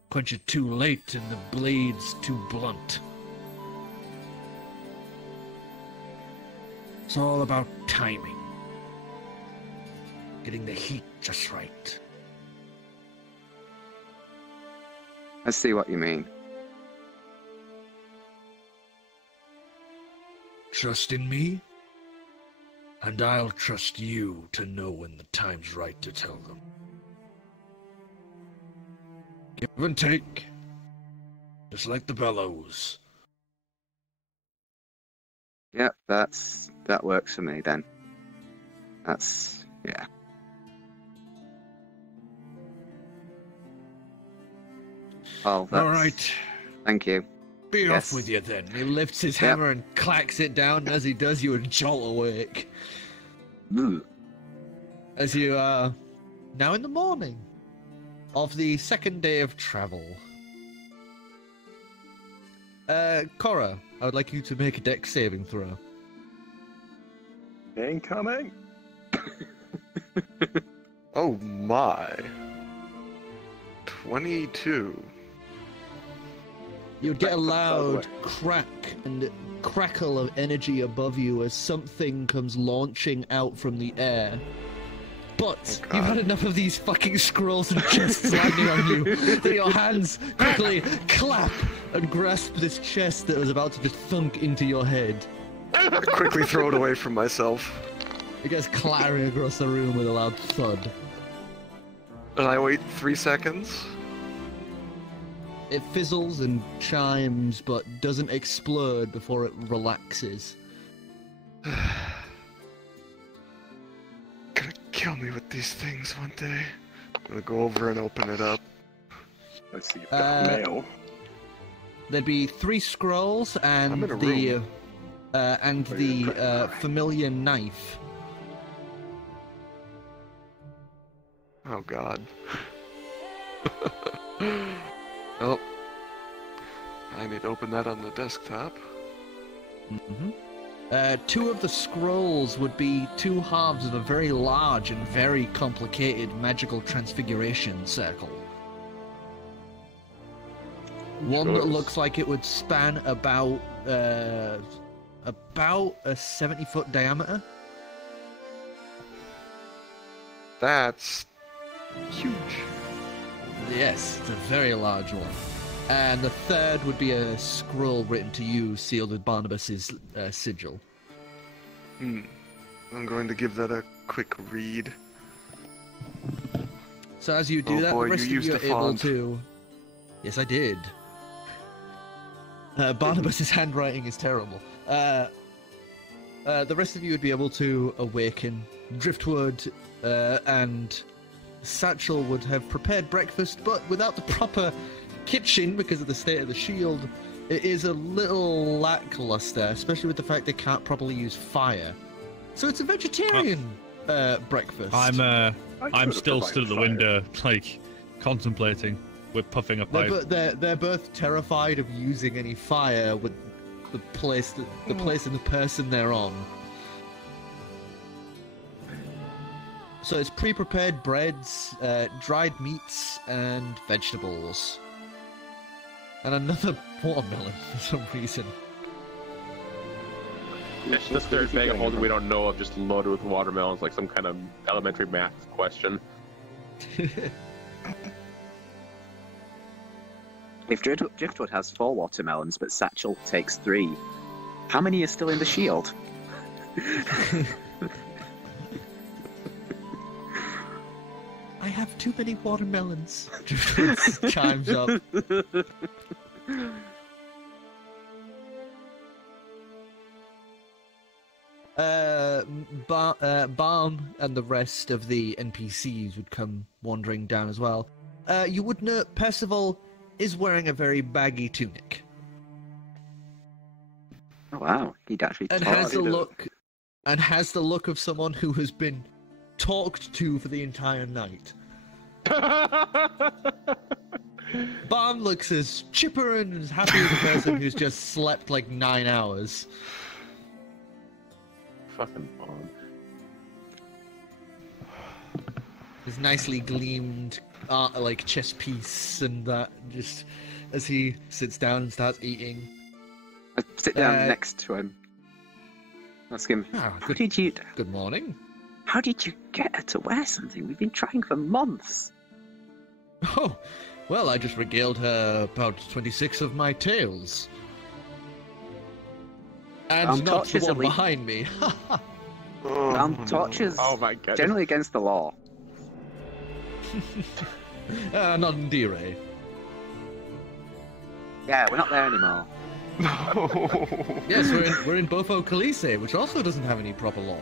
Quench it too late and the blade's too blunt. It's all about timing. Getting the heat just right. I see what you mean. Trust in me, and I'll trust you to know when the time's right to tell them. Give and take, just like the bellows. Yep, that works for me then. Yeah. Well, all right. Thank you. Be off with you then. He lifts his hammer and clacks it down. As he does, you would jolt awake. As you are now in the morning of the second day of travel. Korro, I would like you to make a dex saving throw. Incoming. Oh my. 22. You'd get a loud crack and crackle of energy above you as something comes launching out from the air. But you've had enough of these fucking scrolls and chests landing on you that your hands quickly clap and grasp this chest that was about to just thunk into your head. I quickly throw it away from myself. It goes clattering across the room with a loud thud. And I wait 3 seconds. It fizzles and chimes, but doesn't explode before it relaxes. Gonna kill me with these things one day. I'm gonna go over and open it up. Let's see if got mail. There'd be 3 scrolls and the familiar knife. Oh god. Oh. I need to open that on the desktop. Mm-hmm. 2 of the scrolls would be 2 halves of a very large and very complicated magical transfiguration circle. One that looks like it would span about a 70-foot diameter. That's huge. Yes, it's a very large one. And the third would be a scroll written to you, sealed with Barnabas's sigil. I'm going to give that a quick read. So as you do that, boy, the rest you of you are used a able font. to... Yes, I did. Barnabas's handwriting is terrible. The rest of you would be able to awaken. Driftwood and Satchel would have prepared breakfast, but without the proper kitchen because of the state of the shield. It is a little lackluster, especially with the fact they can't properly use fire. So it's a vegetarian breakfast. I'm still stood at the window, like contemplating. We're puffing a pipe. They're both terrified of using any fire with the place and the person they're on. So it's pre-prepared breads, dried meats, and vegetables. And another watermelon for some reason. It's the third bag of holding we don't know of, just loaded with watermelons, like some kind of elementary math question. If Driftwood has 4 watermelons, but Satchel takes 3, how many are still in the shield? I have too many watermelons. Driftwood chimes up. Balm and the rest of the NPCs would come wandering down as well. You would note Percival is wearing a very baggy tunic. Oh wow, he'd actually And has the look of someone who has been talked to for the entire night. Balm looks as chipper and as happy as a person who's just slept like 9 hours. Fucking bomb. His nicely gleamed like chest piece and that, just as he sits down and starts eating. I sit down next to him. Ask him, Good morning. How did you get her to wear something? We've been trying for months. Oh, well, I just regaled her about 26 of my tales. And not the one behind me. Torches oh my God. Generally against the law. Not in D-Ray. Yeah, we're not there anymore. No. Yes, we're in Bofo Calise, which also doesn't have any proper law.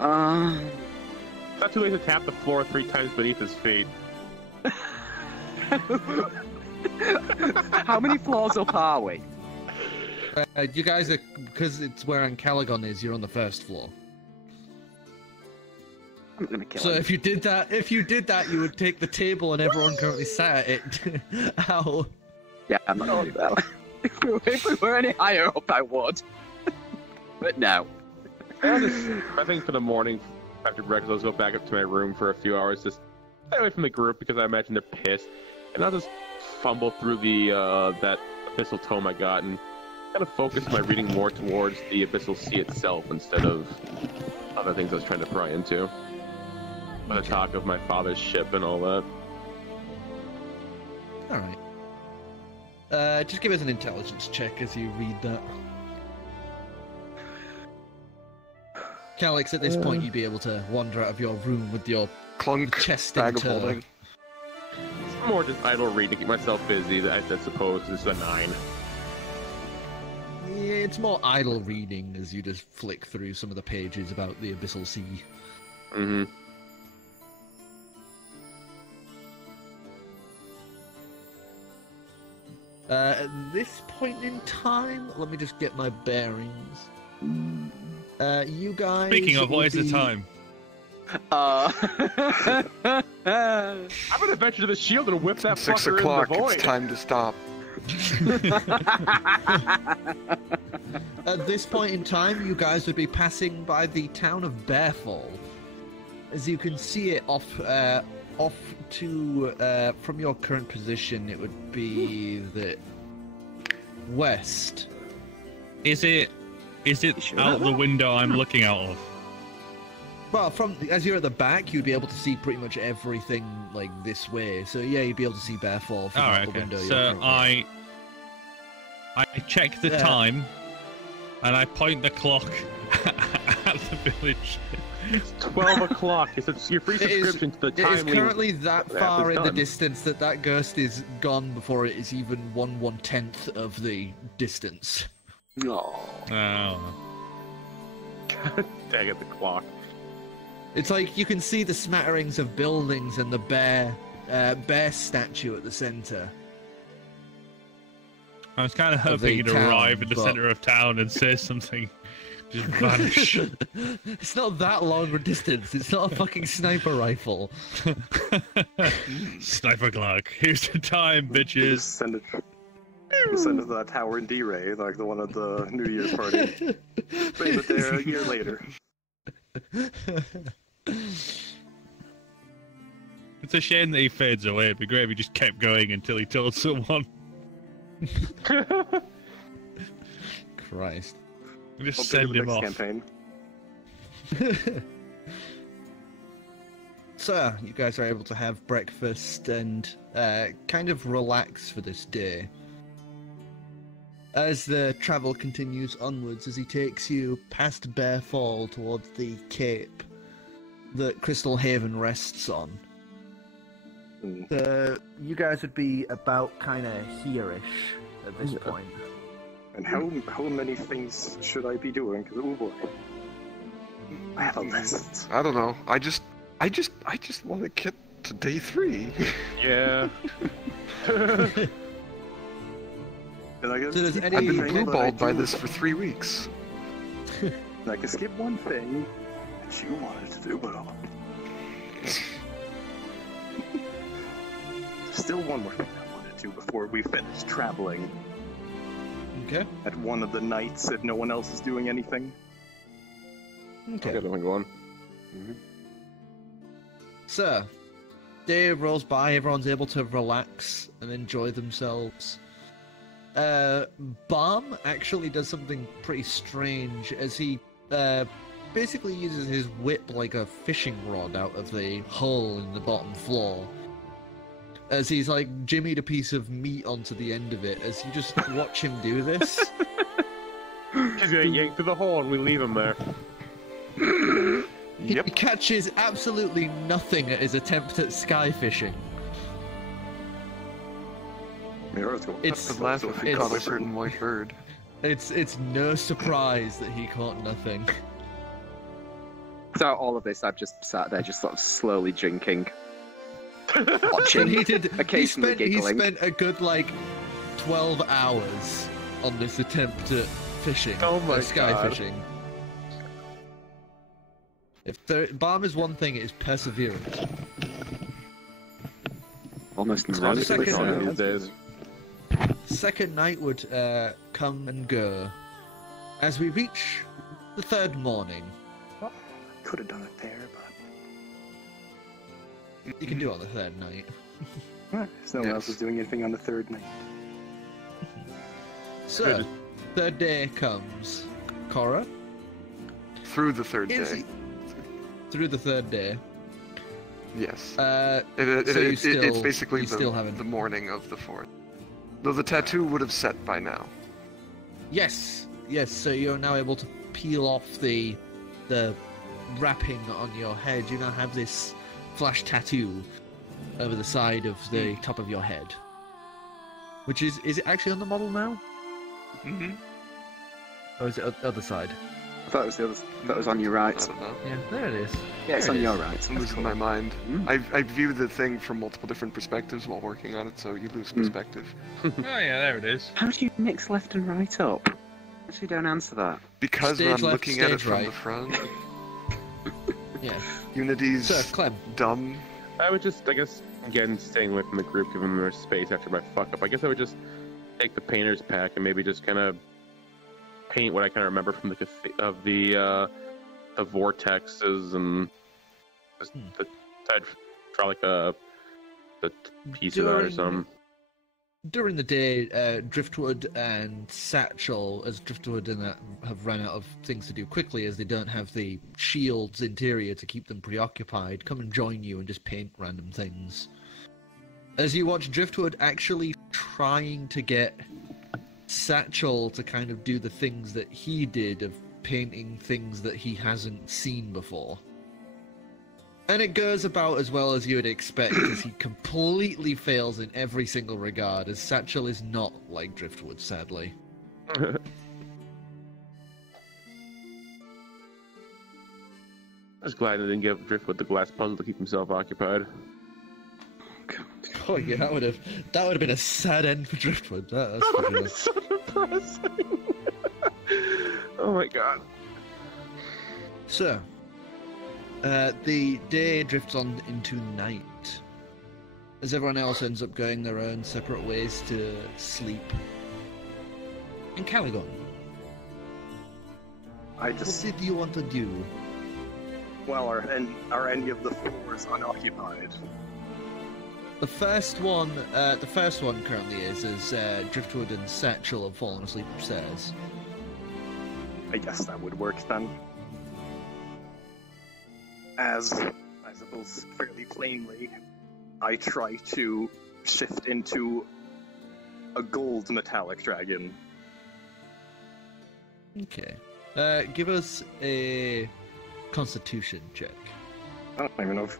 It's not too late to tap the floor 3 times beneath his feet. How many floors up are we? You guys are, because it's where Ancalagon is, you're on the first floor. I'm gonna kill so him. if you did that, you would take the table and everyone currently sat at it. Ow. Yeah, I'm not gonna do that. If we were any higher up, I would. But no. I think for the morning, after breakfast, I'll go back up to my room for a few hours, just stay away from the group because I imagine they're pissed, and I'll just fumble through the that abyssal tome I got and kind of focus my reading more towards the abyssal sea itself instead of other things I was trying to pry into. The talk of my father's ship and all that. All right. Just give us an intelligence check as you read that. Calix, at this point, you'd be able to wander out of your room with your Clunk, chest bag in of tow. holding. It's more just idle reading to keep myself busy, I suppose. It's a 9. Yeah, it's more idle reading as you just flick through some of the pages about the Abyssal Sea. Mm-hmm. At this point in time, let me just get my bearings. You guys... Speaking of, what is the be- time? I'm gonna venture to the shield and whip that 6 fucker o'clock, in the void. it's time to stop. At this point in time, you guys would be passing by the town of Bearfall. As you can see it off to, from your current position, it would be the west. Is it out the window I'm looking out of? Well, as you're at the back, you'd be able to see pretty much everything like this way. So yeah, you'd be able to see Bearfall from out the window. So I check the time, and I point the clock at the village. It's 12 o'clock. It's your free subscription to the time. It is currently that far in the distance that ghost is gone before it is even 1/10 of the distance. No. Oh. God dang it, the clock. It's like you can see the smatterings of buildings and the bear statue at the center. I was kind of hoping you'd arrive in the center of town and say something. Just vanish. It's not that long a distance. It's not a fucking sniper rifle. Sniper Glock. Here's the time, bitches. Send it to that tower in D-Ray, like the one at the New Year's party. Frame it there a year later. It's a shame that he fades away. It'd be great if he just kept going until he told someone. Christ. Just send him off. Campaign. So, you guys are able to have breakfast and kind of relax for this day. As the travel continues onwards, as he takes you past Bear Fall towards the cape that Crystal Haven rests on. You guys would be about kind of here-ish at this point. And how many things should I be doing? Because, oh boy, I have a list. I don't know. I just want to get to day 3. Yeah. I've been blue-balled by this for 3 weeks. I can skip one thing that you wanted to do, but still one more thing I wanted to before we finish traveling. Okay. At one of the nights, if no one else is doing anything. Okay. Got one going. So, day rolls by, everyone's able to relax and enjoy themselves. Balm actually does something pretty strange as he basically uses his whip like a fishing rod out of the hole in the bottom floor. As he's like jimmied a piece of meat onto the end of it, as you just watch him do this. He's gonna yank through the hole and we leave him there. He catches absolutely nothing at his attempt at sky fishing. I'd laugh if he caught a certain white bird. It's no surprise that he caught nothing. Throughout all of this, I've just sat there, just sort of slowly drinking, watching, occasionally giggling. He spent a good 12 hours on this attempt at fishing. Oh my sky God. fishing. If Balm is one thing, it is perseverance. Almost So ironically second- These days. Second night would come and go as we reach the third morning. Could have done it there, but You can do it on the third night. no one else is doing anything on the third night. So, third day comes. Korro? Through the third day. Through the third day. Yes. So It's basically haven't. the morning of the 4th. Though the tattoo would have set by now. Yes, so you're now able to peel off the wrapping on your head. You now have this flash tattoo over the side of the top of your head. Which is it actually on the model now? Mm-hmm. Or is it other side? I thought it was the other. That was on your right. I don't know. Yeah, there it is. Yeah, it's There on it your is. right. I'm losing my mind. Mm. I view the thing from multiple different perspectives while working on it, so you lose perspective. Oh yeah, there it is. How do you mix left and right up? Actually, don't answer that. Because Stage when I'm left, looking at it stage from right. the front, Yeah. Unity's So, Clem. dumb. I would just, I guess, again, staying away from the group, giving them more space after my fuck up. I guess I would just take the painter's pack and maybe just kind of paint what I kind of remember from the vortexes and just I'd draw like a the piece of that or something. During the day, Driftwood and Satchel, as Driftwood and that have run out of things to do quickly, as they don't have the shields interior to keep them preoccupied, come and join you and just paint random things. As you watch Driftwood actually trying to get Satchel to kind of do the things that he did of painting things that he hasn't seen before. And it goes about as well as you would expect, as he completely fails in every single regard, as Satchel is not like Driftwood, sadly. I was glad I didn't give Driftwood the glass puzzle to keep himself occupied. Oh yeah, that would have been a sad end for Driftwood. That's for sure. It's so depressing. Oh my god. So, the day drifts on into night, as everyone else ends up going their own separate ways to sleep. Ancalagon, what did you want to do? Well, are any of the floors unoccupied? The first one currently is Driftwood and Satchel have fallen asleep upstairs. I guess that would work then. As, I suppose, fairly plainly, I try to shift into a gold metallic dragon. Okay. Give us a Constitution check. I don't even know if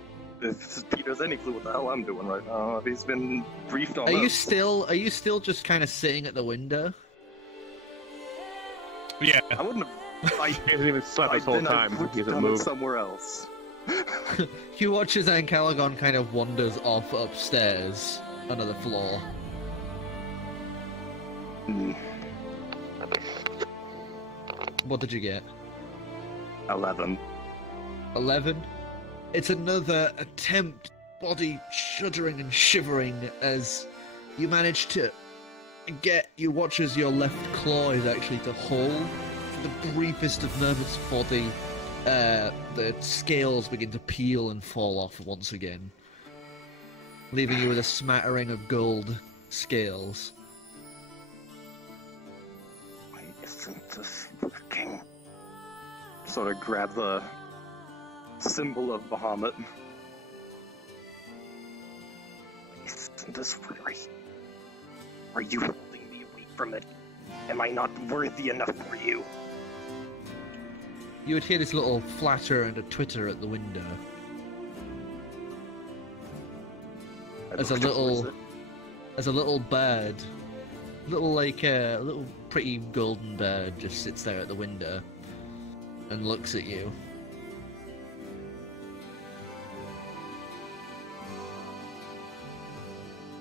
Peter has any clue what the hell I'm doing right now. He's been briefed on Are you this. still just kind of sitting at the window? Yeah. I wouldn't have... He hasn't even slept this whole time. He hasn't moved. Somewhere else. You watch as Ancalagon kind of wanders off upstairs under the floor. What did you get? 11. 11? It's another attempt, body shuddering and shivering, as you manage to you watch as your left claw is actually to hold for the briefest of moments before the scales begin to peel and fall off once again, leaving you with a smattering of gold scales. Why isn't this working? Sort of grab the symbol of Bahamut. Isn't this right? Are you holding me away from it? Am I not worthy enough for you? You would hear this little flatter and a twitter at the window. As a little bird, a little pretty golden bird just sits there at the window and looks at you.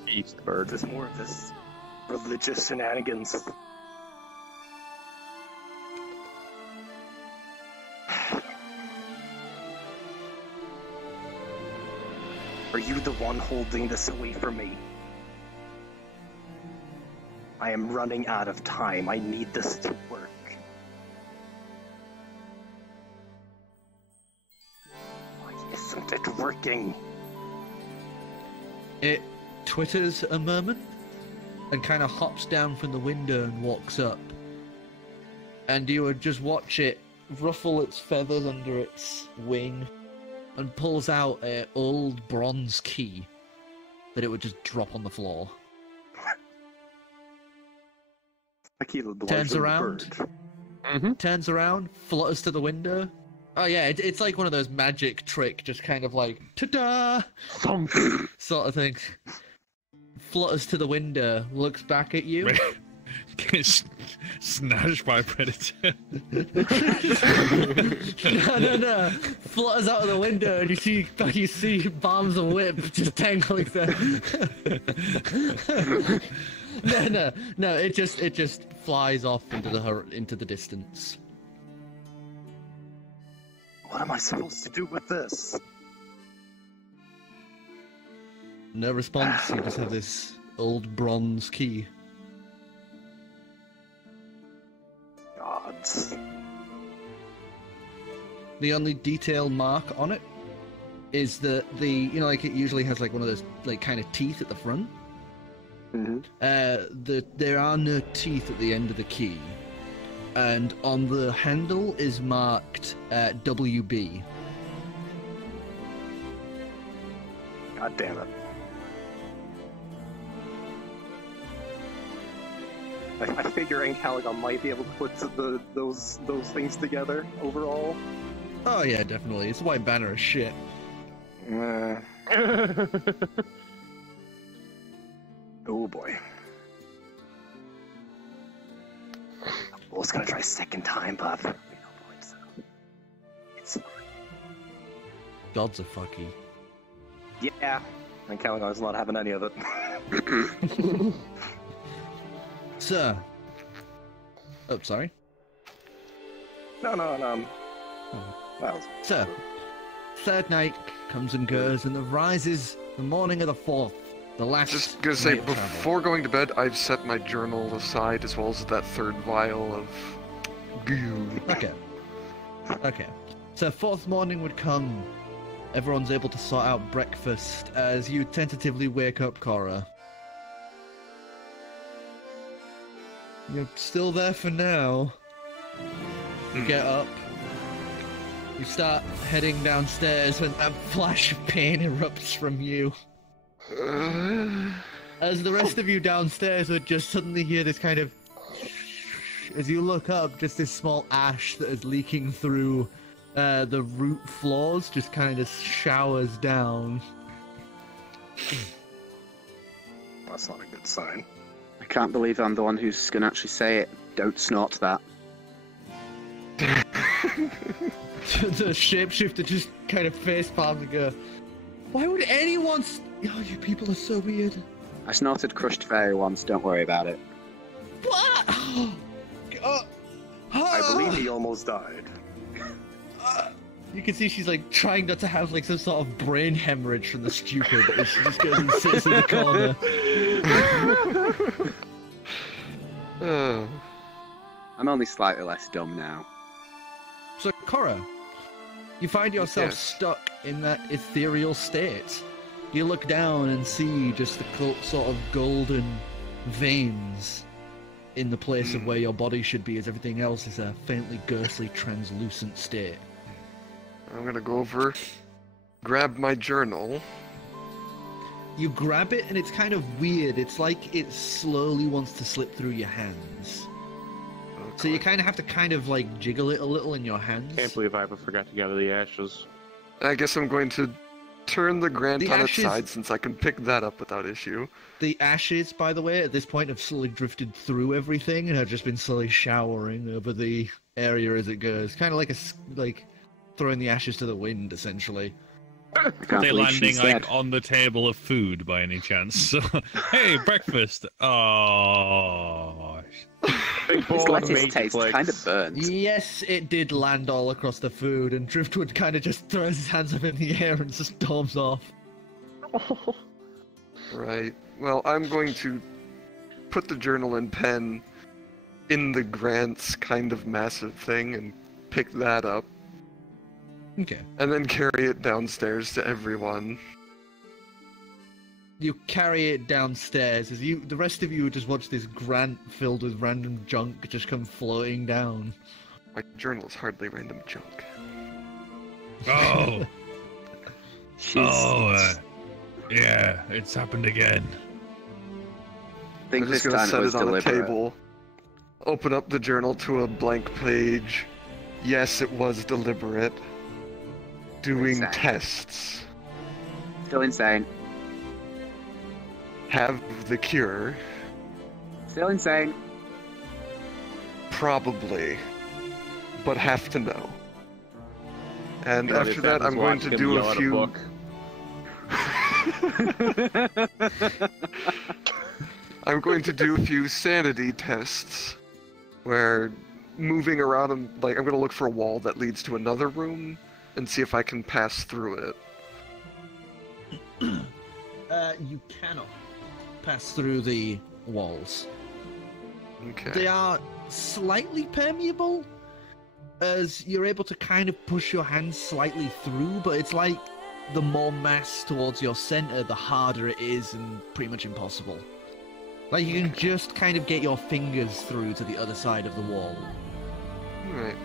East bird. There's more of this religious shenanigans. Are you the one holding this away from me? I am running out of time. I need this to work. Why isn't it working? It twitters a moment and kind of hops down from the window and walks up. And you would just watch it ruffle its feathers under its wing and pulls out an old bronze key that it would just drop on the floor. Turns around, turns around, flutters to the window. Oh yeah, it's like one of those magic trick, just kind of like, ta-da! sort of thing. Flutters to the window, looks back at you. Gets snatched by a predator. No. Flutters out of the window, and you see bombs and whip just tangling there. No. It just flies off into the distance. What am I supposed to do with this? No response. You just have this old bronze key. Gods. The only detail mark on it is that like it usually has like one of those like kind of teeth at the front. Mm-hmm. There are no teeth at the end of the key, and on the handle is marked WB. God damn it. I figure Ancalagon might be able to put those things together overall. Oh yeah, definitely. It's a white banner of shit. Oh boy. Well, it's gonna try second time, but it's Gods are fucky. yeah. Ancalagon's not having any of it. Sir. Oh, sorry. No. Sir, third night comes and goes, and the rises the morning of the fourth. The last. Just gonna say, night of travel. before going to bed, I've set my journal aside as well as that third vial of goo. Okay. So fourth morning would come. Everyone's able to sort out breakfast as you tentatively wake up Korro. You're still there for now. You get up. You start heading downstairs when that flash of pain erupts from you. As the rest of you downstairs would just suddenly hear this kind of... As you look up, just this small ash that is leaking through the root floors just kind of showers down. That's not a good sign. I can't believe I'm the one who's going to actually say it. Don't snort that. The shapeshifter just kind of face palms and go, why would anyone... Oh, you people are so weird. I snorted crushed fairy once, don't worry about it. What? I believe he almost died. You can see she's like trying not to have like some sort of brain hemorrhage from the stupid as she just goes and sits in the corner. I'm only slightly less dumb now. So, Korro, you find yourself Yes. stuck in that ethereal state. You look down and see just the sort of golden veins in the place of where your body should be, as everything else is a faintly ghostly, translucent state. I'm gonna go over, grab my journal. You grab it and it's kind of weird. It's like it slowly wants to slip through your hands. So you kind of have to kind of like jiggle it a little in your hands. Can't believe I ever forgot to gather the ashes. I guess I'm going to turn the grant The on ashes- its side since I can pick that up without issue. The ashes, by the way, at this point have slowly drifted through everything and have just been slowly showering over the area as it goes. Kind of like throwing the ashes to the wind, essentially. I Are can't they believe landing she's like dead. on the table of food by any chance? Hey, breakfast! Oh, Big This bowl of lettuce Magic tastes Flakes. kind of burnt. Yes, it did land all across the food, and Driftwood kind of just throws his hands up in the air and just storms off. Right. Well, I'm going to put the journal and pen in the grant's kind of massive thing and pick that up. Okay. And then carry it downstairs to everyone. You carry it downstairs as the rest of you just watch this grant filled with random junk just come floating down. My journal is hardly random junk. oh, She's... yeah, it's happened again. I think I'm this just gonna time set it was it on a deliberate. table. Open up the journal to a blank page. Yes, it was deliberate. Doing Exactly. tests. Still insane. Have the cure. Still insane. Probably. But have to know. And God, after if that, was I'm going watching to him do yell a at few... book. I'm going to do a few sanity tests. Where moving around, I'm going to look for a wall that leads to another room and see if I can pass through it. You cannot pass through the walls. Okay. They are slightly permeable, as you're able to kind of push your hands slightly through, but it's like the more mass towards your center, the harder it is and pretty much impossible. Like, you can just kind of get your fingers through to the other side of the wall. Alright.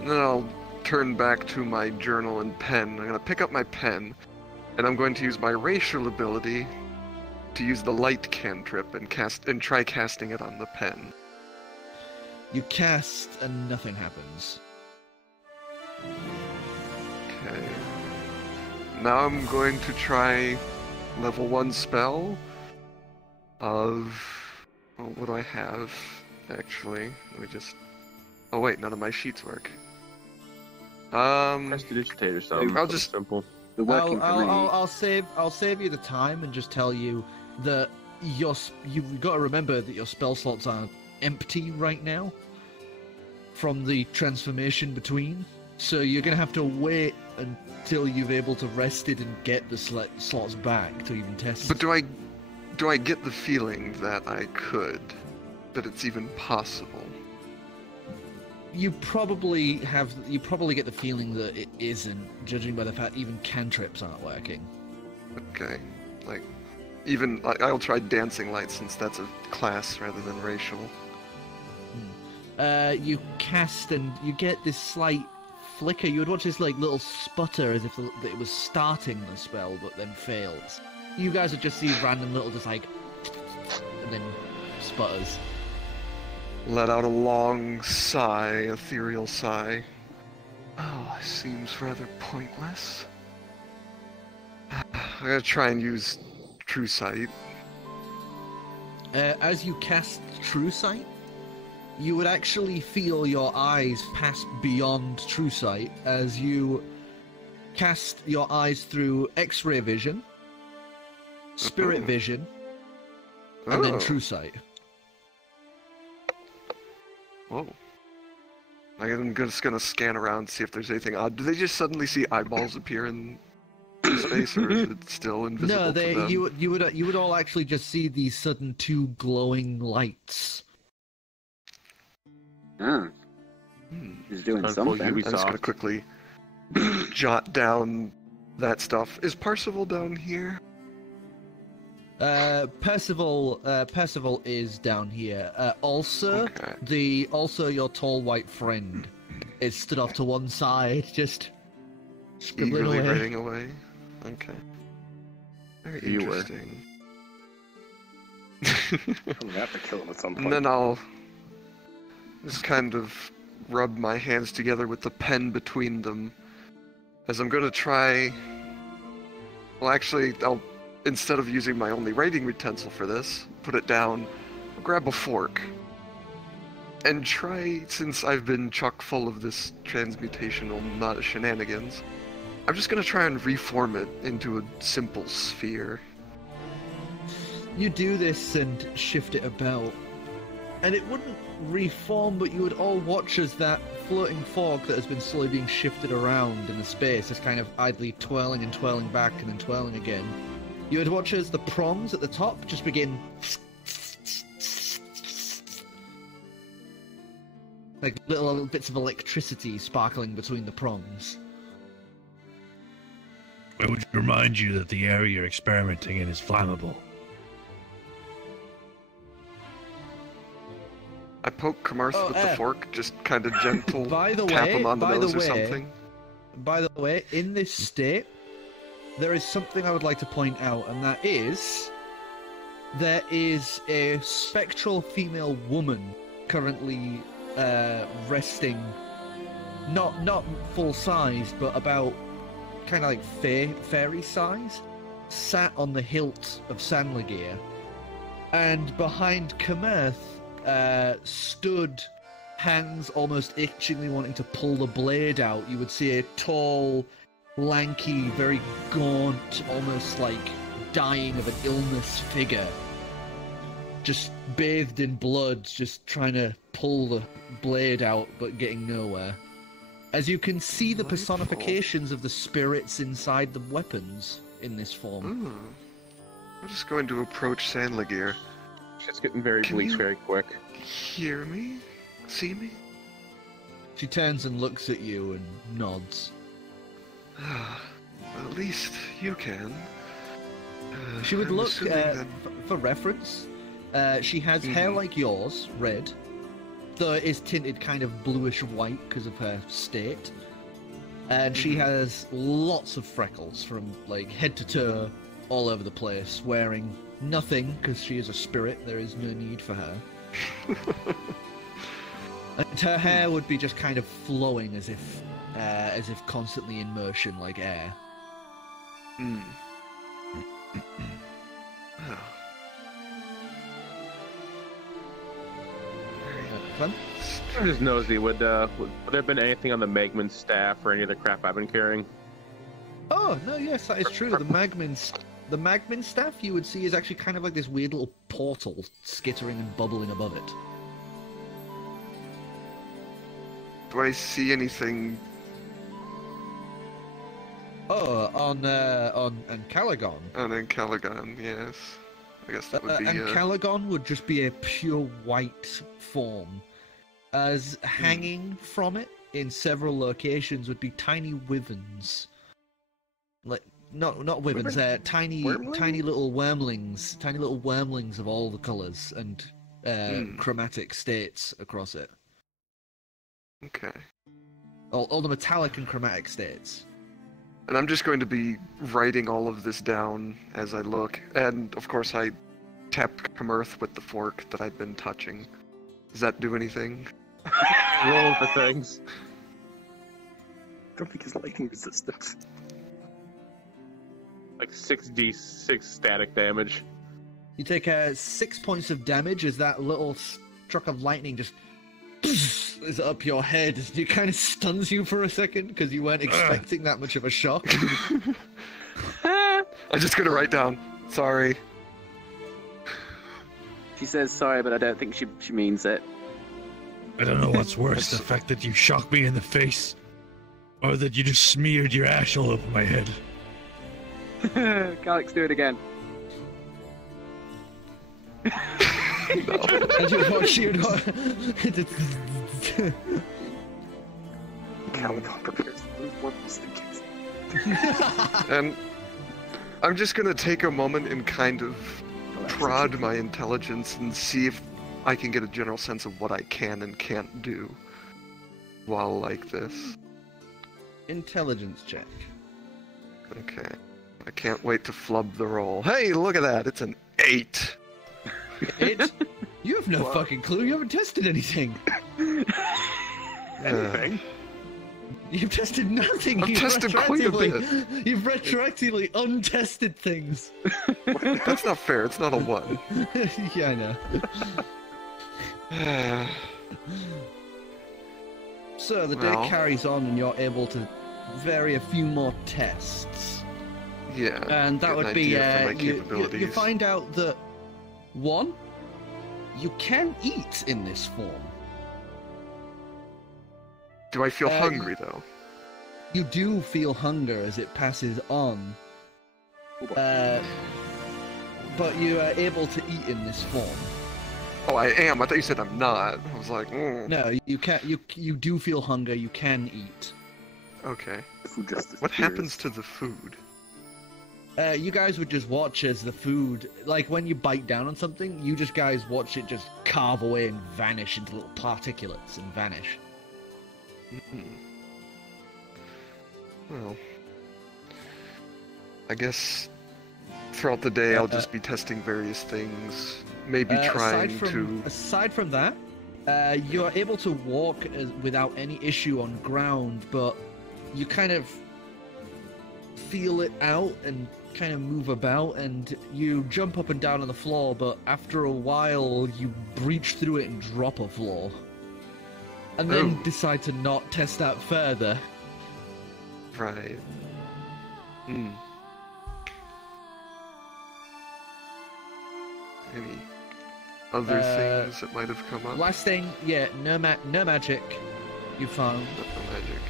And then I'll turn back to my journal and pen. I'm gonna pick up my pen, and I'm going to use my racial ability to use the light cantrip and try casting it on the pen. You cast and nothing happens. Okay. Now I'm going to try level 1 spell of... Well, what do I have, actually? Let me just... Oh wait, none of my sheets work. Prestidigitate or something. I'll just... Simple. I'll save you the time and just tell you that you've got to remember that your spell slots are empty right now from the transformation between. So you're gonna have to wait until you've able to rest it and get the slots back to even test. But do I get the feeling that I could, that it's even possible? You probably get the feeling that it isn't, judging by the fact even cantrips aren't working. Okay, like, even, I'll try dancing light since that's a class rather than racial. You cast and you get this slight flicker. You would watch this like little sputter as if it was starting the spell, but then fails. You guys would just see random little just like, and then sputters. Let out a long sigh, ethereal sigh. Oh, it seems rather pointless. I'm gonna try and use True Sight. As you cast True Sight, you would actually feel your eyes pass beyond True Sight as you cast your eyes through X-ray vision, Spirit vision, and then True Sight. Whoa. I'm just gonna scan around, see if there's anything odd. Do they just suddenly see eyeballs appear in space, or is it still invisible No, to them? you would all actually just see these sudden two glowing lights. Ah. He's doing something. I'm just gonna quickly jot down that stuff. Is Parzival down here? Percival is down here. Also your tall white friend is stood off to one side, just scribbling Eagerly away. writing away. Okay. Very interesting. We have to kill him at some point. And then I'll just kind of rub my hands together with the pen between them, as I'm gonna try... Well, actually, instead of using my only writing utensil for this, put it down, I'll grab a fork, and try, since I've been chock full of this transmutational shenanigans, I'm just gonna try and reform it into a simple sphere. You do this and shift it about, and it wouldn't reform, but you would all watch as that floating fork that has been slowly being shifted around in the space is kind of idly twirling and twirling back and then twirling again. You would watch as the prongs at the top just begin like little bits of electricity sparkling between the prongs. I would remind you that the area you're experimenting in is flammable. I poke Kamerth with the fork, just kind of gentle tap him on the nose or something. By the way, in this state, there is something I would like to point out, and that is there is a spectral female woman currently resting, not full size, but about kind of like fairy size, sat on the hilt of Sanligir, and behind Kamerth stood, hands almost itchingly wanting to pull the blade out. You would see a tall, lanky, very gaunt, almost like dying of an illness figure, just bathed in blood, just trying to pull the blade out but getting nowhere. As you can see the personifications of the spirits inside the weapons in this form. I'm just going to approach Sanligir. Shit's getting very bleak very quick. Hear me? See me? She turns and looks at you and nods. At least you can. She would I'm look, assuming that- for reference, she has hair like yours, red, though it is tinted kind of bluish white because of her state. And she has lots of freckles from like head to toe all over the place, wearing nothing because she is a spirit. There is no need for her. And her hair would be just kind of flowing as if constantly in motion like air. Hmm. Clem? I'm just nosy. Would there have been anything on the Magman staff or any of the crap I've been carrying? Oh no, yes, that is true. The Magman staff you would see is actually kind of like this weird little portal skittering and bubbling above it. Do I see anything? Oh, on Ancalagon. On Ancalagon, yes. I guess that would be. Ancalagon would just be a pure white form, as hanging from it in several locations would be tiny wyverns. Like not wyverns, tiny little wormlings of all the colours and chromatic states across it. Okay. All the metallic and chromatic states. And I'm just going to be writing all of this down as I look. And, of course, I tapped Kamerth with the fork that I'd been touching. Does that do anything? Roll for things. Don't think it's lightning resistant. Like 6d6 static damage. You take 6 points of damage as that little struck of lightning just is up your head. It kind of stuns you for a second because you weren't expecting that much of a shock. I'm just gonna write down, sorry. She says sorry, but I don't think she means it. I don't know what's worse, the fact that you shocked me in the face, or that you just smeared your ash all over my head. Calix, do it again. And you watch Caligon prepares to lose one just in case. And I'm just gonna take a moment and kind of prod my intelligence and see if I can get a general sense of what I can and can't do while like this. Intelligence check. Okay. I can't wait to flub the roll. Hey, look at that! It's an 8! 8? You have no fucking clue. You haven't tested anything. Anything? You've tested nothing. I've tested quite a bit. You've retroactively untested things. That's not fair. It's not a 1. Yeah, I know. So the day carries on and you're able to vary a few more tests. Yeah. And that get would an be, idea for my you capabilities. find out that, 1, you can eat in this form. Do I feel hungry, though? You do feel hunger as it passes on. But you are able to eat in this form. Oh, I am. I thought you said I'm not. I was like, No, you can. You do feel hunger. You can eat. Okay. Food just What disappears. happens to the food? You guys would just watch as the food, like when you bite down on something, you just guys watch it just carve away and vanish into little particulates and vanish. Well, I guess throughout the day I'll just be testing various things, maybe trying to... Aside from that, you are able to walk without any issue on ground, but you kind of feel it out and kind of move about, and you jump up and down on the floor, but after a while you breach through it and drop a floor. And then decide to not test that further. Right. Any other things that might have come up? Last thing, no magic you found. No magic.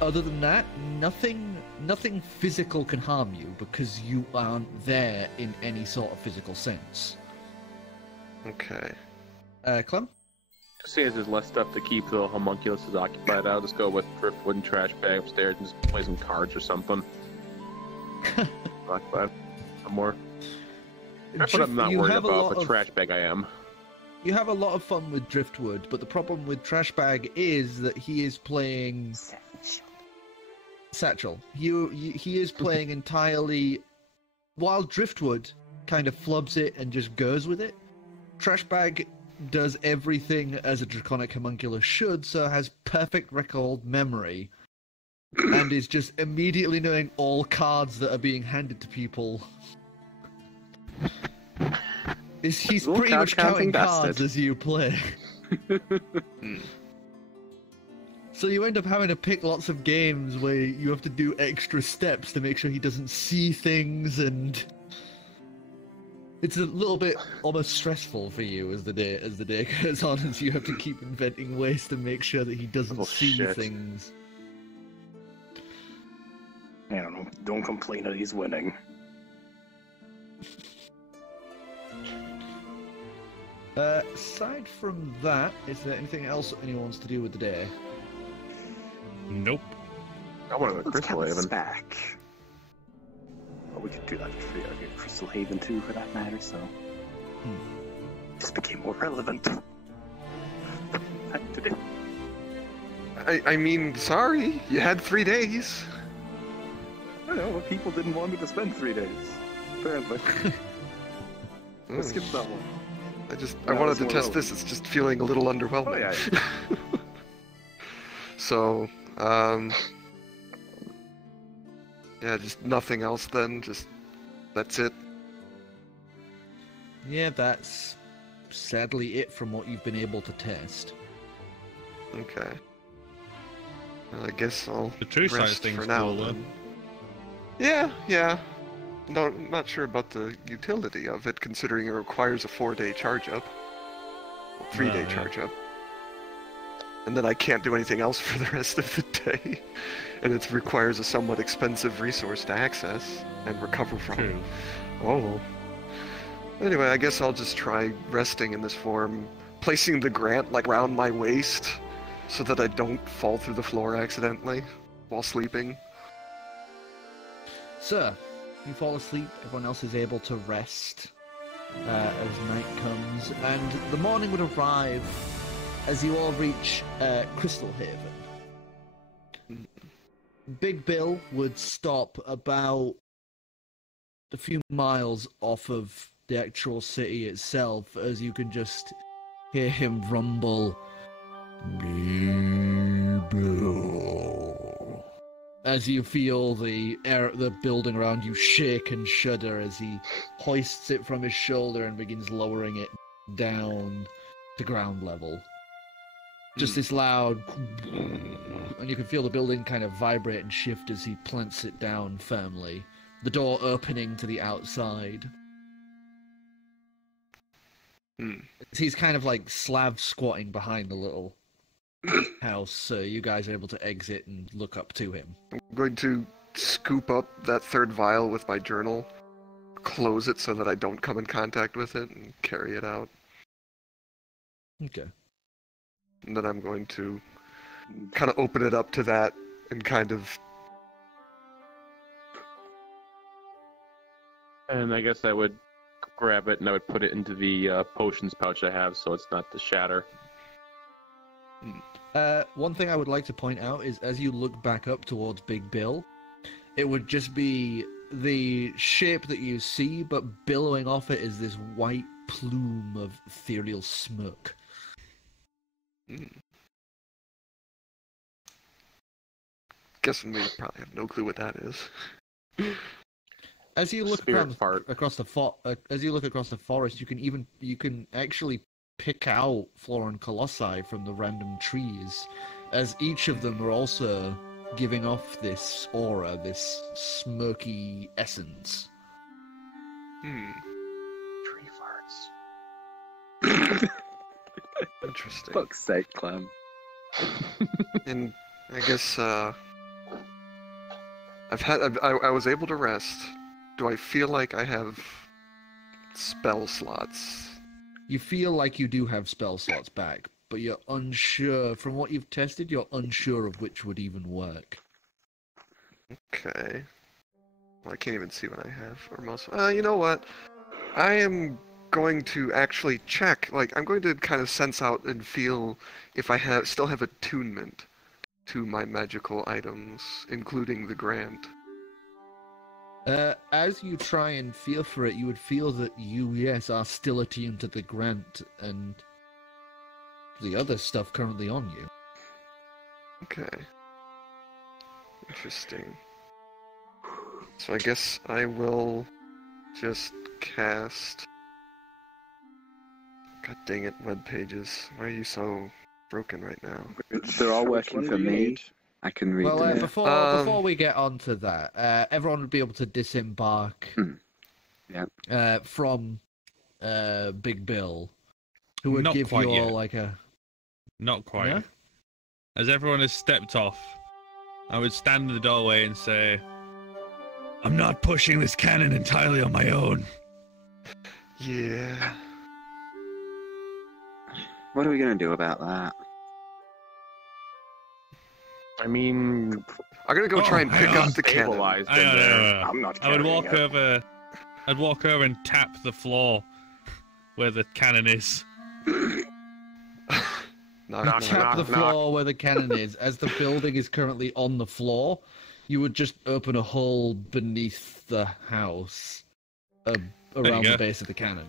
Other than that, nothing physical can harm you because you aren't there in any sort of physical sense. Okay. Clem? Seeing as there's less stuff to keep the homunculus is occupied, I'll just go with driftwood and trash bag upstairs and just play some cards or something. Fuck, but I'm more. That's what I'm not worried about the trash bag I am. You have a lot of fun with Driftwood, but the problem with Trashbag is that he is playing... Satchel. He is playing entirely... While Driftwood kind of flubs it and just goes with it, Trashbag does everything as a Draconic Homunculus should, so has perfect record memory, and is just immediately knowing all cards that are being handed to people. He's pretty much counting cards as you play. So you end up having to pick lots of games where you have to do extra steps to make sure he doesn't see things, and it's a little bit almost stressful for you as the day goes on, as you have to keep inventing ways to make sure that he doesn't see things. I don't know. Don't complain that he's winning. Aside from that, is there anything else anyone wants to do with the day? Nope. I want to Crystal Haven. Back. Well, we could do that for Crystal Haven too, for that matter. So, just became more relevant. I mean, sorry, you had 3 days. I know, but people didn't want me to spend 3 days. Apparently. Let's skip that one. I wanted to test this. It's just feeling a little underwhelming. Oh yeah. So, yeah, just nothing else then. That's it. Yeah, that's sadly it from what you've been able to test. Okay. Well, I guess I'll the true side of rest things for now. cool, Then. Yeah. No, not sure about the utility of it, considering it requires a 4-day charge up. 3-day charge up. And then I can't do anything else for the rest of the day. And it requires a somewhat expensive resource to access and recover from. True. Oh. Anyway, I guess I'll just try resting in this form, placing the grant like around my waist so that I don't fall through the floor accidentally while sleeping. Sir, you fall asleep, everyone else is able to rest as night comes, and the morning would arrive as you all reach Crystal Haven. Big Bill would stop about a few miles off of the actual city itself, as you can just hear him rumble, Big Bill, as you feel the building around you shake and shudder as he hoists it from his shoulder and begins lowering it down to ground level. Just this loud, and you can feel the building kind of vibrate and shift as he plants it down firmly, the door opening to the outside. He's kind of like slab squatting behind the little house, so you guys are able to exit and look up to him. I'm going to scoop up that third vial with my journal, close it so that I don't come in contact with it, and carry it out. Okay. And then I'm going to kind of open it up to that and kind of... And I guess I would grab it and I would put it into the potions pouch I have so it's not to shatter. One thing I would like to point out is as you look back up towards Big Bill, it would just be the shape that you see, but billowing off it is this white plume of ethereal smoke. Guessing we probably have no clue what that is. As you look across the forest, you can actually pick out flora and colossi from the random trees, as each of them are also giving off this aura, this smoky essence. Tree farts. Interesting. Fuck's sake, Clem. And I guess I was able to rest. Do I feel like I have spell slots? You feel like you do have spell slots back, but you're unsure. From what you've tested, you're unsure of which would even work. Okay. Well, I can't even see what I have or most. You know what? I am going to actually check. Like, I'm going to kind of sense out and feel if I still have attunement to my magical items, including the grant. As you try and feel for it, you would feel that you, yes, are still attuned to the grant and the other stuff currently on you. Okay. Interesting. So I guess I will just cast... God dang it, web pages. Why are you so broken right now? They're all working for me. I can read them. Well, before we get on to that, everyone would be able to disembark from Big Bill, who would Not give quite you all yet. like a... Not quite. Yeah? As everyone has stepped off, I would stand in the doorway and say, I'm not pushing this cannon entirely on my own. Yeah. What are we going to do about that? I mean, I'm gonna go try and pick up the cannon. stabilized in I there. I'm not I would carrying walk it. over. I'd walk over and tap the floor where the cannon is. Knock, Tap the knock. floor where the cannon is. As the building is currently on the floor, you would just open a hole beneath the house around go. the base of the cannon.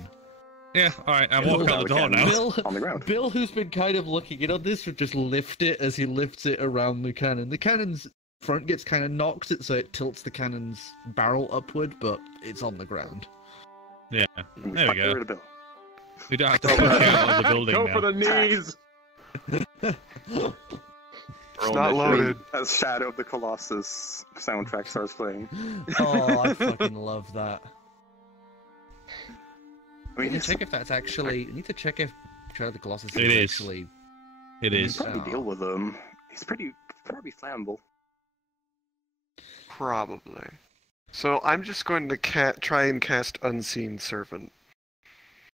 Yeah, alright, I walk out the door now. On the ground. Bill, who's been kind of looking in on this, would just lift it as he lifts it around the cannon. The cannon's front gets kind of knocked, so it tilts the cannon's barrel upward, but it's on the ground. Yeah, there we Fuck, go. get rid of Bill. We don't have to push out of the building Go now. for the knees. It's not loaded. As Shadow of the Colossus soundtrack starts playing. Oh, I fucking love that. I mean, I need to check if that's actually... I need to check if Shadow of the Colossus It is. actually... It you is. can probably deal with him. He's probably flammable. Probably. So I'm just going to try and cast Unseen Servant.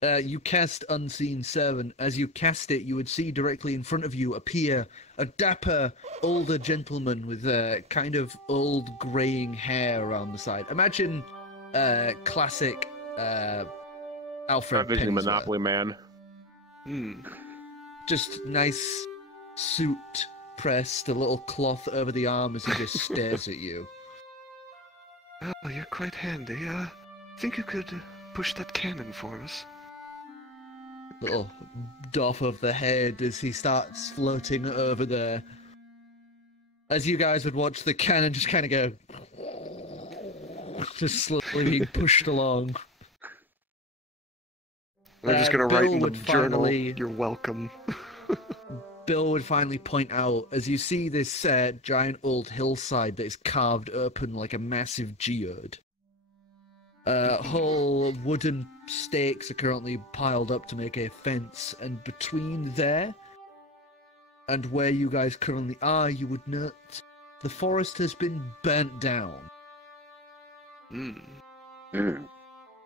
You cast Unseen Servant. As you cast it, you would see directly in front of you appear a dapper, older gentleman with kind of old greying hair around the side. Imagine classic Alfred Vision Pennyworth. Monopoly Man. Just nice suit pressed, a little cloth over the arm as he just stares at you. Oh, you're quite handy. Think you could push that cannon for us? Little doff of the head as he starts floating over there. As you guys would watch the cannon just kind of go... just slowly being pushed along. We're just gonna write Bill in the would journal, finally- you're welcome. Bill would finally point out, as you see this giant old hillside that is carved open like a massive geode. Whole wooden stakes are currently piled up to make a fence, and between there and where you guys currently are, you would note the forest has been burnt down.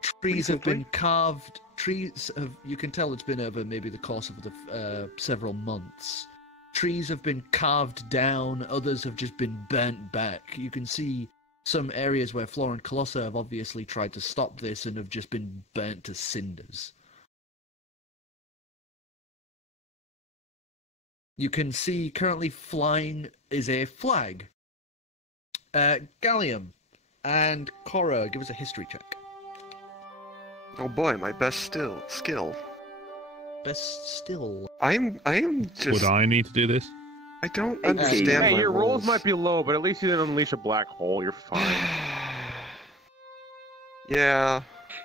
Trees have been carved. You can tell it's been over maybe the course of the several months. Trees have been carved down, others have just been burnt back. You can see some areas where Flora and Colossa have obviously tried to stop this and have just been burnt to cinders. You can see currently flying is a flag. Gallium and Korro, give us a history check. Oh boy, my best skill. Best still. I am just... Would I need to do this? I don't 18. understand Hey, my your rolls rolls. might be low, but at least you didn't unleash a black hole. You're fine. Yeah,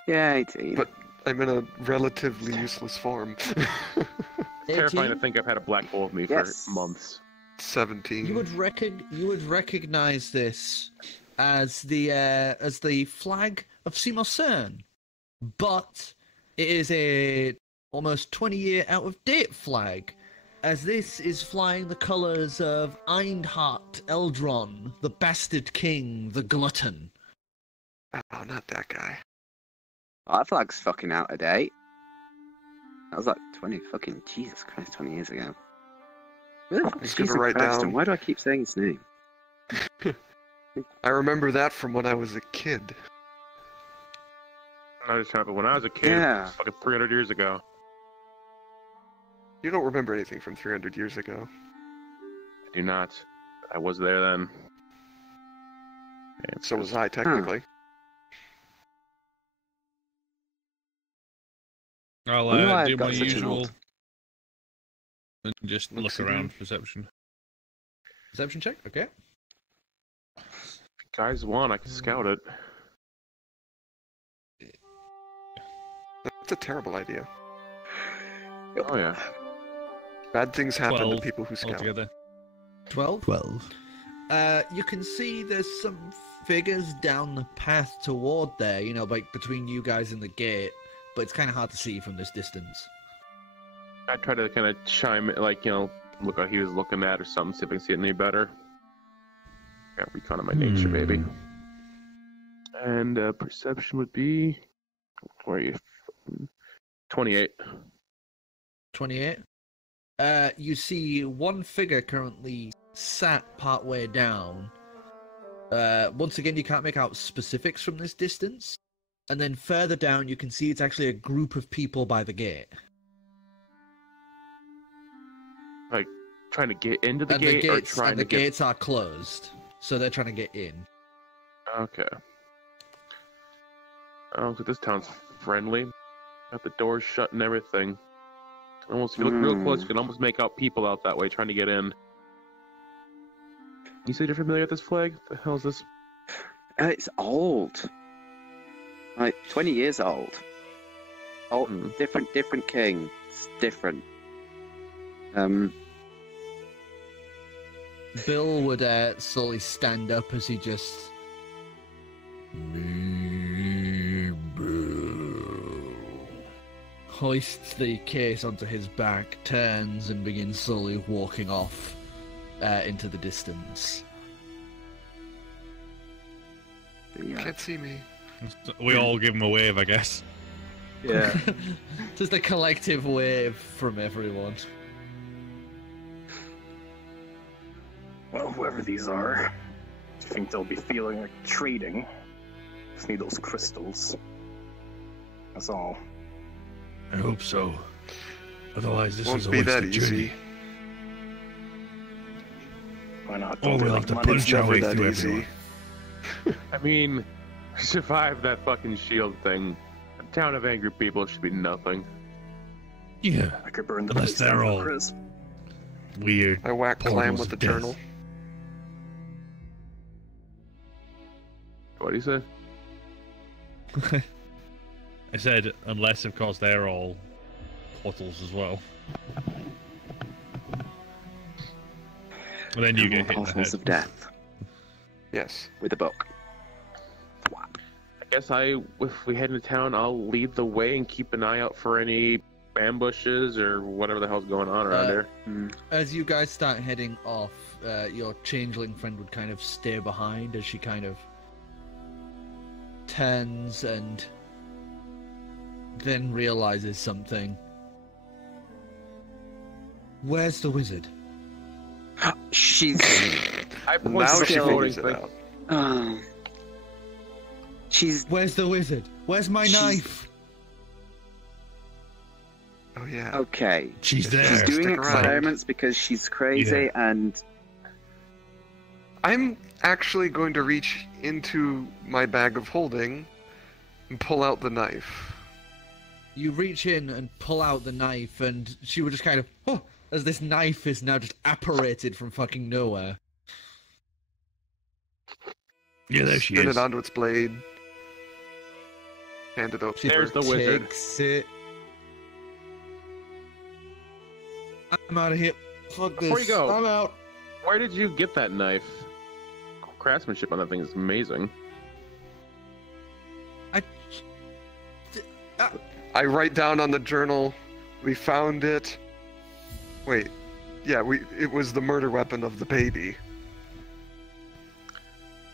Yeah, 18. but I'm in a relatively useless form. It's terrifying to 18? think I've had a black hole with me Yes. for months. 17. You would recognize this as the flag of Seymour Cern, but it is a almost 20-year out-of-date flag, as this is flying the colours of Eindhart Eldron, the Bastard King, the Glutton. Oh, not that guy. Oh, that flag's fucking out of date. That was like 20 fucking... Jesus Christ, 20 years ago. Who the fuck is Just gonna Jesus write Christ, down- and why do I keep saying his name? I remember that from when I was a kid. I just happened when I was a kid. Yeah. Fucking 300 years ago. You don't remember anything from 300 years ago. I do not. I was there then. And So was I, technically. I'll I know I've do got my such an usual old- and just look around. Perception. Perception check, okay. if you guys want, I can scout it. That's a terrible idea. Oh yeah. Bad things happen to 12 people who scout. altogether. 12? 12. You can see there's some figures down the path toward there, you know, like between you guys and the gate, but it's kind of hard to see from this distance. I try to kind of chime in, like, you know, look what he was looking at or something, see if I can see it any better. Got recon of my nature, baby. And perception would be... Where are you? 28. 28. You see one figure currently sat partway down. Once again, you can't make out specifics from this distance. And then further down, you can see it's actually a group of people by the gate. Like, trying to get into the And gate, or gates, trying and the to get... gates are closed, so they're trying to get in. Okay. Oh, so this town's friendly. Got the doors shut and everything. Almost, if you look real close, you can almost make out people out that way trying to get in. You say you're familiar with this flag? The hell is this? It's old. Like 20 years old. Oh, different king. It's different. Bill would slowly stand up as he just... hoists the case onto his back, turns, and begins slowly walking off into the distance. You can't see me. We all give him a wave, I guess. Yeah. Just a collective wave from everyone. Well, whoever these are, do you think they'll be feeling like trading? Just need those crystals. That's all. I hope so. Otherwise, this Won't is a be that wasted journey. easy. Why not? Or we'll have to punch our never way that through easy. everyone. I mean, survive that fucking shield thing. A town of angry people should be nothing. Yeah, I could burn the unless place down they're to a all crisp. weird. I whack Clam Portals with the of death. journal. What do you say? I said, unless, of course, they're all portals as well. And then you get hit in the Portals head. of death Yes. with a book. I guess if we head into town, I'll lead the way and keep an eye out for any ambushes or whatever the hell's going on around here. As you guys start heading off, your changeling friend would kind of stay behind as she kind of turns and then realizes something. Where's the wizard? She's. I point Now to she the figures floating it thing. out. She's. Where's the wizard? Where's my knife? Oh yeah. Okay. She's She's there. She's doing Stick around. experiments because she's crazy and. I'm actually going to reach into my bag of holding and pull out the knife. You reach in and pull out the knife, and she would just kind of, oh, as this knife is now just apparated from fucking nowhere. Yeah, there she Spin is. it onto its blade. Hand it over. She There's the wizard. takes it. I'm out of here. Fuck this. Before you go. I'm out. Where did you get that knife? Craftsmanship on that thing is amazing. I write down on the journal, we found it. Wait, yeah, it was the murder weapon of the baby.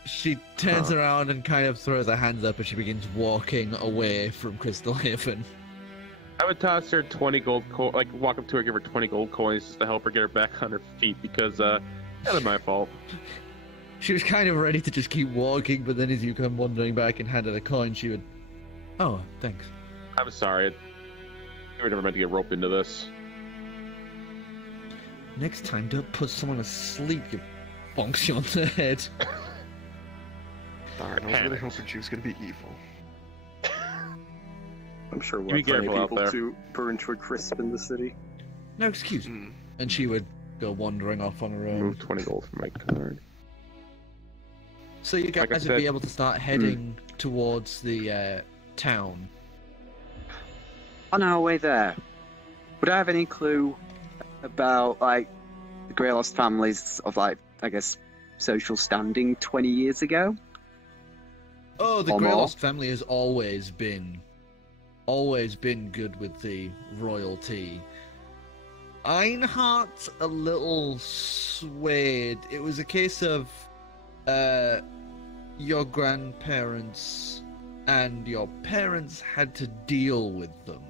She turns around and kind of throws her hands up as she begins walking away from Crystal Haven. I would toss her 20 gold coins, like walk up to her, give her 20 gold coins just to help her get her back on her feet because, kind of my fault. She was kind of ready to just keep walking, but then as you come wandering back and handed a coin, she would... Oh, thanks. I'm sorry. You were never meant to get roped into this. Next time, don't put someone asleep, you bonks you on the head. Darn, I was really hoping she was going to be evil. I'm sure we'll have plenty of people to burn to a crisp in the city. No excuse. And she would go wandering off on her own. Move 20 gold from my card. So you guys would be able to start heading towards the town. On our way there, would I have any clue about, like, the Grayllost families of, like, I guess, social standing 20 years ago? Oh, the Grayllost family has always been good with the royalty. Einhart a little swayed. It was a case of your grandparents and your parents had to deal with them.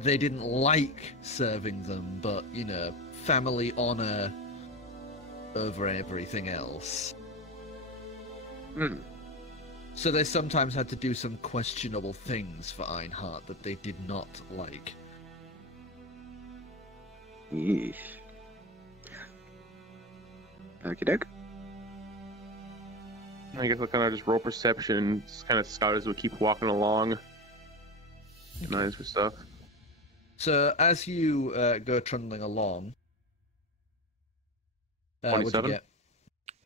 They didn't like serving them, but, you know, family honor over everything else. So they sometimes had to do some questionable things for Einhart that they did not like. Yeesh. Okie doke. I guess I'll kind of just roll perception, just kind of scout as we keep walking along. Nice for stuff. So as you go trundling along, what'd you get?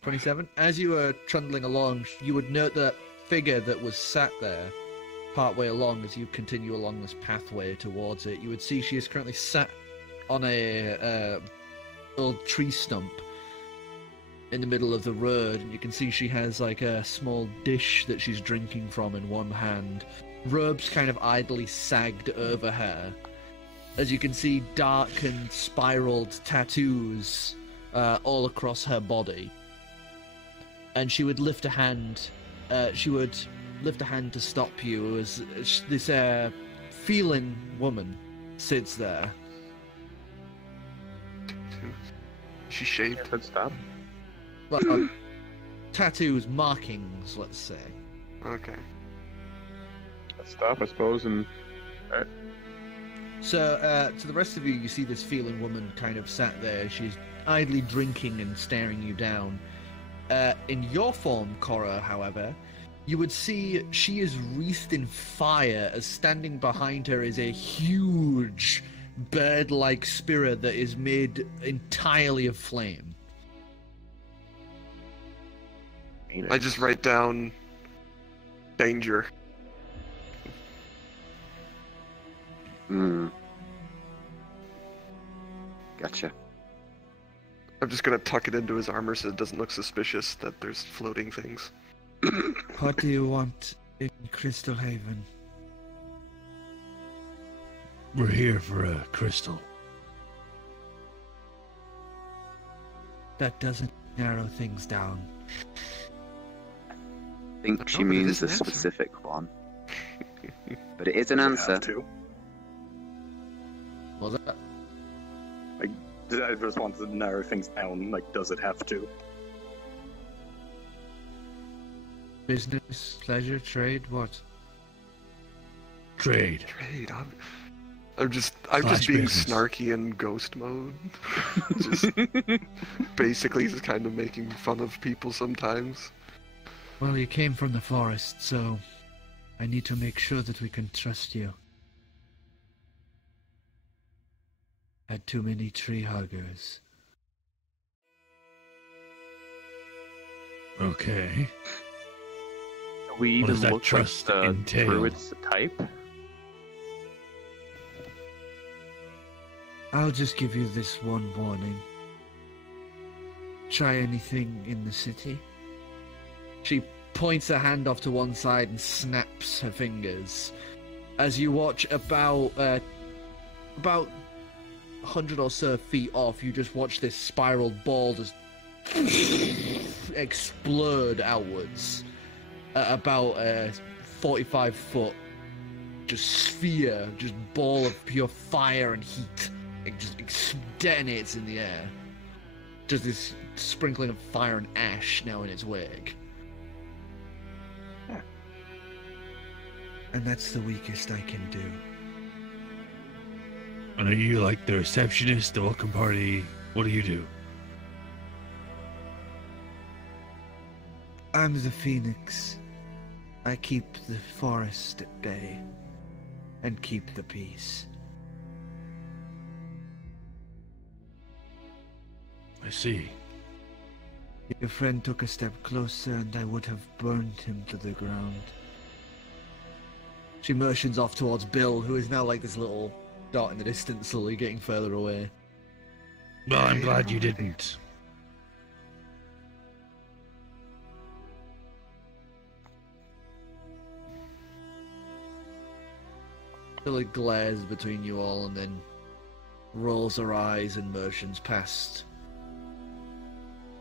27. As you were trundling along, you would note that figure that was sat there partway along. As you continue along this pathway towards it, you would see she is currently sat on a old tree stump in the middle of the road, and you can see she has like a small dish that she's drinking from in one hand. Robes kind of idly sagged over her. As you can see, dark and spiraled tattoos all across her body. And she would lift a hand. She would lift a hand to stop you as this feline woman sits there. She shaved. Good stop. Well, tattoos, markings, let's say. Okay. Let's stop, I suppose, and... So, to the rest of you, you see this feline woman kind of sat there. She's idly drinking and staring you down. In your form, Korro, however, you would see she is wreathed in fire, as standing behind her is a huge bird-like spirit that is made entirely of flame. I just write down danger. Gotcha. I'm just gonna tuck it into his armor so it doesn't look suspicious that there's floating things. What do you want in Crystal Haven? We're here for a crystal. That doesn't narrow things down. I think she means a specific one. But it is an answer. Was that? I just wanted to narrow things down. Like, does it have to? Business, pleasure, trade, what? Trade. Trade. I'm just being business. snarky in ghost mode. Just basically just kind of making fun of people sometimes. Well, you came from the forest, so I need to make sure that we can trust you. Had too many tree huggers. Okay. We What even does that look trust like the entail? druid's type. I'll just give you this one warning. Try anything in the city. She points her hand off to one side and snaps her fingers. As you watch about 100 or so feet off, you just watch this spiral ball just explode outwards at about a 45-foot just sphere, just ball of pure fire and heat. It just detonates in the air. Just this sprinkling of fire and ash now in its wake. Yeah. And that's the weakest I can do. And are you like the receptionist, the welcome party? What do you do? I'm the Phoenix. I keep the forest at bay and keep the peace. I see. Your friend took a step closer and I would have burned him to the ground. She motions off towards Bill, who is now like this little dot in the distance, slowly getting further away. Well, I'm glad you didn't. Billy glares between you all and then rolls her eyes and motions past.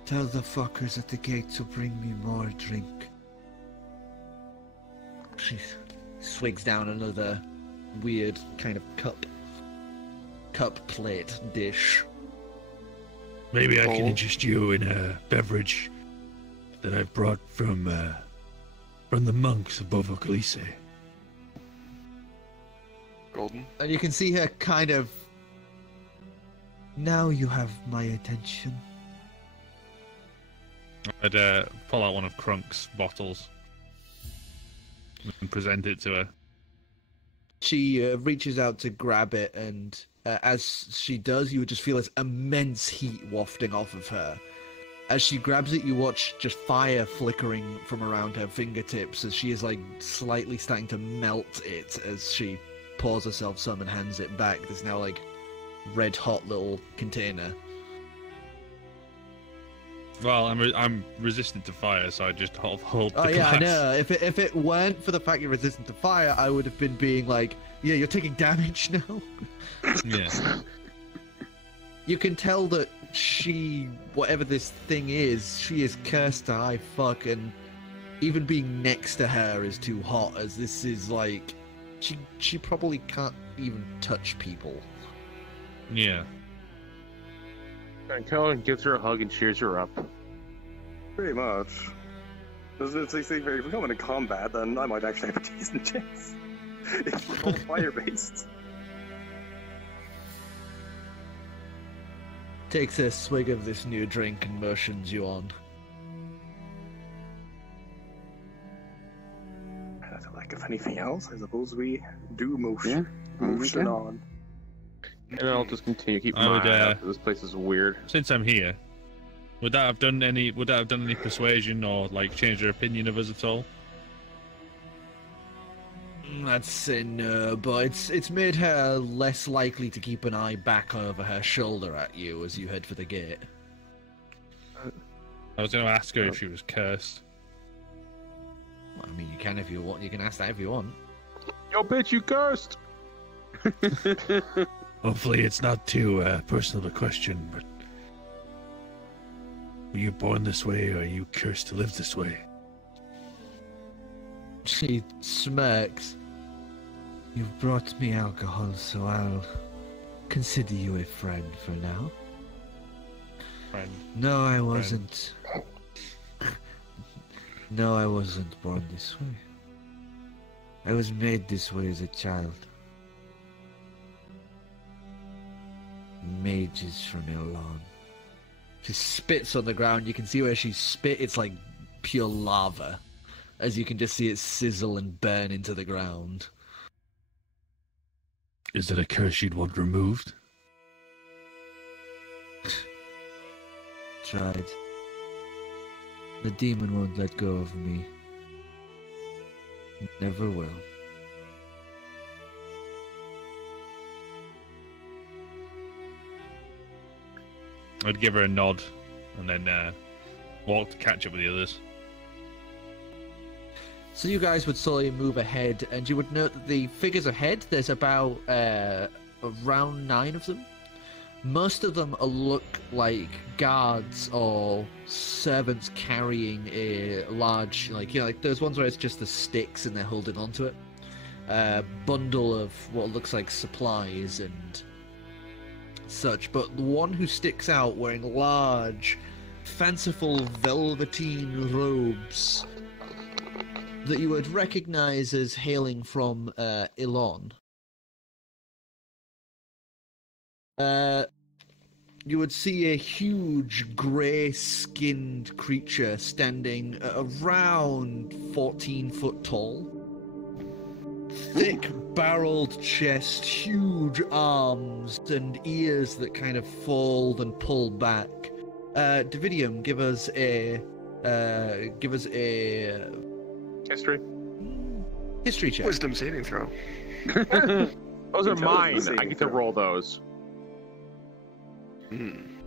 Tell the fuckers at the gate to bring me more drink. She swigs down another weird kind of cup plate dish. Maybe I can interest you in a beverage that I've brought from the monks of Bovokalise. Golden. And you can see her kind of... Now you have my attention. I'd pull out one of Crunk's bottles and present it to her. She reaches out to grab it, and as she does, you would just feel this immense heat wafting off of her. As she grabs it, you watch just fire flickering from around her fingertips as she is like slightly starting to melt it as she pours herself some and hands it back. There's now like red hot little container. Well, I'm resistant to fire, so I just hold the Oh yeah, glass. I know. If it weren't for the fact you're resistant to fire, I would have been being like, yeah, you're taking damage now. Yeah. You can tell that she, whatever this thing is, she is cursed to high fuck, and even being next to her is too hot, as this is like, she probably can't even touch people. Yeah. And Kellen gives her a hug and cheers her up. Pretty much. If we're going to combat, then I might actually have a decent chance. If we're all fire-based. Takes a swig of this new drink and motions you on. Like, if anything else, I suppose we do Yeah, motion okay. on. And then I'll just continue keeping I my would, eye out. This place is weird. Since I'm here, would that have done any persuasion or like changed her opinion of us at all? I'd say no, but it's made her less likely to keep an eye back over her shoulder at you as you head for the gate. I was going to ask her if she was cursed. Well, I mean, you can if you want. You can ask that if you want. Yo, bitch, you cursed! Hopefully it's not too personal a question, but were you born this way or are you cursed to live this way? She smirks. You've brought me alcohol, so I'll consider you a friend for now. Friend. No, I wasn't. No, I wasn't born this way. I was made this way as a child. Mages from Elon. She spits on the ground. You can see where she spit. It's like pure lava, as you can just see it sizzle and burn into the ground. Is it a curse you'd want removed? Tried. The demon won't let go of me. Never will. I'd give her a nod and then walk to catch up with the others. So you guys would slowly move ahead, and you would note that the figures ahead, there's about around 9 of them. Most of them look like guards or servants carrying a large, like those ones where it's just the sticks and they're holding onto it. Bundle of what looks like supplies and such. But the one who sticks out wearing large fanciful velveteen robes that you would recognize as hailing from Ilon. You would see a huge grey-skinned creature standing around 14 foot tall. Thick barreled chest, huge arms, and ears that kind of fold and pull back. Dividium, give us a history check. Wisdom saving throw. Those are mine. I get to roll those. Comes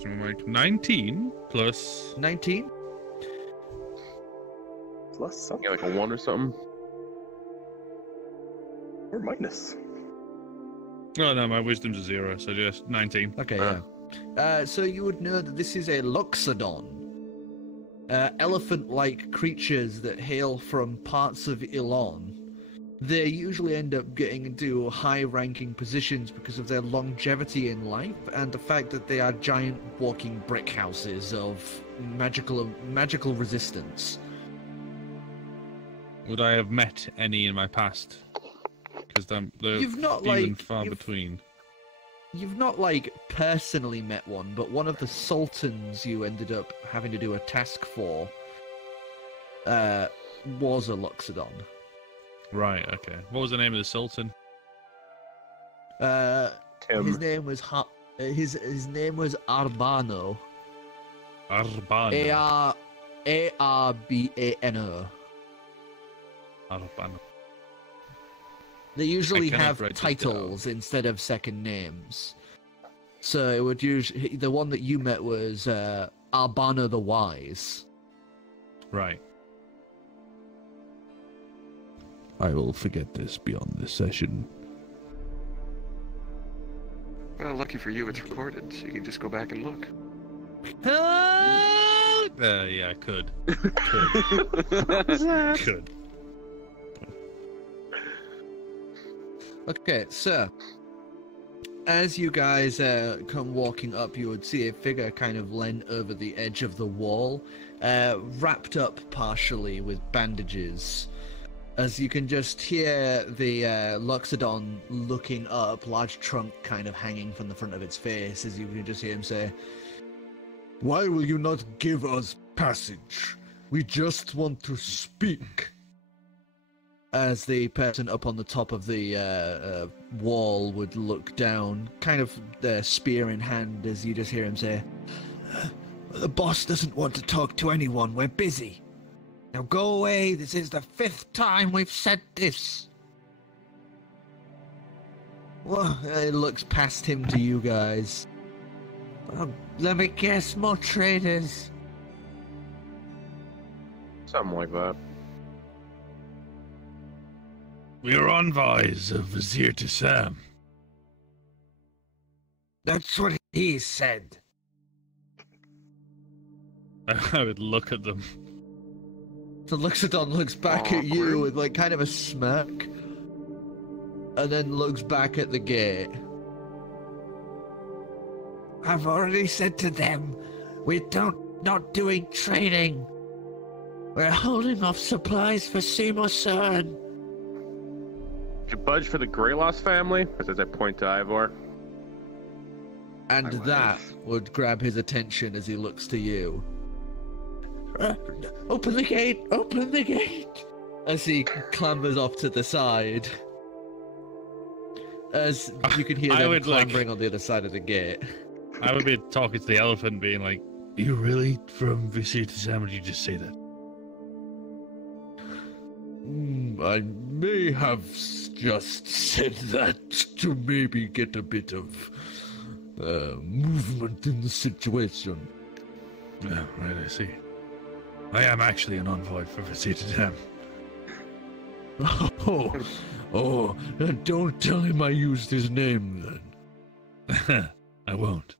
from my mic. 19 plus 19. Plus something. Yeah, like a 1 or something. Or minus. Oh no, my wisdom's a 0, so just 19. Okay, yeah. So you would know that this is a Loxodon. Elephant-like creatures that hail from parts of Ilon. They usually end up getting into high-ranking positions because of their longevity in life and the fact that they are giant walking brick houses of magical resistance. Would I have met any in my past? Because they're You've not, few and like, far between. You've not, personally met one, but one of the sultans you ended up having to do a task for was a Loxodon. Right, okay. What was the name of the sultan? Tim. His name was his name was Arbano. Arbano. Arbano. Arbano. They usually cannot have write this titles instead of second names. So it would usually the one that you met was Arbana the Wise. Right. I will forget this beyond this session. Well, lucky for you, it's recorded, so you can just go back and look. Yeah, I could. Could. Okay, so as you guys come walking up, you would see a figure kind of lean over the edge of the wall, wrapped up partially with bandages. As you can just hear the Loxodon looking up, large trunk kind of hanging from the front of its face, as you can just hear him say, Why will you not give us passage? We just want to speak. As the person up on the top of the wall would look down, kind of spear in hand, as you just hear him say, The boss doesn't want to talk to anyone. We're busy. Now go away. This is the 5th time we've said this. well, it looks past him to you guys. Let me guess, more traders. Something like that. We are envoys of Vizier to Sam. That's what he said. I would look at them. The Loxodon looks back at you with kind of a smirk, and then looks back at the gate. I've already said to them, we're not doing trading. We're holding off supplies for Seymour Cern. Did you budge for the Grayllost family? As I point to Ivor. And that would grab his attention as he looks to you. Open the gate! Open the gate! As he clambers off to the side. As you can hear them clambering on the other side of the gate. I would be talking to the elephant, being like, "Are you really from Vizier to Sam? Or did you just say that?" I may have just said that to maybe get a bit of movement in the situation. Yeah, right, I see. I am actually an envoy for Vizier to Sam. Oh, don't tell him I used his name then. I won't.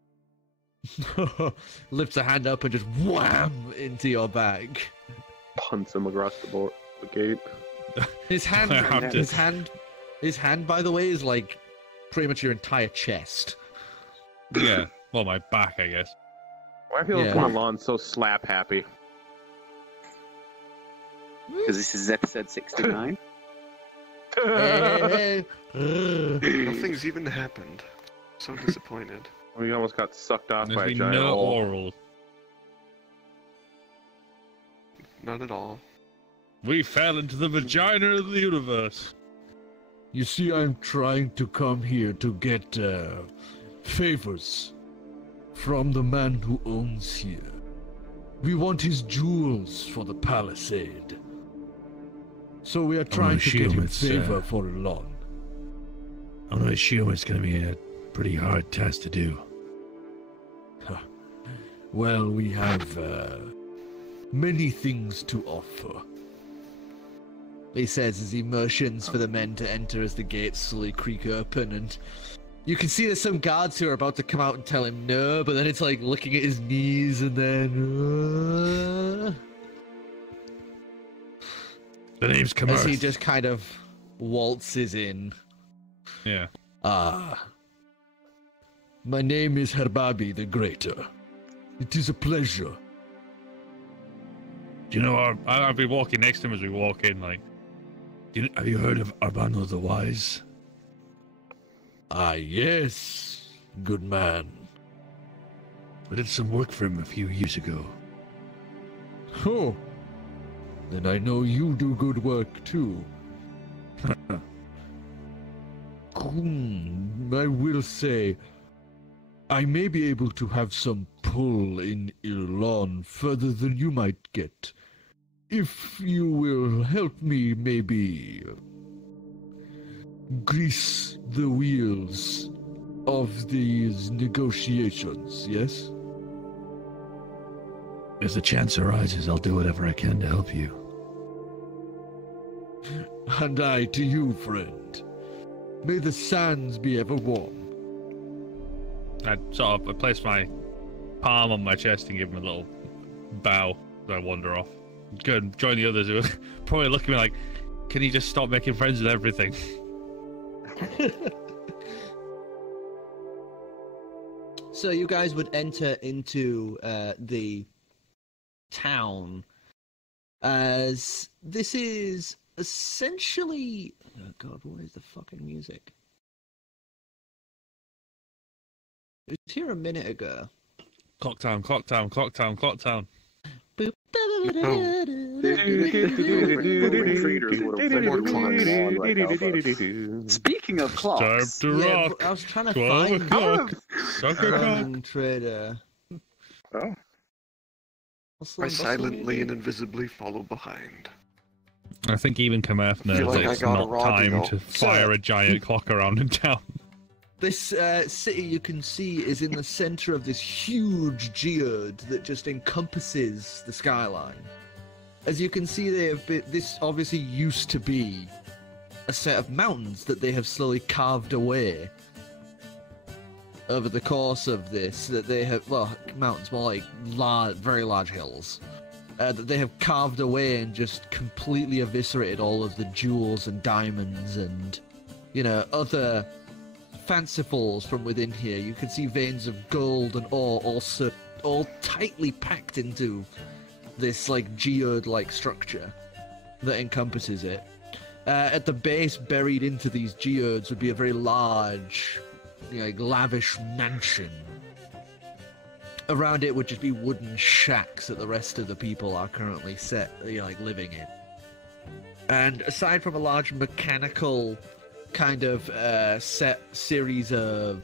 Lifts a hand up and just wham into your back. Punts him across the gate. His hand, by the way, is pretty much your entire chest. Yeah, Well, my back, I guess. Why do I feel Yeah. come along so slap happy? Because this is episode 69. Nothing's even happened. So disappointed. We almost got sucked off There's by a been giant no hole. oral. Not at all. We fell into the vagina of the universe. You see, I'm trying to come here to get favors from the man who owns here. We want his jewels for the palisade. So we are trying to get him favor for long. I'm gonna assume it's gonna be a pretty hard task to do. Well, we have many things to offer. He says as he motions for the men to enter as the gates slowly creak open, and you can see there's some guards who are about to come out and tell him no, but then it's like looking at his knees and then... The name's as he Kamerth. just kind of waltzes in. Yeah. My name is Herbabi the Greater. It is a pleasure. Do you know I'll be walking next to him as we walk in, like... have you heard of Arbano the Wise? Ah, yes, good man. I did some work for him a few years ago. Oh, then I know you do good work too. I will say, I may be able to have some pull in Ilon further than you might get. If you will help me maybe grease the wheels of these negotiations, yes? As the chance arises, I'll do whatever I can to help you. And I to you, friend. May the sands be ever warm. I place my palm on my chest and give him a little bow as I wander off. Go and join the others who are probably looking at me like, can he just stop making friends with everything? So you guys would enter into the town, as this is essentially... Oh god, where's the fucking music? It was here a minute ago. Clock town, clock town, clock town, clock town. Traders would have More been clocks. on right now, but- Speaking of Time clocks, to Yeah, rock. I was trying to 12 find o'clock. Roman trader. Oh, I silently and invisibly follow behind. I think even Kamerth knows Feel like that I it's got a not raw time deal. to fire a giant clock around in town. This city you can see is in the center of this huge geode that just encompasses the skyline. As you can see, this obviously used to be a set of mountains that they have slowly carved away over the course of this. That they have, well, mountains, more like very large hills. That they have carved away and just completely eviscerated all of the jewels and diamonds and, you know, other fancifuls from within here. You can see veins of gold and ore also all tightly packed into this like geode-like structure that encompasses it. At the base, buried into these geodes, would be a very large, you know, like lavish mansion. Around it would just be wooden shacks that the rest of the people are currently set, you know, like living in. And aside from a large mechanical kind of set series of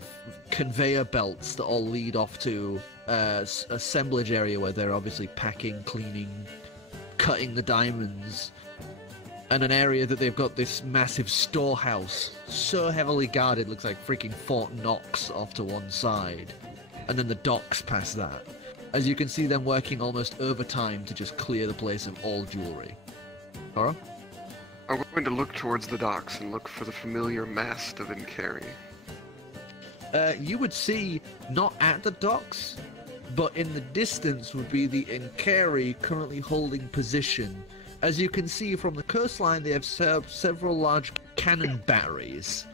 conveyor belts that all lead off to assemblage area where they're obviously packing, cleaning, cutting the diamonds, and an area that they've got this massive storehouse so heavily guarded, looks like freaking Fort Knox off to one side, and then the docks past that. As you can see them working almost overtime to just clear the place of all jewelry. Korro? I'm going to look towards the docks and look for the familiar mast of Inkari. You would see, not at the docks, but in the distance would be the Inkari currently holding position. As you can see from the coastline, they have several large cannon batteries.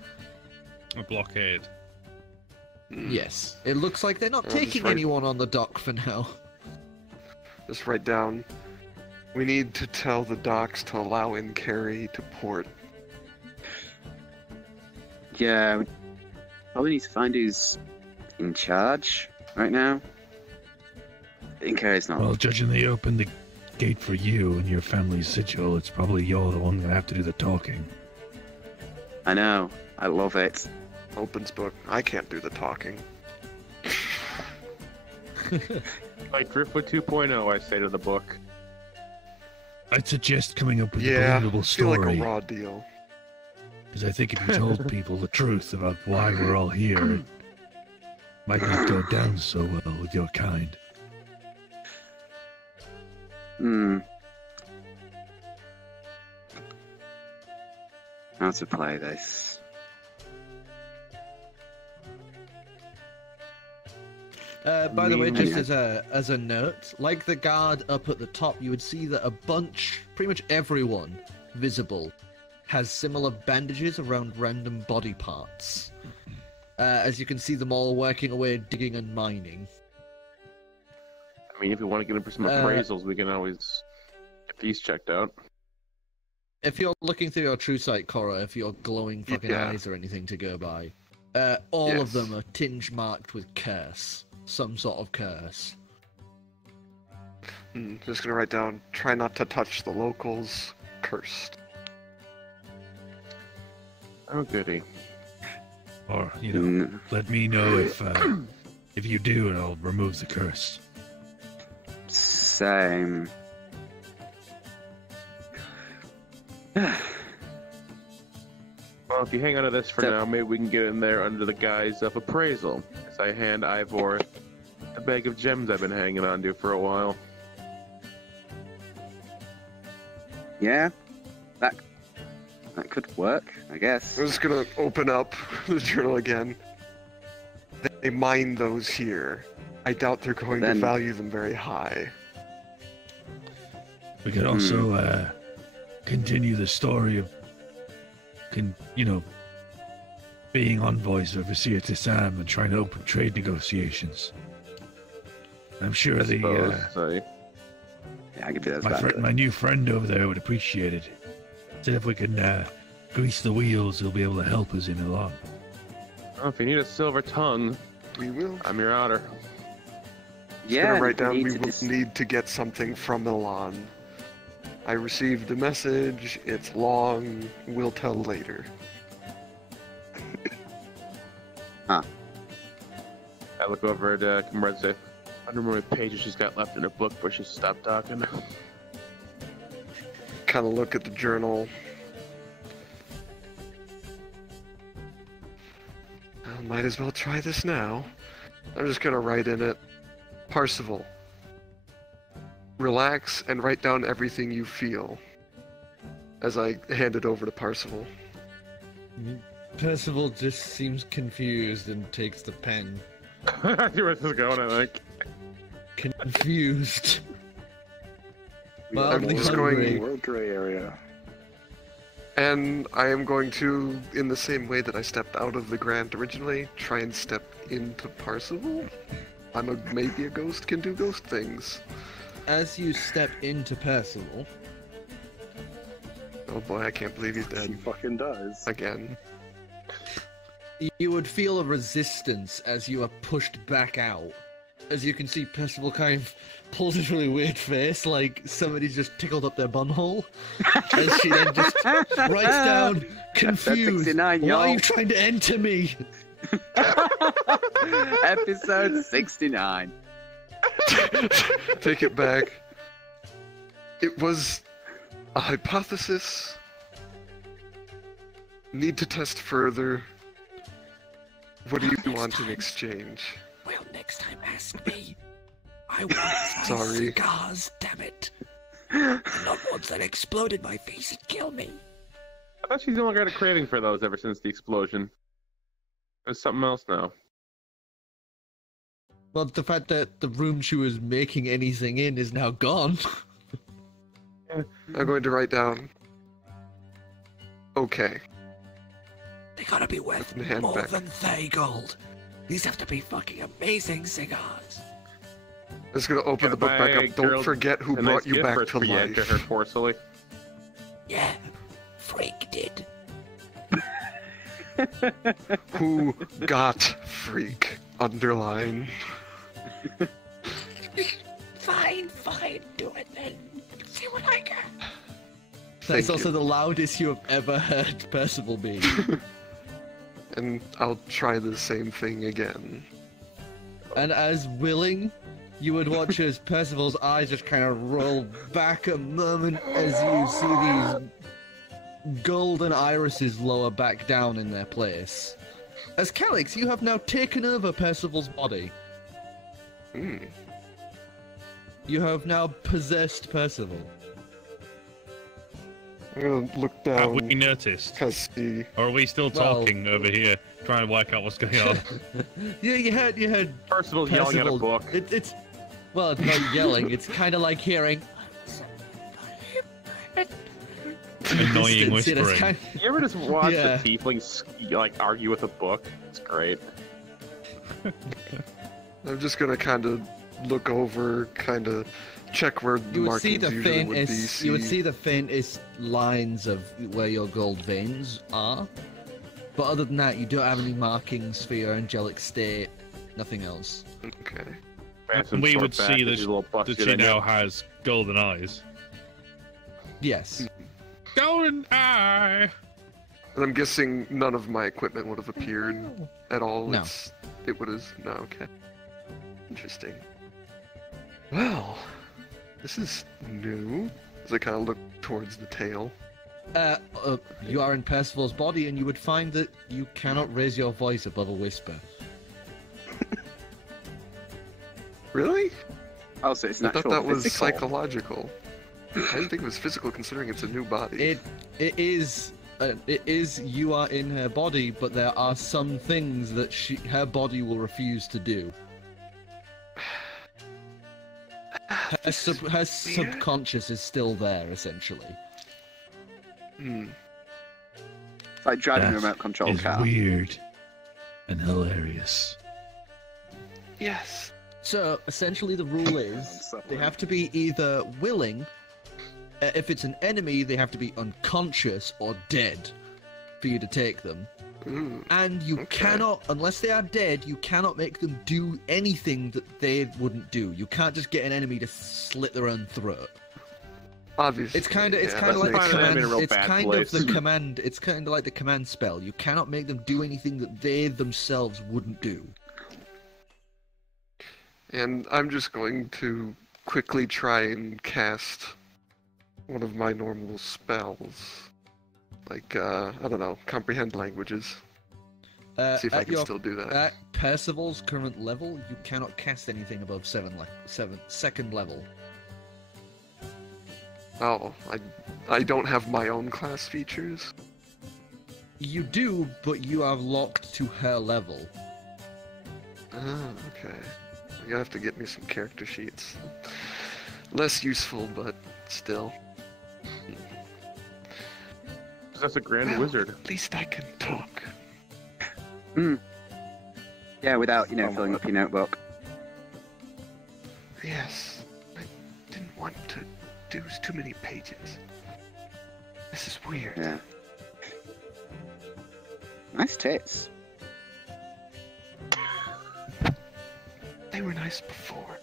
A blockade. Yes. It looks like they're not I'll taking just write- anyone on the dock for now. Just write down. We need to tell the docks to allow in carry to port. Yeah, we probably need to find who's in charge right now. In case not. Well, judging they opened the gate for you and your family's sigil, it's probably you're the one gonna have to do the talking. I know. I love it. Opens book. I can't do the talking. Like Driftwood 2.0, I say to the book. I'd suggest coming up with a Yeah, believable feel like story. a raw deal. Because I think if you told people the truth about why we're all here, it might not go down so well with your kind. How to play this? By the way, just as a note, like the guard up at the top, you would see that a bunch, pretty much everyone visible, has similar bandages around random body parts. As you can see them all working away, digging and mining. I mean, if we want to get in for some appraisals, we can always get these checked out. If you're looking through your true sight, Korro, if you're glowing fucking eyes or anything to go by, all of them are tinge marked with curse. Some sort of curse. Just gonna write down, try not to touch the locals, cursed. Oh, goody. Or, let me know if you do, and I'll remove the curse. Same. Well, if you hang on to this for now, maybe we can get in there under the guise of appraisal. As I hand Ivor a bag of gems I've been hanging on to for a while. Yeah, that could work, I guess. I'm just gonna open up the journal again. They mine those here. I doubt they're going to value them very high. We could also continue the story of, being envoys of Vizier Tissam and trying to open trade negotiations. I'm sure Yeah, I could do that. my new friend over there would appreciate it. Said if we can grease the wheels, he'll be able to help us in along. Well, if you need a silver tongue, we will. I'm your otter. Just gonna write down, we will need to get something from Milan. I received a message, it's long, we'll tell later. Huh. I look over at Kamerth and say, I don't remember how many pages she's got left in her book before she stopped talking. Kind of look at the journal. I might as well try this now. I'm just gonna write in it, Parsival. Relax and write down everything you feel. As I hand it over to Parsival. Percival just seems confused and takes the pen. I see where this is going, I think. Confused. I'm just going... World gray area. And I am going to, in the same way that I stepped out of the grant originally, try and step into Parsival. Maybe a ghost can do ghost things. As you step into Percival... Oh boy, I can't believe he's dead. He fucking does. Again. You would feel a resistance as you are pushed back out. As you can see, Percival kind of pulls this really weird face, like somebody's just tickled up their bunhole. As she then just writes down, confused, why are you trying to enter me? Episode 69. Take it back. It was a hypothesis. Need to test further. What do you want in exchange? Well, next time ask me. I want cigars, damn it. And not ones that explode in my face and kill me. I thought she's no longer had a craving for those ever since the explosion. There's something else now. Well, the fact that the room she was making anything in is now gone. I'm going to write down. Okay. They gotta be worth more than 30 gold. These have to be fucking amazing cigars. I'm just gonna open the book back up. Don't forget who brought you back to life. To her forcefully. Yeah, Freak did. Who got Freak? Underline. Fine, do it then. See what I get. That's also the loudest you have ever heard Percival be. And I'll try the same thing again. And as willing, you would watch as Percival's eyes just kind of roll back a moment as you see these golden irises lower back down in their place. As Calix, you have now taken over Percival's body. You have now possessed Percival. I'm gonna look down. Have we noticed? See. Or are we still talking over here, trying to work out what's going on? Yeah, you heard Percival yelling at a book. It's well, it's not yelling. It's kind of like hearing Annoying whispering. You ever just watch the tieflings like argue with a book? It's great. I'm just gonna kind of look over, kind of check where the markings usually would be. You would see the faintest lines of where your gold veins are, but other than that, you don't have any markings for your angelic state. Nothing else. Okay. And we would see that she now has golden eyes. Yes. Golden eye! And I'm guessing none of my equipment would have appeared at all. No. It would have... No, okay. Interesting. Well, this is new. As I kind of look towards the tail. You are in Percival's body, and you would find that you cannot raise your voice above a whisper. Really? Oh, so it's I thought that was physical. psychological. I didn't think it was physical, considering it's a new body. It is. You are in her body, but there are some things that her body will refuse to do. Her subconscious is still there, essentially. It's like driving a remote control car. Weird and hilarious. Yes. So, essentially the rule is, they have to be either willing, if it's an enemy, they have to be unconscious or dead for you to take them. And you cannot, unless they are dead, you cannot make them do anything that they wouldn't do. You can't just get an enemy to slit their own throat. Obviously. It's kind of like the command. It's kind of the command. It's kind of like the command spell. You cannot make them do anything that they themselves wouldn't do. And I'm just going to quickly try and cast one of my normal spells. Like, I don't know, comprehend languages. See if I can still do that. At Percival's current level, you cannot cast anything above second level. Oh, I don't have my own class features? You do, but you are locked to her level. Ah, okay. You're gonna have to get me some character sheets. Less useful, but still. That's a grand wizard. At least I can talk. Yeah, without, filling up your notebook. Yes. I didn't want to do too many pages. This is weird. Yeah. Nice tits. They were nice before.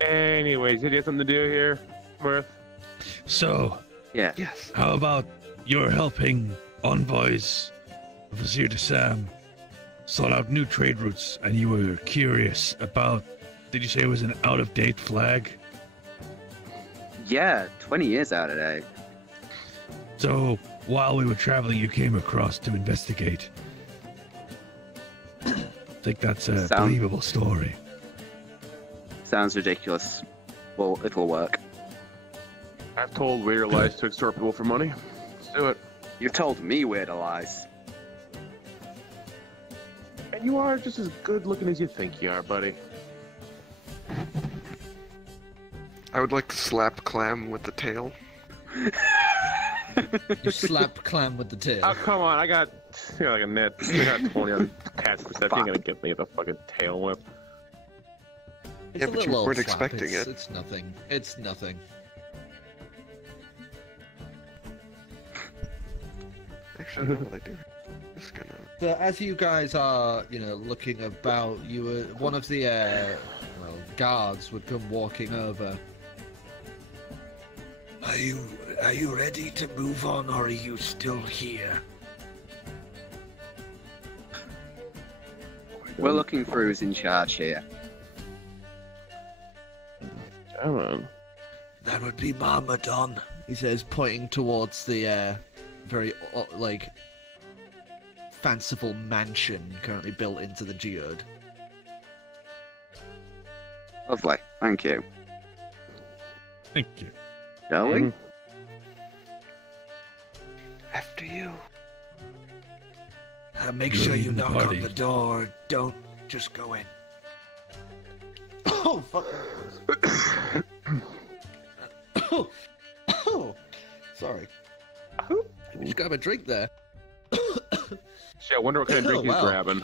Anyways, did you have something to do here, Mirth? So, yeah. Yes. How about you're helping envoys of Vizier de Sam sort out new trade routes, and you were curious about, did you say it was an out-of-date flag? Yeah, 20 years out of date. So, while we were traveling, you came across to investigate. I think that's a believable story. Sounds ridiculous. Well, it'll work. I've told weirder lies to extort people for money. Let's do it. You've told me weirder lies. And you are just as good looking as you think you are, buddy. I would like to slap Clam with the tail. You slap Clam with the tail. Oh, come on. I got Yeah, like a net. You got 20 on cast perception. You're gonna get me the fucking tail whip. It's Yeah, a but little you old weren't flap. expecting it's, it. It's nothing. It's nothing. Actually, you know what I do? Just gonna. So as you guys are, looking about, one of the guards would come walking over. Are you ready to move on, or are you still here? We're looking for who's in charge here. Come on. That would be Marmadon. He says, pointing towards the very fanciful mansion currently built into the geode. Lovely, thank you. Thank you. Shall we? After you. Make sure you Join the knock party. on the door. Don't just go in. Oh, fuck. Oh, sorry. Just grab a drink there. Shit, I wonder what kind of drink he's Wow. grabbing.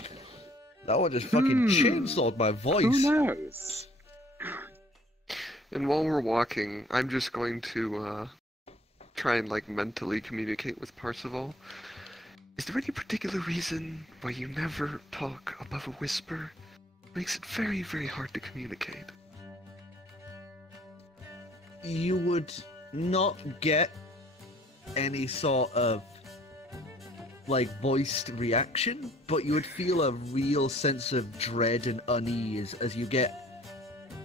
That one just fucking chainsawed my voice. Who knows? And while we're walking, I'm just going to try and mentally communicate with Parzival. Is there any particular reason why you never talk above a whisper? Makes it very, very hard to communicate. You would not get any sort of voiced reaction, but you would feel a real sense of dread and unease as you get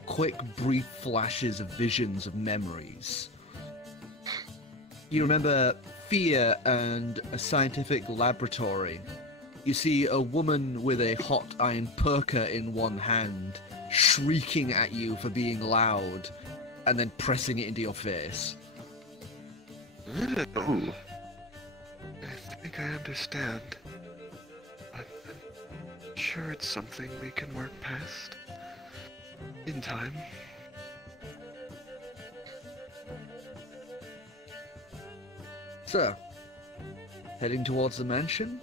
quick, brief flashes of visions of memories. You remember fear and a scientific laboratory. You see a woman with a hot iron perker in one hand, shrieking at you for being loud, and then pressing it into your face. Oh. I think I understand. But I'm sure it's something we can work past. In time. So, heading towards the mansion.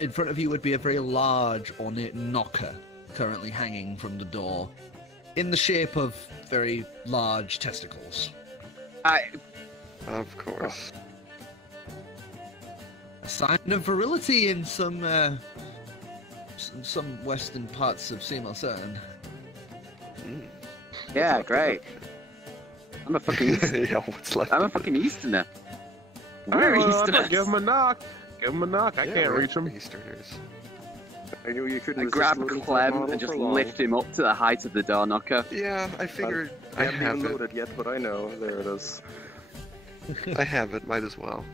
In front of you would be a very large, ornate knocker currently hanging from the door, in the shape of very large testicles. Of course. A sign of virility in some western parts of Seymour Certain. Yeah, great. I'm a fucking Yeah, what's left? I'm a fucking Easterner. Alright, We're well, Easterners. give him a knock. Give him a knock. I can't we're reach him. Easterners. I knew you couldn't I resist grab loading to the Clem model and just for long. lift him up to the height of the door knocker. Yeah, I figured I I haven't have even it. loaded yet, but I know. There it is. I have it, might as well.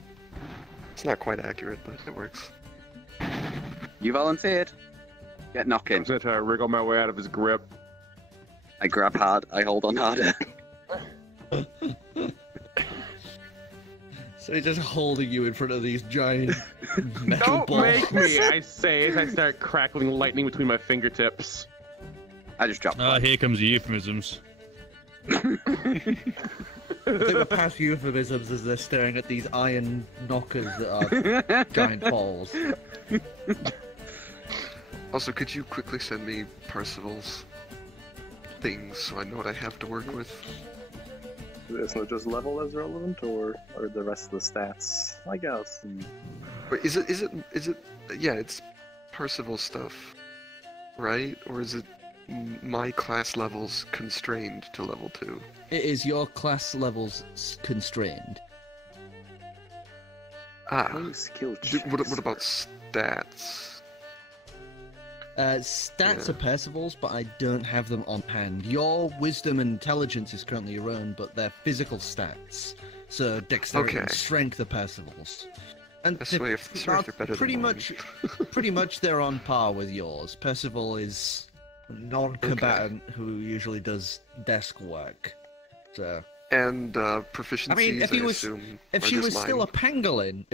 It's not quite accurate, but it works. You volunteered. Get I'm knocking. just gonna try to wriggle my way out of his grip. I grab hard. I hold on harder. So he's just holding you in front of these giant metal Don't balls. make me, I say as I start crackling lightning between my fingertips. I just drop. Here comes the euphemisms. I think we're past euphemisms as they're staring at these iron knockers that are giant balls. Also, could you quickly send me Parzival's things so I know what I have to work with? Isn't it just level that's relevant, or the rest of the stats? I guess. Wait, is it? Yeah, it's Parzival stuff, right? Or is it my class levels constrained to level 2? It is your class levels constrained. Only skill checks. What about stats? Stats are Percival's, but I don't have them on hand. Your wisdom and intelligence is currently your own, but they're physical stats. So dexterity and Okay. strength are Percival's. And I swear, they're better pretty than mine. much, pretty much they're on par with yours. Percival is a non-combatant who usually does desk work. So. And proficiencies, I mean, if he was, assume, if are she just was still mine. a pangolin,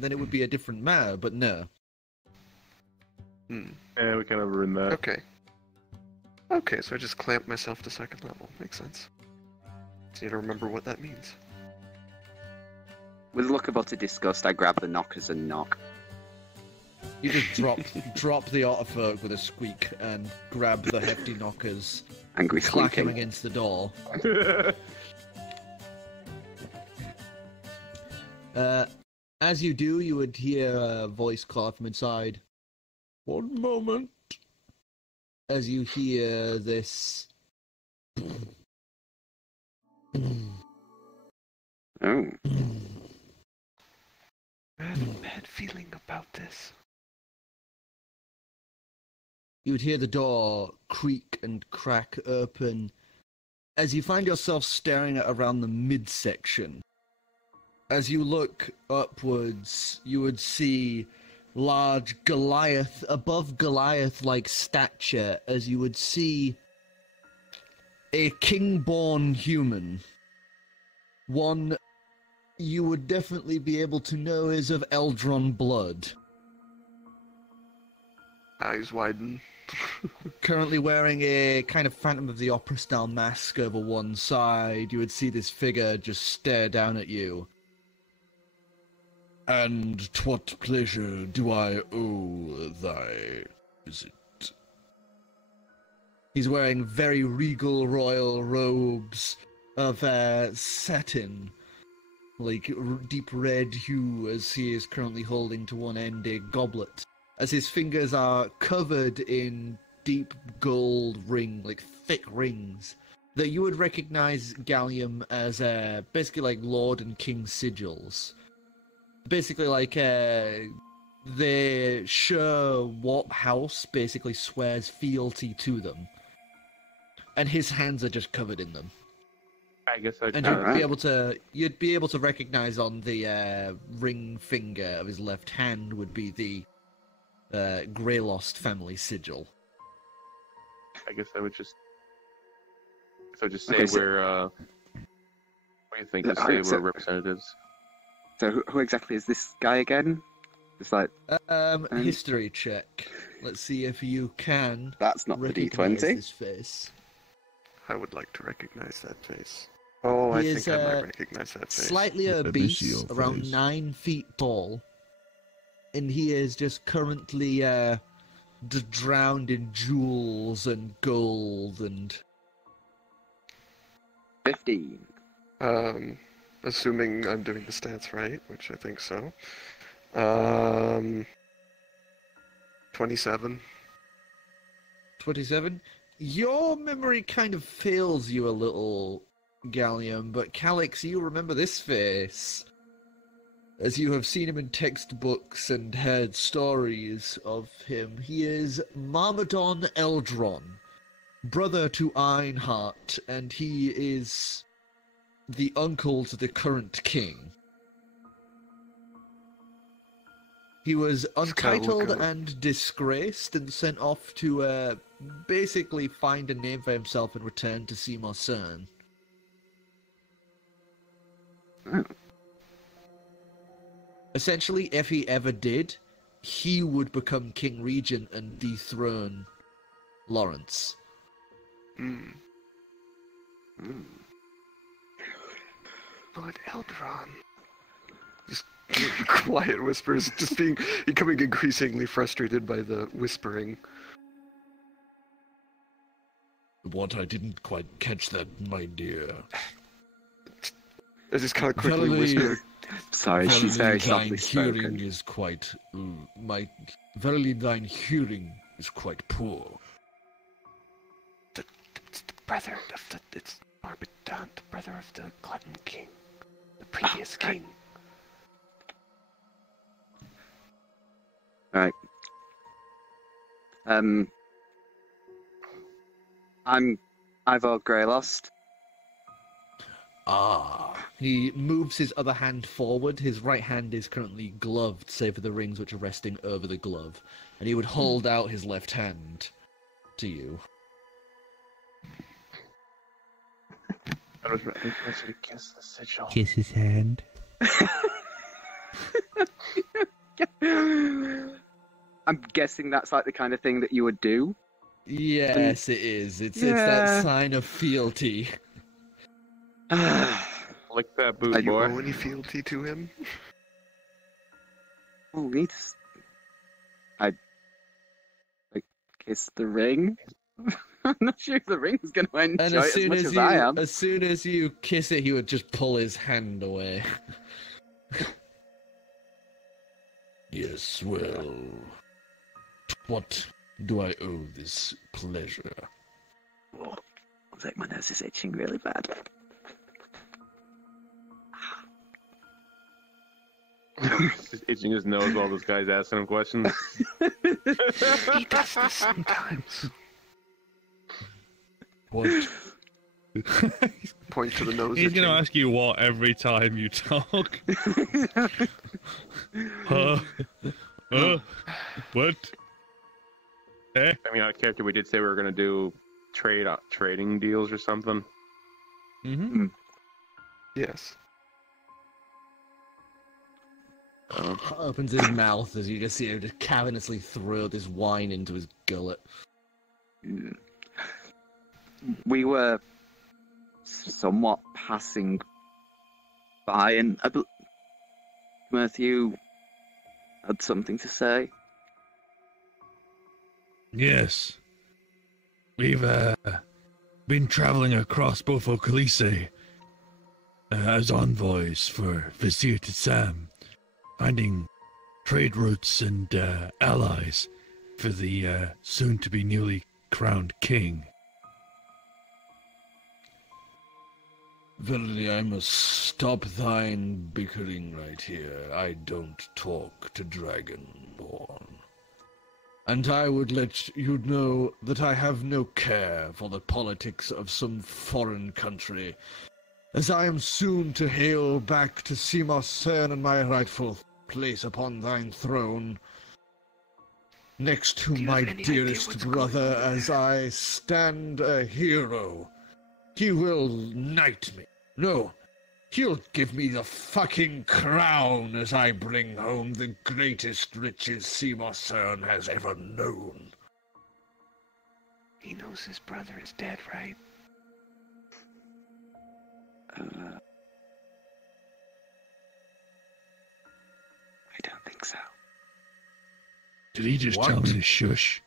then it would be a different matter. But no. Yeah, we kind of ruined that. Okay. Okay, so I just clamp myself to 2nd level. Makes sense. Just need to remember what that means. With a look of utter disgust, I grab the knockers and knock. You just drop the Otterfolk with a squeak and grab the hefty knockers. Angry Clack him squeaking. against the door. As you do, you would hear a voice call from inside. One moment. As you hear this. Oh. I have a bad feeling about this. You would hear the door creak and crack open as you find yourself staring at around the midsection. As you look upwards, you would see large Goliath, above Goliath-like stature, as you would see a king-born human. One you would definitely be able to know is of Eldron blood. Eyes widen. Currently wearing a kind of Phantom of the Opera-style mask over one side, you would see this figure just stare down at you. And what pleasure do I owe thy visit? He's wearing very regal royal robes of satin, like deep red hue, as he is currently holding to one end a goblet, as his fingers are covered in deep gold like thick rings, that you would recognize Gallium as basically like Lord and King sigils. Basically like they show what house basically swears fealty to them. And his hands are just covered in them. I guess I'd... And you'd be able to recognize on the ring finger of his left hand would be the Grayllost family sigil. I guess I would just... So just say Okay, so- we're... what do you think? Just say we're representatives. So who exactly is this guy again? It's like... History check. Let's see if you can... That's not the recognize D20. this face. I would like to recognize that face. Oh, I He think is, I might recognize that face. Slightly Let me see obese, your around face. 9 feet tall, and he is just currently drowned in jewels and gold and... 15. Assuming I'm doing the stats right, which I think so. 27. 27? Your memory kind of fails you a little, Gallium, but Calix, you remember this face, as you have seen him in textbooks and heard stories of him. He is Marmadon Eldron, brother to Einhart, and he is the uncle to the current king. He was untitled and disgraced and sent off to basically find a name for himself and return to Seymour Cern. Oh. Essentially, if he ever did, he would become King Regent and dethrone Lawrence. Hmm. But Eldron... Just quiet whispers, just becoming increasingly frustrated by the whispering. What? I didn't quite catch that, my dear. I just kind of quickly Verily- whisper. Sorry, she's very thine softly hearing spoken. is quite... verily thine hearing is quite poor. It's the brother of the... It's Marmadon, the brother of the Glutton King. The previous king. Right. I'm Ivor Grayllost. Ah. He moves his other hand forward. His right hand is currently gloved, save for the rings which are resting over the glove. And he would hold out his left hand to you. I was ready to kiss the sigil. Kiss his hand. I'm guessing that's like the kind of thing that you would do. Yes, it is. It's Yeah. that sign of fealty. Literally Lick that boot, Do you boy. owe any fealty to him? Oh, we need to... I kiss the ring? I'm not sure if the ring's going to enjoy And it as much as I am. as soon as you kiss it, he would just pull his hand away. Yes, well, what do I owe this pleasure? Oh, looks like my nose is itching really bad. Just itching his nose while this guy's asking him questions. He does this sometimes. What? Point to the nose. He's itching. going to ask you what every time you talk. What? Eh? I mean, out of character, we did say we were going to do trading deals or something. Mm-hmm. Yes. Opens his mouth as you just see him just cavernously throw this wine into his gullet. We were somewhat passing by, and Kamerth, you had something to say? Yes. We've been traveling across both Calix as envoys for Vizier to Sam, finding trade routes and allies for the soon-to-be newly crowned king. Verily, I must stop thine bickering right here. I don't talk to Dragonborn. And I would let you know that I have no care for the politics of some foreign country, as I am soon to hail back to Aasimar Cern and my rightful place upon thine throne, next to my dearest brother, as I stand a hero. He will knight me. No, he'll give me the fucking crown as I bring home the greatest riches Aasimar Cern has ever known. He knows his brother is dead, right? I don't think so. Did he just tell me to shush?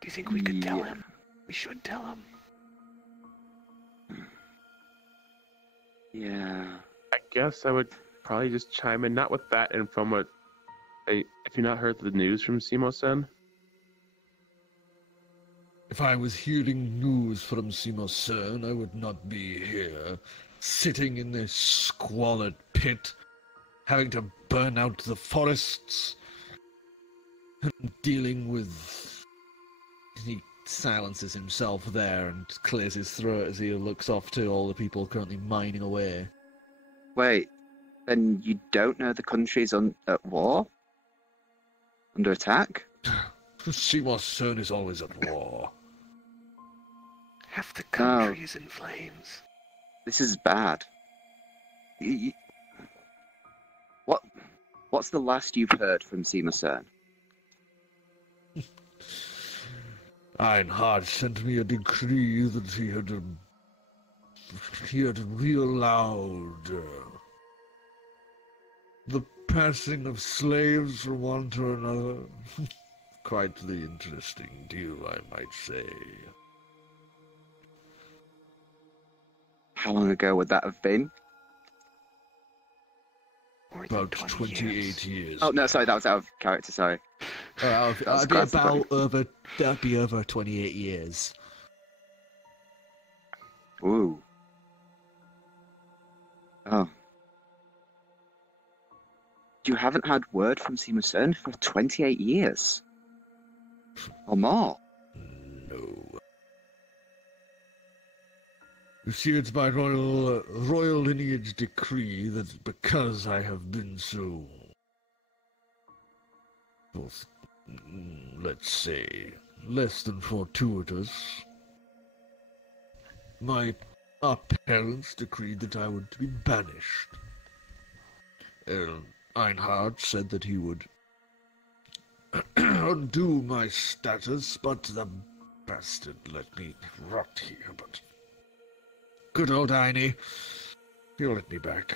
Do you think we could tell him? We should tell him. Yeah. I guess I would probably just chime in, not with that info, but have you not heard the news from Simo-sen? If I was hearing news from Aasimar Cern, I would not be here, sitting in this squalid pit, having to burn out the forests, and dealing with... He silences himself there and clears his throat as he looks off to all the people currently mining away. Wait, then you don't know the country's at war? Under attack? Aasimar Cern is always at war. Half the country is in flames. This is bad. What's the last you've heard from Aasimar Cern? Einhard sent me a decree that he had reallowed the passing of slaves from one to another. Quite the interesting deal, I might say. How long ago would that have been? About 28 years. Oh, no, sorry, that was out of character, sorry. That'd be over 28 years. Ooh. Oh. You haven't had word from Aasimar Cern for 28 years? Or more? No. You see, it's by royal lineage decree that because I have been so, let's say, less than fortuitous, our parents decreed that I would be banished. Einhard said that he would undo my status, but the bastard let me rot here, but... Good old Einie You'll let me back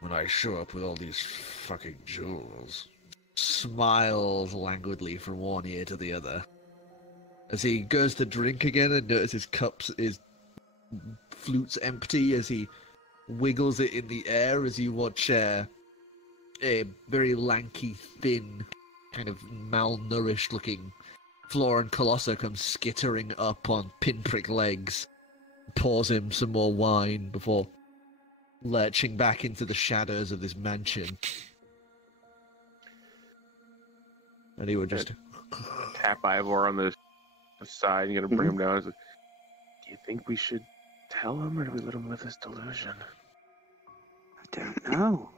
when I show up with all these fucking jewels. Smiles languidly from one ear to the other. As he goes to drink again and notices his flute's empty as he wiggles it in the air as you watch a very lanky, thin, kind of malnourished looking Floran Colossus come skittering up on pinprick legs, pours him some more wine before lurching back into the shadows of this mansion. And he would just tap Ivor on the side and gonna bring him down. Do you think we should tell him, or do we let him live this delusion? I don't know.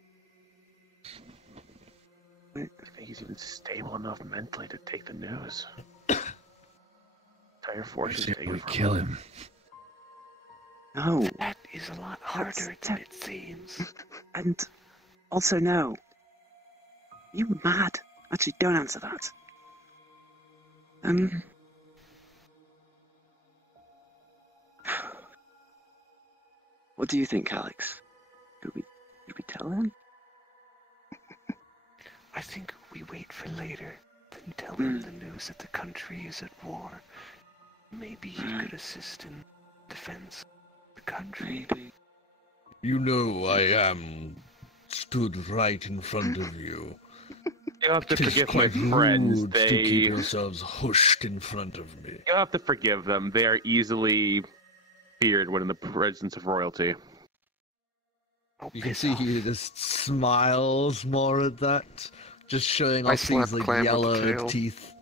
Do you think he's even stable enough mentally to take the news? Entire fortune I taken we from kill him. No. That is a lot harder than it seems. And also, no. You mad? Actually, don't answer that. What do you think, Calix? Should we tell him? I think we wait for later, then tell him the news that the country is at war. Maybe he could assist in defense of the country. You know I am stood right in front of you. You'll have to It is forgive my quite friends. rude to keep yourselves hushed in front of me. You'll have to forgive them. They are easily feared when in the presence of royalty. You can see he just smiles more at that, just showing I off these slap like Clam with the yellow tail. teeth.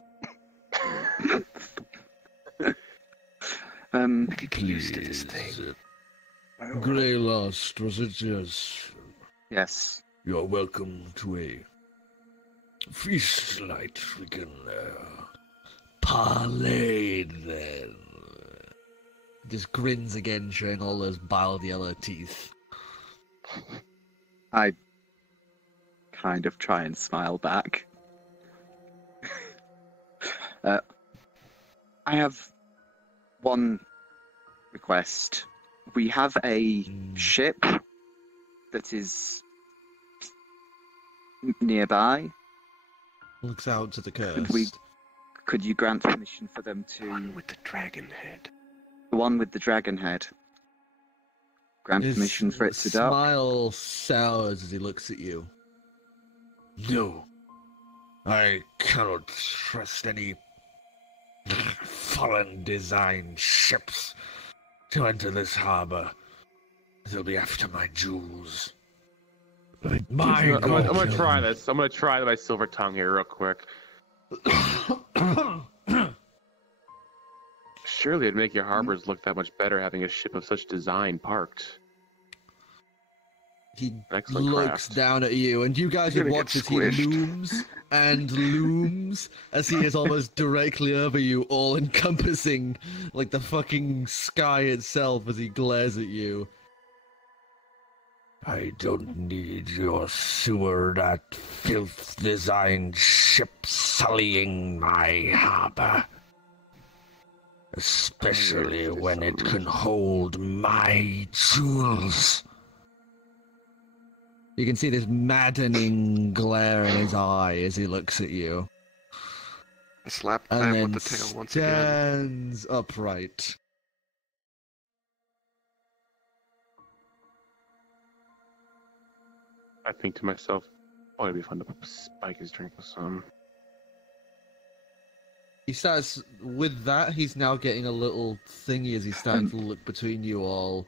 Get used to this thing. Grayllost, was it? Yes. Yes. You're welcome to a feast tonight. We can parlay then. Just grins again, showing all those biled yellow teeth. I kind of try and smile back. I have one request. We have a ship that is nearby. Looks out to the coast. Could you grant permission for them to... One with the dragon head. The one with the dragon head. Grant His permission for it to dock. smile sours as he looks at you. No. I cannot trust any foreign designed ships to enter this harbor. They'll be after my jewels. I'm gonna try this. I'm gonna try my silver tongue here real quick. Surely it'd make your harbors look that much better having a ship of such design parked. He Excellent looks craft. down at you, and you guys would You're gonna watch get as he squished. looms and looms as he is almost directly over you, all encompassing like the fucking sky itself as he glares at you. I don't need your sewer rat filth designed ship sullying my harbor. Especially when it can hold my jewels. You can see this maddening glare in his eye as he looks at you, I slap and Clam then with the tail once again. stands upright. I think to myself, oh, it'd be fun to spike his drink with some. He starts with that. He's now getting a little thingy as he's starting to look between you all.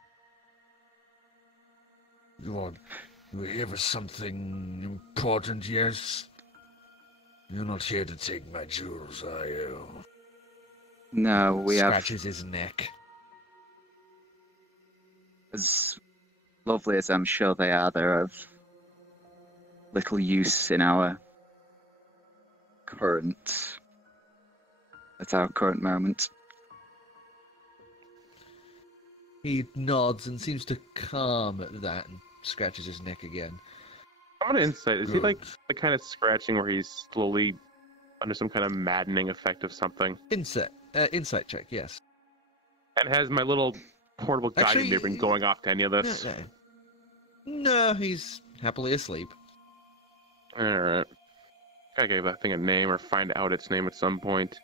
We're here for something important, yes? You're not here to take my jewels, are you? No, we have... Scratches his neck. As lovely as I'm sure they are, they're of little use in our current... At our current moment. He nods and seems to calm at that and scratches his neck again. I'm gonna insight. Is he Good. like the kind of scratching where he's slowly under some kind of maddening effect of something? Insight check, yes. And has my little portable guiding Actually, beer been going off to any of this? No. No, he's happily asleep. Alright. Gotta give that thing a name or find out its name at some point.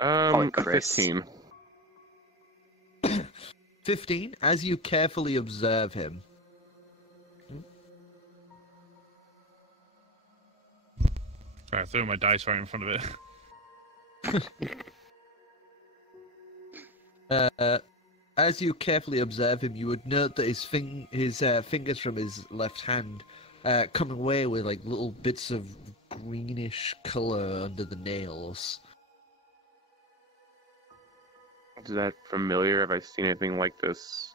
Chris. 15. 15, as you carefully observe him. Sorry, I threw my dice right in front of it. As you carefully observe him, you would note that his fingers from his left hand come away with like little bits of greenish color under the nails. Is that familiar? Have I seen anything like this?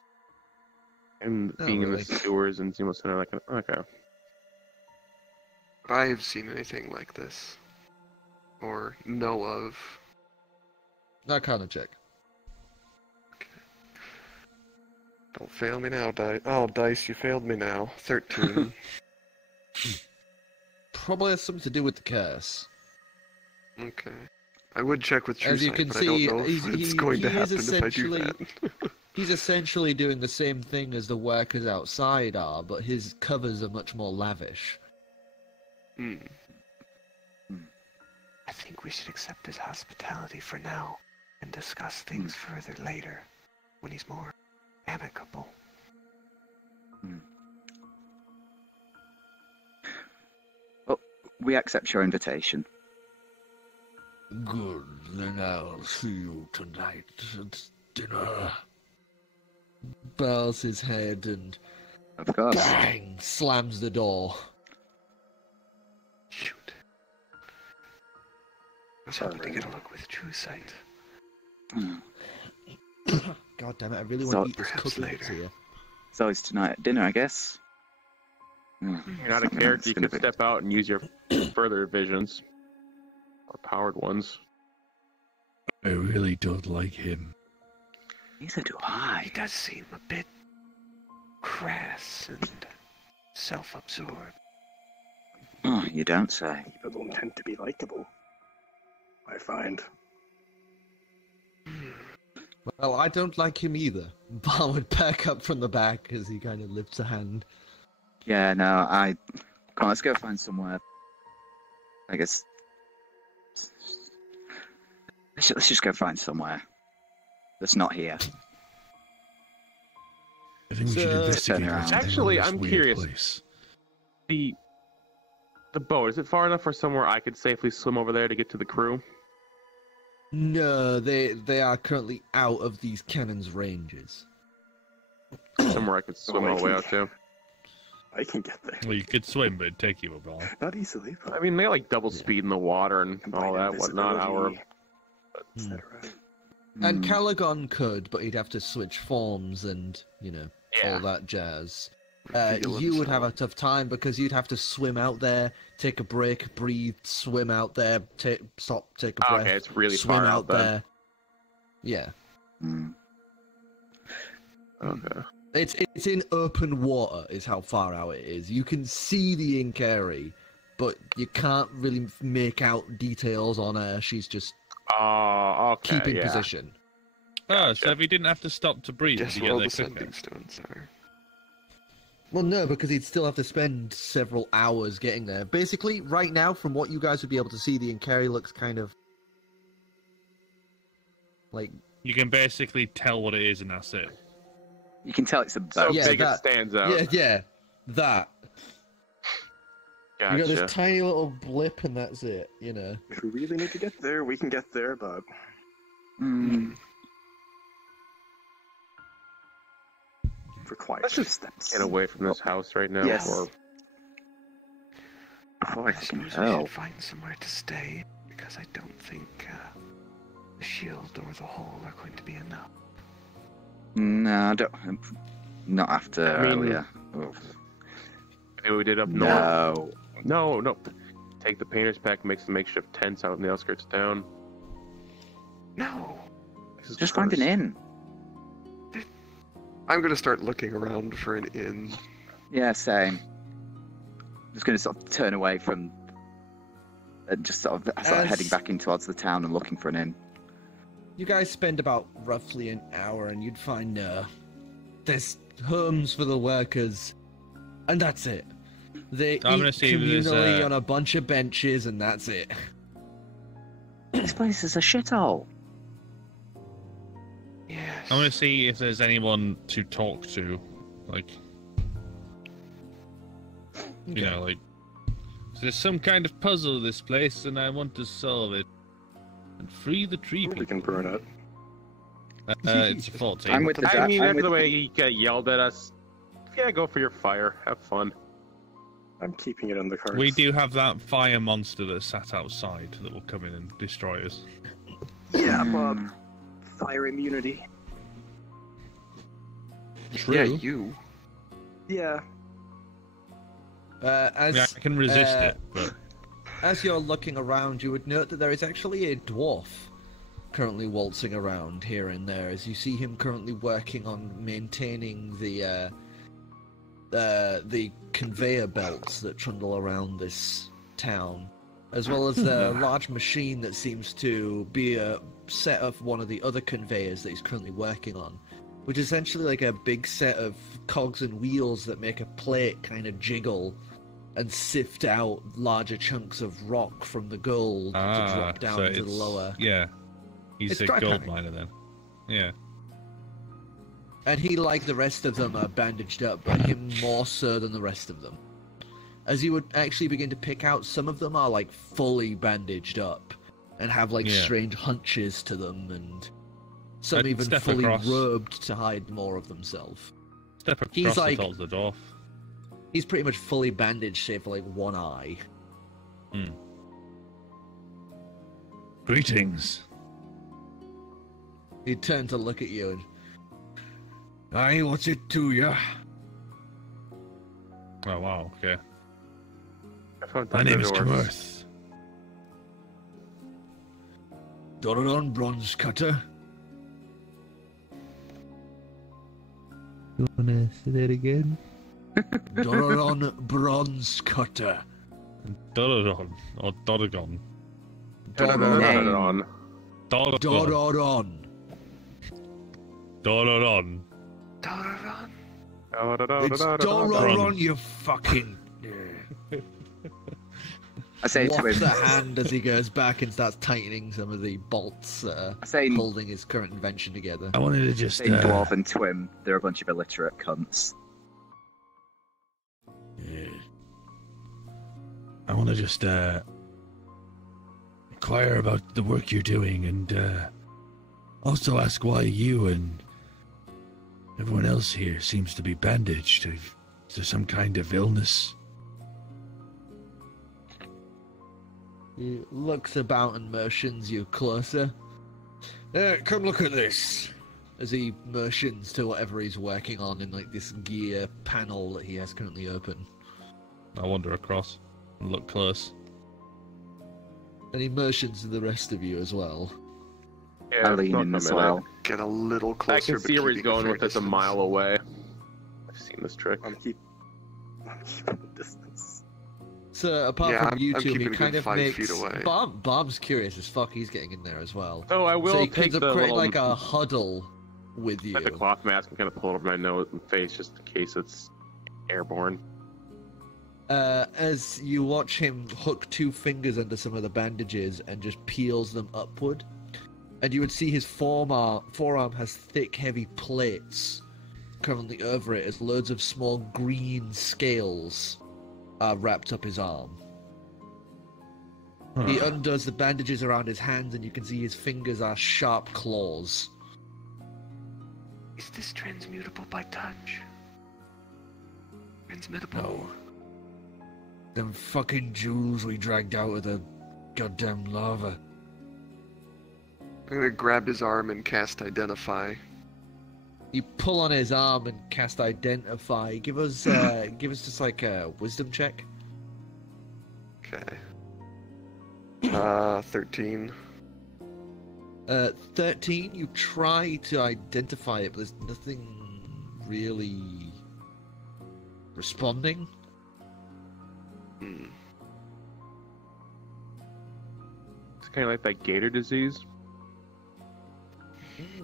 And being in the sewers and seeing what's in there, like, okay. I've seen anything like this. Or know of. Arcana check. Okay. Don't fail me now, Dice. Oh, Dice, you failed me now. 13. Probably has something to do with the curse. Okay. I would check with True As you Sight, can but see, I don't know if it's going to happen if I do that. He's essentially doing the same thing as the workers outside are, but his covers are much more lavish. I think we should accept his hospitality for now, and discuss things further later, when he's more amicable. Well, we accept your invitation. Good, then I'll see you tonight at dinner. Bows his head and Of course. bang, slams the door. Shoot. I was hoping to get a look with True Sight. God damn it, I really So- want to eat this Perhaps cookie later. that's here. So it's tonight at dinner, I guess. You're not a character, you can step out and use your further visions. Or powered ones. I really don't like him. Neither do He I. does seem a bit crass and self-absorbed. Oh, you don't say. People don't tend to be likable, I find. Well, I don't like him either. Bar would perk up from the back as he kind of lifts a hand. Yeah, no, come on, let's go find somewhere. I guess. Let's just go find somewhere that's not here. I think we should So- investigate Turn around. what's Actually, in this I'm weird curious. place. The boat, is it far enough for somewhere I could safely swim over there to get to the crew? No, they are currently out of these cannons' ranges. Somewhere I could swim all the way out to. I can get there. Well, you could swim, but it'd take you a while. Not easily, but I mean, they got like double speed in the water and all combine that, whatnot. Our invisibility, etc. And Calagon could, but he'd have to switch forms and, Yeah. all that jazz. Reveal You would have a himself. tough time because you'd have to swim out there, take a break, breathe, swim out there, stop, take a breath, Okay, it's really swim far out out then. there. Yeah. Okay. It's in open water is how far out it is. You can see the Inkari, but you can't really make out details on her. She's just Oh, okay. keeping yeah. position. Oh, so if he didn't have to stop to breathe, Guess to where get all there the quicker. sending stones are. Well, no, because he'd still have to spend several hours getting there. Basically, right now, from what you guys would be able to see, the Inkari looks kind of like You can basically tell what it is, and that's it. You can tell it's a So boat. Yeah, big that- it stands out. yeah, that. Gotcha. You got this tiny little blip, and that's it. If we really need to get there, we can get there, but requires Let's just steps. get away from this house right now. Yes. Or Before I I can suppose we tell. should find somewhere to stay, because I don't think the shield or the hole are going to be enough. No, I don't. Not after I mean, earlier. Oh. maybe we did up north. No. No. Take the painter's pack, make some makeshift tents out in the outskirts of town. No! This is Just find an gross. inn. I'm gonna start looking around for an inn. Yeah, same. Just going to sort of turn away from. Just sort of As- heading back in towards the town and looking for an inn. You guys spend about roughly an hour, and you'd find there's homes for the workers, And that's it. They eat I'm gonna see if there's, communally on a bunch of benches, and that's it. This place is a shithole. Yes. I'm gonna see if there's anyone to talk to, like, you know, like, there's some kind of puzzle this place, and I want to solve it and free the tree people. We can burn it. It's a 14. I'm with the I mean, I'm after with the way he got yelled at us, yeah, go for your fire. Have fun. I'm keeping it in the cards. We do have that fire monster that sat outside that will come in and destroy us. Yeah, but fire immunity. True. Yeah, you. Yeah. As Yeah, I can resist it, but as you're looking around, you would note that there is actually a dwarf currently waltzing around here and there, as you see him currently working on maintaining the conveyor belts that trundle around this town, as well as the large machine that seems to be a set of one of the other conveyors that he's currently working on, which is essentially like a big set of cogs and wheels that make a plate kind of jiggle and sift out larger chunks of rock from the gold to drop down so to the lower. Yeah, he's It's a dry gold carrying. miner then. Yeah. And he, like the rest of them, are bandaged up, but him more so than the rest of them. As you would actually begin to pick out, some of them are like fully bandaged up and have like Yeah. strange hunches to them, and some I'd even step fully across. robed to hide more of themselves. Step across He's like- towards the dwarf. He's pretty much fully bandaged, save for like one eye. Greetings. He turned to look at you and, Aye, what's it to ya? Oh wow, okay. I found My name is dwarf. Kamerth. Dorodon Bronze Cutter. You wanna say that again? Dorodon Bronze Cutter. Dorodon or Dodagon. Dorodon. Dorodon. Dorodon. Dorodon. Dorodon. It's Dorodon, you fucking... I say to Wafts him, a hand as he goes back and starts tightening some of the bolts that are I say, holding his current invention together. I wanted to just say dwarf and twim, they're a bunch of illiterate cunts. I want to just inquire about the work you're doing, and also ask why you and everyone else here seems to be bandaged. Is there some kind of illness? He looks about and motions you closer. Come look at this. As he motions to whatever he's working on in like this gear panel that he has currently open. I wander across and look close. And he motions to the rest of you as well. Yeah, I it's lean not in as coming well. out. Get a little I closer. can see but where he's keeping going fair with this a distance. mile away. I've seen this trick. I'm keeping the distance. So apart Yeah, from you I'm two, keeping he a kind good of 5 makes feet away. Bob's curious as fuck. He's getting in there as well. Oh, I will so he take ends the up creating little, like a huddle with you. like the cloth mask and kind of pull it over my nose and face just in case it's airborne. As you watch him hook 2 fingers under some of the bandages and just peels them upward, and you would see his forearm has thick, heavy plates currently over it as loads of small green scales are wrapped up his arm. He undoes the bandages around his hands, and you can see his fingers are sharp claws. Is this transmutable by touch? Transmittable? No. Them fucking jewels we dragged out of the goddamn lava. I'm gonna grab his arm and cast Identify. You pull on his arm and cast Identify. Give us just like a wisdom check. Okay. 13. 13, you try to identify it, but there's nothing really responding. It's kind of like that gator disease.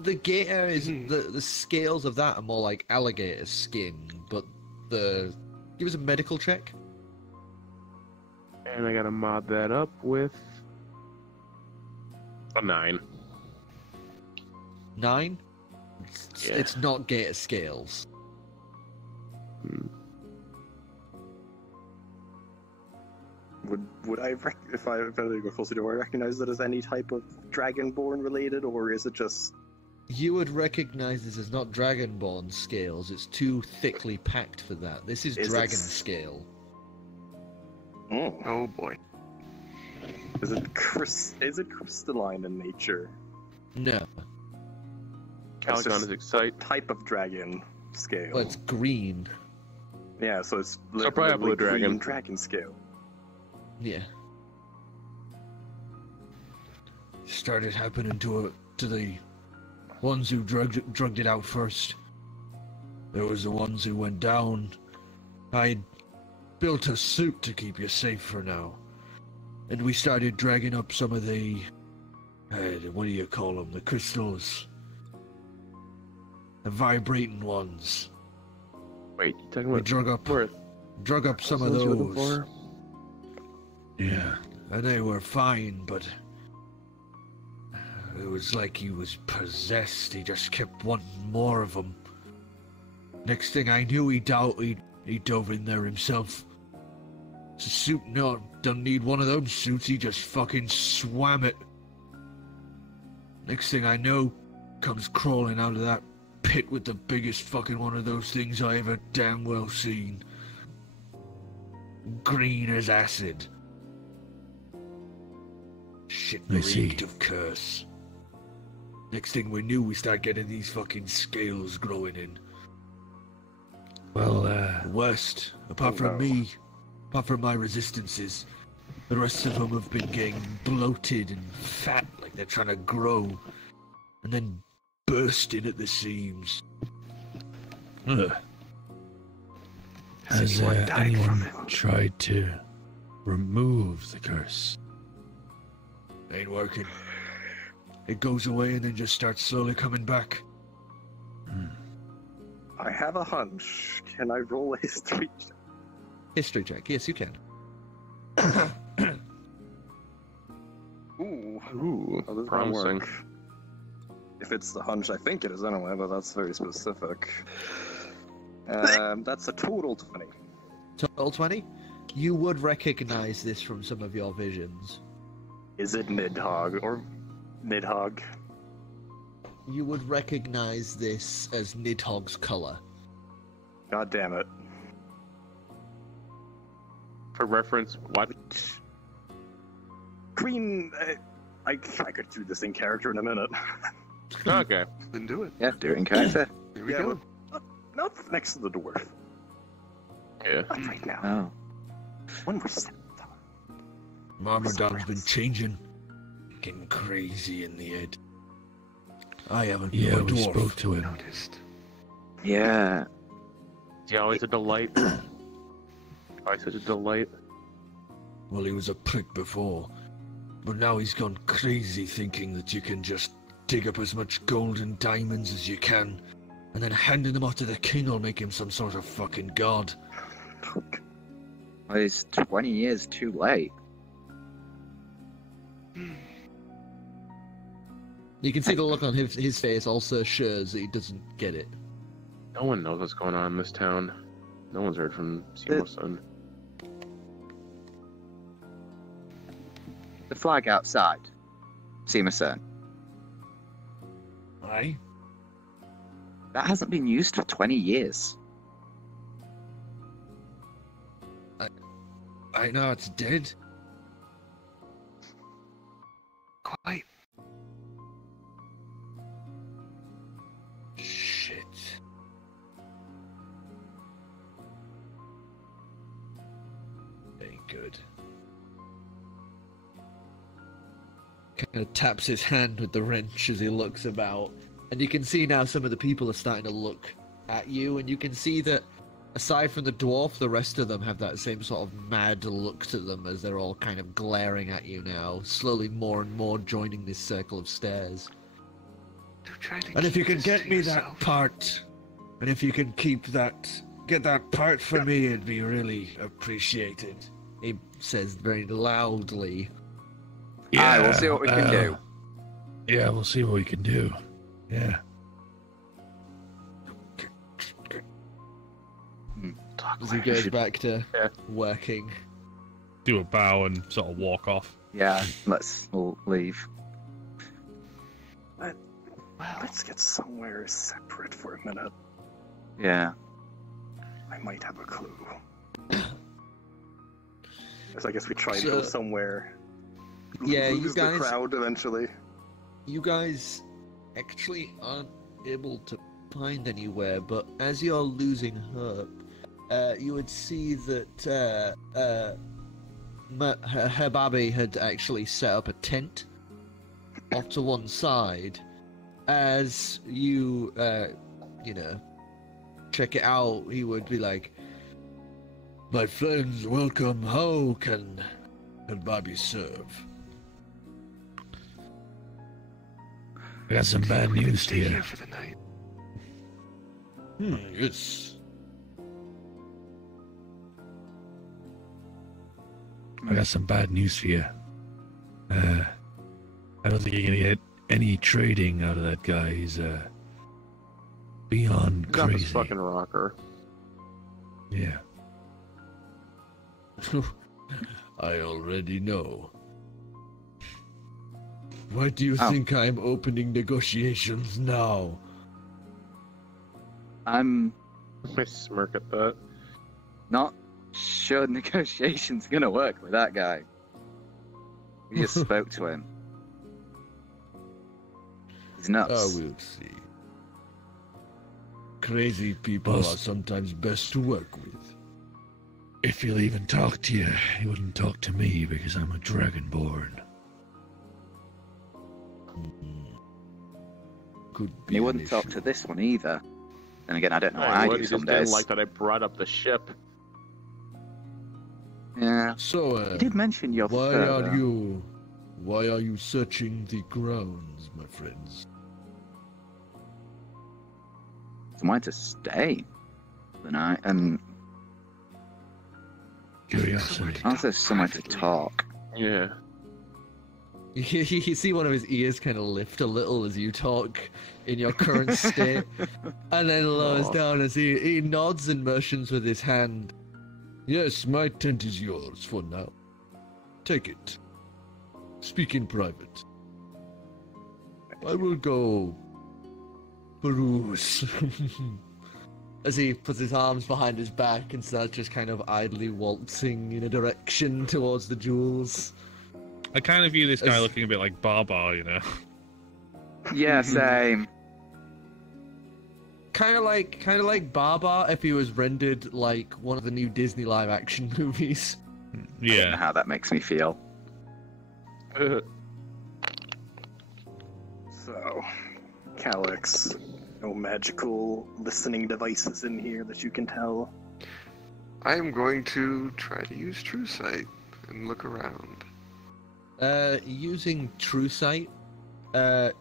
The gator is the scales of that are more like alligator skin, but Give us a medical check. And I gotta mod that up with a 9. 9? Yeah. It's not Gator Scales. Would I if I go closer, do I recognize that as any type of Dragonborn related, or is it just? You would recognize this as not Dragonborn scales. It's too thickly packed for that. This is Dragon Scale. Oh boy. Is it crystalline in nature? No. Calagon is excited. Type of dragon scale. Well, it's green. Yeah, so it's So probably a blue dragon. Dragon scale. Yeah. Started happening to the ones who drugged it out first. There was the ones who went down. I built a suit to keep you safe for now. And we started dragging up some of the... what do you call them? The crystals. The vibrating ones. Wait, you talking We about drug up some of Crystals you're looking those. for? Yeah, and they were fine, but it was like he was possessed. He just kept wanting more of them. Next thing I knew, he dove in there himself. It's a suit, no, don't need one of those suits. He just fucking swam it. Next thing I know, comes crawling out of that pit with the biggest fucking one of those things I ever damn well seen. Green as acid. Shit reeked of curse. Next thing we knew, we start getting these fucking scales growing in. Well, Worst, apart from me, apart from my resistances, the rest of them have been getting bloated and fat like they're trying to grow, and then bursting at the seams. has anyone tried to remove the curse? Ain't working. It goes away and then just starts slowly coming back. I have a hunch. Can I roll a history check? History check. Yes, you can. Ooh, Ooh, this promising. work. If it's the hunch I think it is anyway, but that's very specific. That's a total 20. Total 20? You would recognize this from some of your visions. Is it Nidhogg or Nidhogg? You would recognize this as Nidhogg's color. God damn it. For reference, what? Green. I could do this in character in a minute. Okay. Then do it. Yeah, do it in character. Here we Yeah, go. Not next to the dwarf. Yeah. Not right now. Oh. When we're set. Marmardon's been changing. Getting crazy in the head. I haven't Yeah, been a we dwarf. spoke to him. Noticed. Yeah. He's always a delight. Always such a delight. Well, he was a prick before, but now he's gone crazy thinking that you can just dig up as much gold and diamonds as you can, and then handing them off to the king will make him some sort of fucking god. Well, it's 20 years too late. You can see the look on his face also shows that he doesn't get it. No one knows what's going on in this town. No one's heard from Seymour's son. The flag outside. Seamerson. Aye? That hasn't been used for 20 years. I know it's dead. Quite. Shit. Ain't good. Kind of taps his hand with the wrench as he looks about. And you can see now some of the people are starting to look at you, and you can see that aside from the dwarf, the rest of them have that same sort of mad look to them as they're all kind of glaring at you now, slowly more and more joining this circle of stairs. And if you can get me that part, and if you can keep that get that part for me, it'd be really appreciated. He says very loudly. Yeah, we'll see what we can do. Yeah, we'll see what we can do. Yeah. As he goes back to working. Do a bow and sort of walk off. Yeah, we'll leave. Let's get somewhere separate for a minute. Yeah. I might have a clue. So I guess we try to go somewhere. Yeah, lose you guys. the crowd eventually. You guys actually aren't able to find anywhere, but as you're losing hope, you would see that Herbabe had actually set up a tent off to one side. As you, check it out, he would be like, My friends, welcome. How can Bobby serve? I got some bad news to you. For the night. Yes. I got some bad news for you. I don't think you're gonna get any trading out of that guy. He's beyond Got this crazy. fucking rocker. Yeah. I already know. Why do you think I'm opening negotiations now? I'm I smirk at that. not sure negotiations gonna work with that guy. We just spoke to him. He's nuts. We'll see. Crazy people are sometimes best to work with. If he'll even talk to you, he wouldn't talk to me because I'm a Dragonborn. Could And be he an wouldn't talk issue. to this one either. And again, I don't know what I I would, do he some just didn't days. like that I brought up the ship. Yeah. So, You did mention your why further. are you searching the grounds, my friends? Somewhere to stay the night, and Curiosity. also somewhere to talk. Yeah. you see one of his ears kind of lift a little as you talk in your current state, and then lowers down as he nods and motions with his hand. Yes, my tent is yours for now. Take it. Speak in private. I will go peruse. As he puts his arms behind his back and starts just kind of idly waltzing in a direction towards the jewels. I kind of view this guy looking a bit like Barbar, you know. Yeah, same. Kind of like Barbar if he was rendered like one of the new Disney live action movies. I don't know Yeah. how that makes me feel. So, Calix, no magical listening devices in here that you can tell. I am going to try to use True Sight and look around. Using True Sight,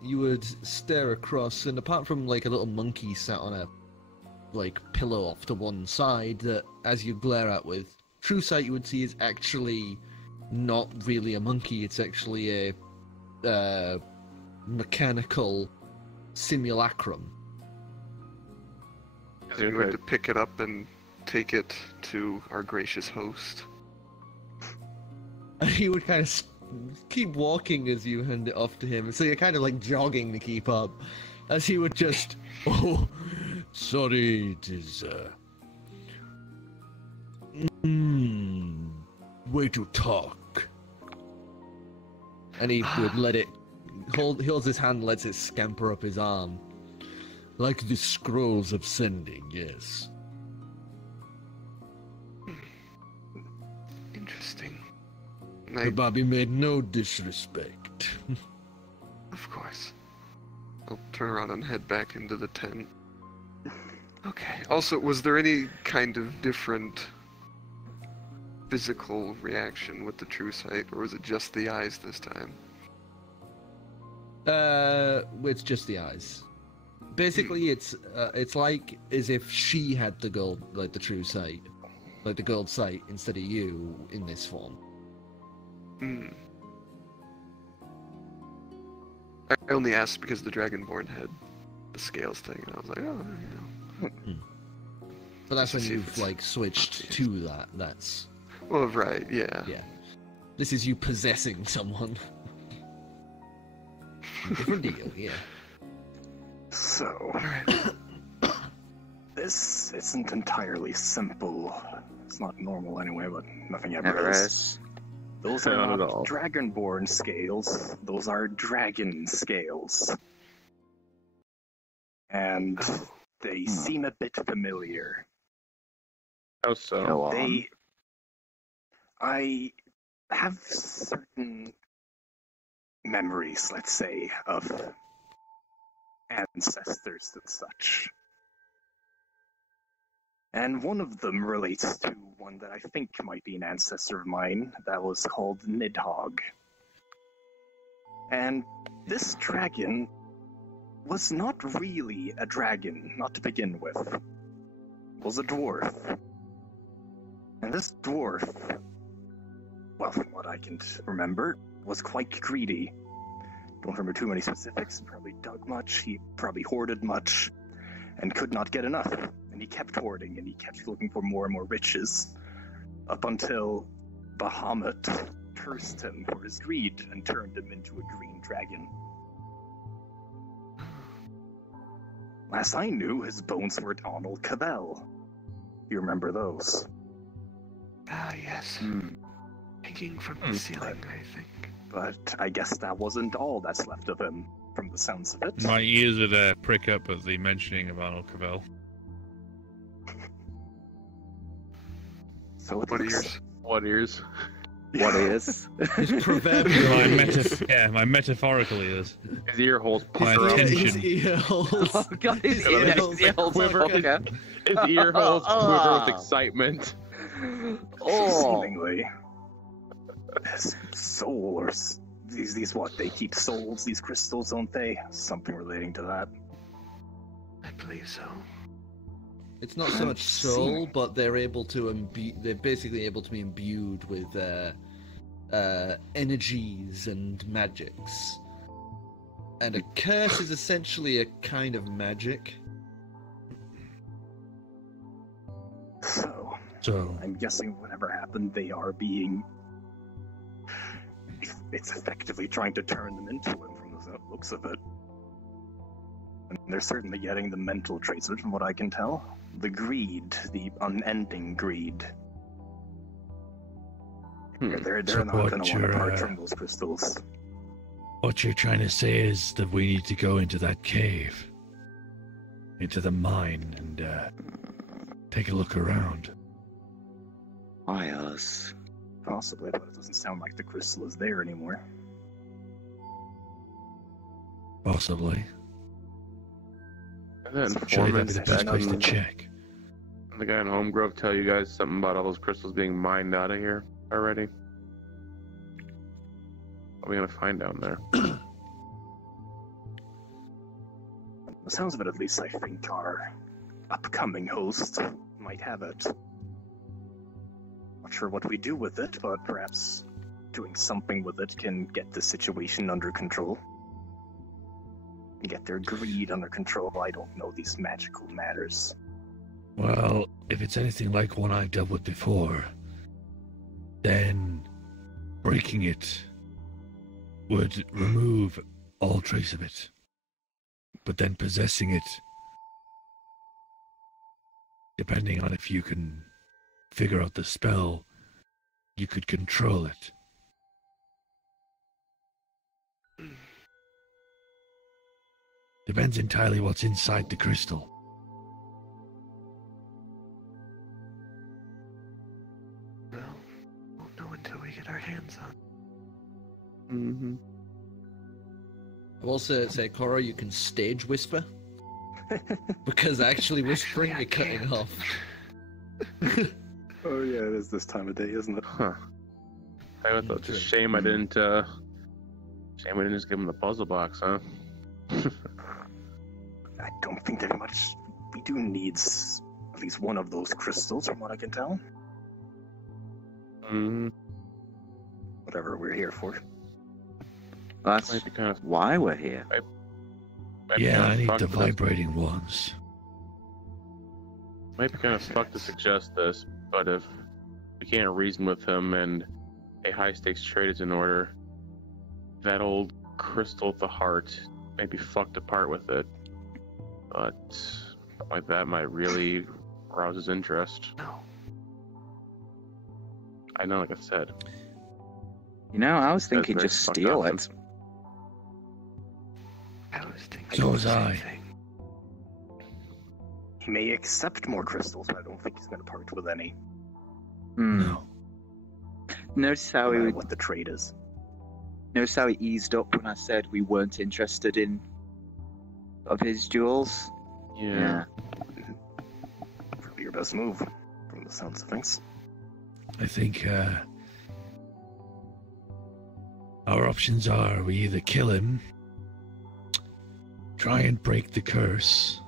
you would stare across, and apart from like a little monkey sat on a like pillow off to one side, that as you glare at with True Sight, you would see is actually not really a monkey. It's actually a mechanical simulacrum. I'm going to pick it up and take it to our gracious host. He would kind of keep walking as you hand it off to him, so you're kind of like jogging to keep up. As he would just, Oh, sorry, it is, way to talk. and he would let it holds his hand, lets it scamper up his arm. Like the scrolls of sending, yes. Interesting. The Bobby made no disrespect. Of course. I'll turn around and head back into the tent. Okay. Also, was there any kind of different physical reaction with the true sight, or was it just the eyes this time? It's just the eyes. basically, it's like as if she had the gold, like the true sight, like the gold sight, instead of you in this form. I only asked because the Dragonborn had the scales thing, and I was like, oh, you know. But that's when you've like switched to that. That's. Well, right, yeah. Yeah. This is you possessing someone. Different deal, yeah. So, this isn't entirely simple. It's not normal anyway, but nothing ever is. Those are not Dragonborn scales. Those are dragon scales. And they seem a bit familiar. How so? I have certain memories, let's say, of ancestors and such. And one of them relates to one that I think might be an ancestor of mine that was called Nidhogg. And this dragon was not really a dragon, not to begin with. It was a dwarf. And this dwarf, well, from what I can remember, was quite greedy. Don't remember too many specifics. He probably dug much, he probably hoarded much, and could not get enough. And he kept hoarding, and he kept looking for more and more riches, up until Bahamut cursed him for his greed and turned him into a green dragon. Last I knew, his bones were at Ancalagon. You remember those? Ah, yes. Hanging from the ceiling, I think. But I guess that wasn't all that's left of him, from the sounds of it. My ears would prick up at the mentioning of Arnold Cavell. So what ears? What ears? What ears? His proverbial. My metaphorical ears. His ear holes My pucker up. attention. His ear holes. Oh god, his ear holes quiver. His ear holes quiver with excitement. Seemingly. His soul, or these what? They keep souls, these crystals, don't they? Something relating to that. I believe so. It's not so much soul, but they're able to they're basically able to be imbued with energies and magics. And a curse is essentially a kind of magic. So I'm guessing whatever happened, they are being. It's effectively trying to turn them into him from the looks of it. And they're certainly getting the mental traits of it, from what I can tell. The greed, the unending greed. They're not going to want to part from those crystals. What you're trying to say is that we need to go into that cave, into the mine, and take a look around. Why us? Possibly, but it doesn't sound like the crystal is there anymore. Possibly. And then Surely that'd be the best place to check. The guy in Homegrove tell you guys something about all those crystals being mined out of here already? What are we gonna find down there? The sounds of it, at least, I think our upcoming host might have it. Not sure what we do with it, but perhaps doing something with it can get the situation under control. Get their greed under control. I don't know these magical matters. Well, if it's anything like one I've dealt with before, then breaking it would remove all trace of it. But then possessing it, depending on if you can figure out the spell, you could control it. Depends entirely what's inside the crystal. Well, won't know until we get our hands on. Mm-hmm. I will also say, Korro, you can stage whisper. Because actually whispering, you're cutting off. Oh yeah, it is this time of day, isn't it? Huh. It's a shame I didn't just give him the puzzle box, huh? I don't think very much. We do need at least one of those crystals, from what I can tell. Whatever we're here for. That's Might be kind of why we're here. Yeah, I need fucked the to- vibrating ones. Might be kind of fucked to suggest this, but if we can't reason with him and a high stakes trade is in order, that old crystal at the heart may be fucked apart with it. But like that might really rouse his interest. No. I know, like I said. You know, I was thinking very just fucked steal up. it. I was thinking So the was same I. thing. He may accept more crystals, but I don't think he's going to part with any. No. Notice how No he matter what the trade is. Notice how he eased up when I said we weren't interested in of his jewels. Yeah. Probably your best move, from the sounds of things. I think our options are we either kill him, try and break the curse,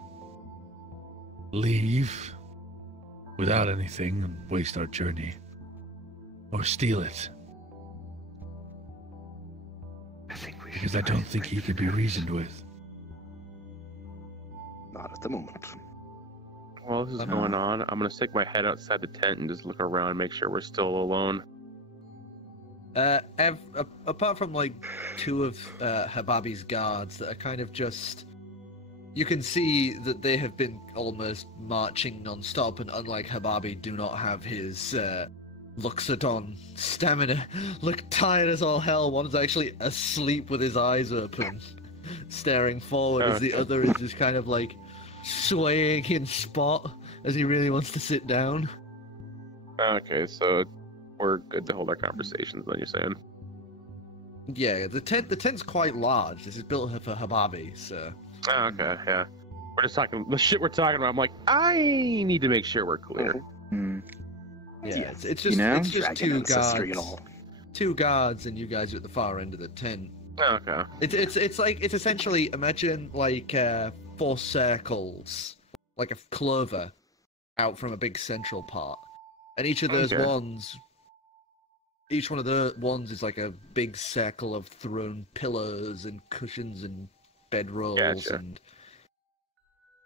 leave without anything and waste our journey, or steal it. I think we Because should I try don't and think break he the could be curse. reasoned with. Not at the moment. While this is going on, I'm gonna stick my head outside the tent and just look around and make sure we're still alone. Apart from like two of Hababi's guards that are kind of just, you can see that they have been almost marching non-stop, and unlike Hababi, do not have his Luxodon stamina. Look tired as all hell. One's actually asleep with his eyes open, staring forward, as the other is just kind of like swaying in spot as he really wants to sit down. Okay, so we're good to hold our conversations, then you're saying? Yeah, the tent's quite large. This is built for Hababi, so. Oh, okay, yeah. We're just talking the shit we're talking about. I'm like, I need to make sure we're clear. Yeah, it's just You know? it's just Dragon two ancestry guards, and all. two guards, and you guys are at the far end of the tent. Okay. It's like it's essentially, imagine like 4 circles, like a clover, out from a big central part, and each of those Okay. ones, each one of the ones is like a big circle of thrown pillows and cushions and bedrolls, Gotcha. and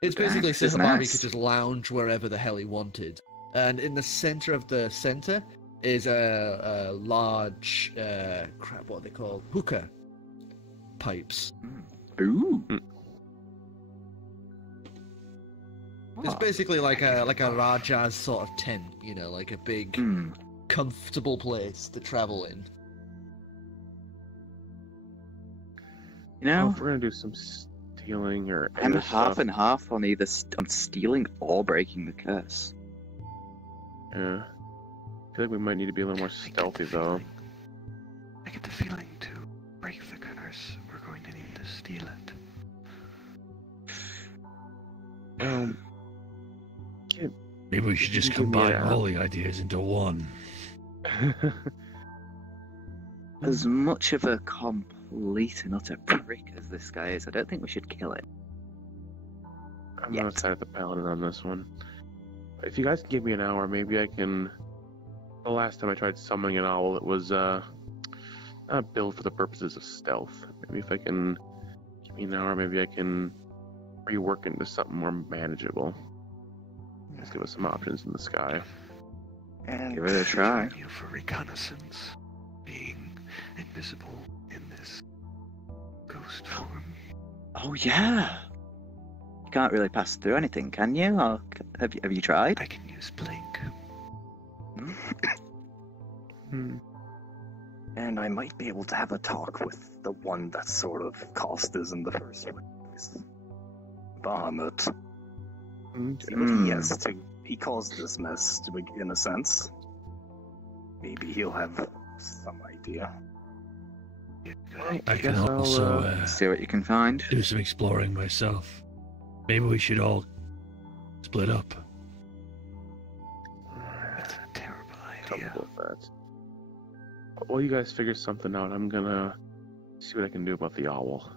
it's Nice, basically so it's Hababi nice. could just lounge wherever the hell he wanted. And in the center of the center is a large crap, what are they called? Hookah pipes. Ooh. It's basically like a Raja's sort of tent, you know, like a big, comfortable place to travel in. You know, If we're gonna do some stealing or I'm other half stuff, and half on either on stealing or breaking the curse. Yeah. I feel like we might need to be a little more stealthy, though. I get the feeling to break the curse, we're going to need to steal it. Maybe we should just Give me combine a- all the ideas into one. As much of a complete and utter prick as this guy is, I don't think we should kill him. I'm gonna side with the Paladin on this one. If you guys can give me an hour, maybe I can. The last time I tried summoning an owl, it was not built for the purposes of stealth. Maybe if I can give me an hour, maybe I can rework into something more manageable. Just give us some options in the sky. And Give it a try. Join you for reconnaissance, being invisible in this ghost form. Oh yeah. You can't really pass through anything, can you? Or have you tried? I can use blink. And I might be able to have a talk with the one that sort of cost us in the first place. Bahamut. See what he has to. He caused this mess, in a sense. Maybe he'll have some idea. I can guess I'll, also See what you can find. do some exploring myself. Maybe we should all split up. That's a terrible idea. Comfortable with that. While you guys figure something out, I'm gonna see what I can do about the owl.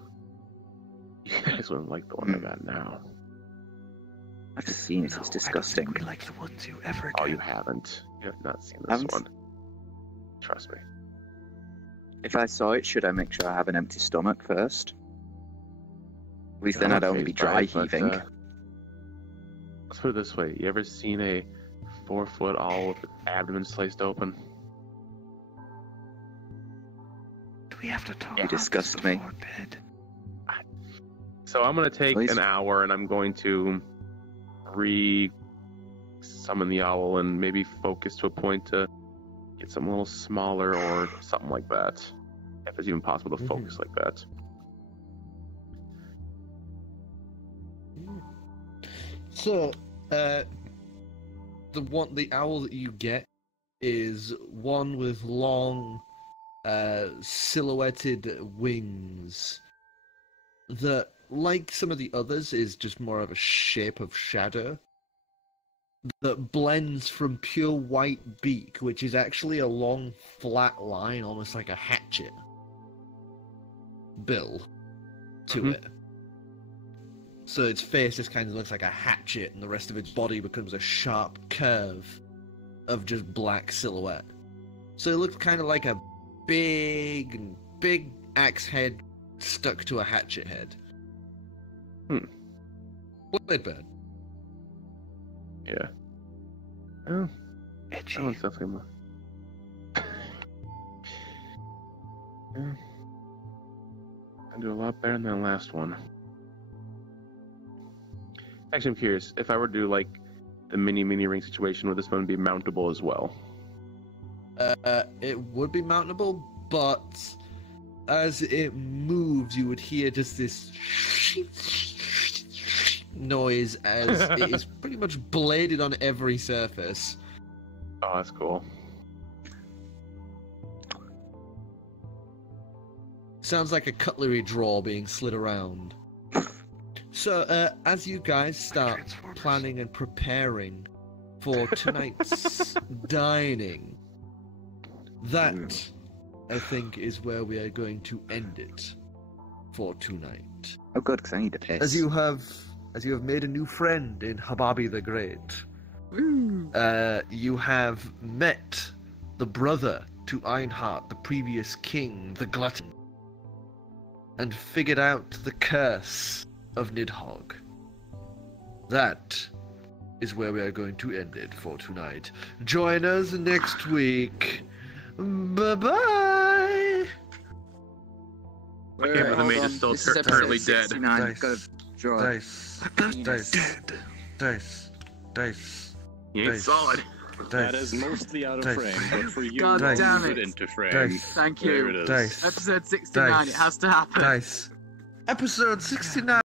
He You guys wouldn't like the one I got now. I've seen it. It's disgusting. We like the ones you ever Oh, get. you haven't. You have not seen this one. Trust me. If I saw it, should I make sure I have an empty stomach first? At least then I'd only be dry heaving. Let's put it this way. You ever seen a 4-foot owl with its abdomen sliced open? Do we have to talk You about disgust this me. before bed? So I'm going to take Please. an hour and I'm going to re-summon the owl and maybe focus to a point to get something a little smaller or something like that. If it's even possible to focus like that. So, the owl that you get is one with long, silhouetted wings that, like some of the others, is just more of a shape of shadow that blends from pure white beak, which is actually a long, flat line, almost like a hatchet bill to it. So its face just kind of looks like a hatchet, and the rest of its body becomes a sharp curve of just black silhouette. So it looks kind of like a big axe head stuck to a hatchet head. Bloodbird. Yeah. Oh, Itchy. that one's definitely more. Yeah. I do a lot better than the last one. Actually, I'm curious. If I were to do like the mini ring situation, would this one be mountable as well? It would be mountable, but as it moves, you would hear just this noise as it is pretty much bladed on every surface. Oh, that's cool. Sounds like a cutlery drawer being slid around. So, as you guys start planning and preparing for tonight's dining, that, I think, is where we are going to end it for tonight. Oh, good, because I need a piss. As you have made a new friend in Hababi the Great, you have met the brother to Einhart, the previous king, the Glutton, and figured out the curse of Nidhogg. That is where we are going to end it for tonight. Join us next week. Bye-bye! Wait, The mage is still This is currently episode dead. 69. I've got to draw a Dice. You ain't Dice. solid. That is mostly out of frame, but for you, God we'll damn move it. into frame. Dice. Thank There you. it is. Dice. Episode 69, Dice. it has to happen. Dice. Episode 69.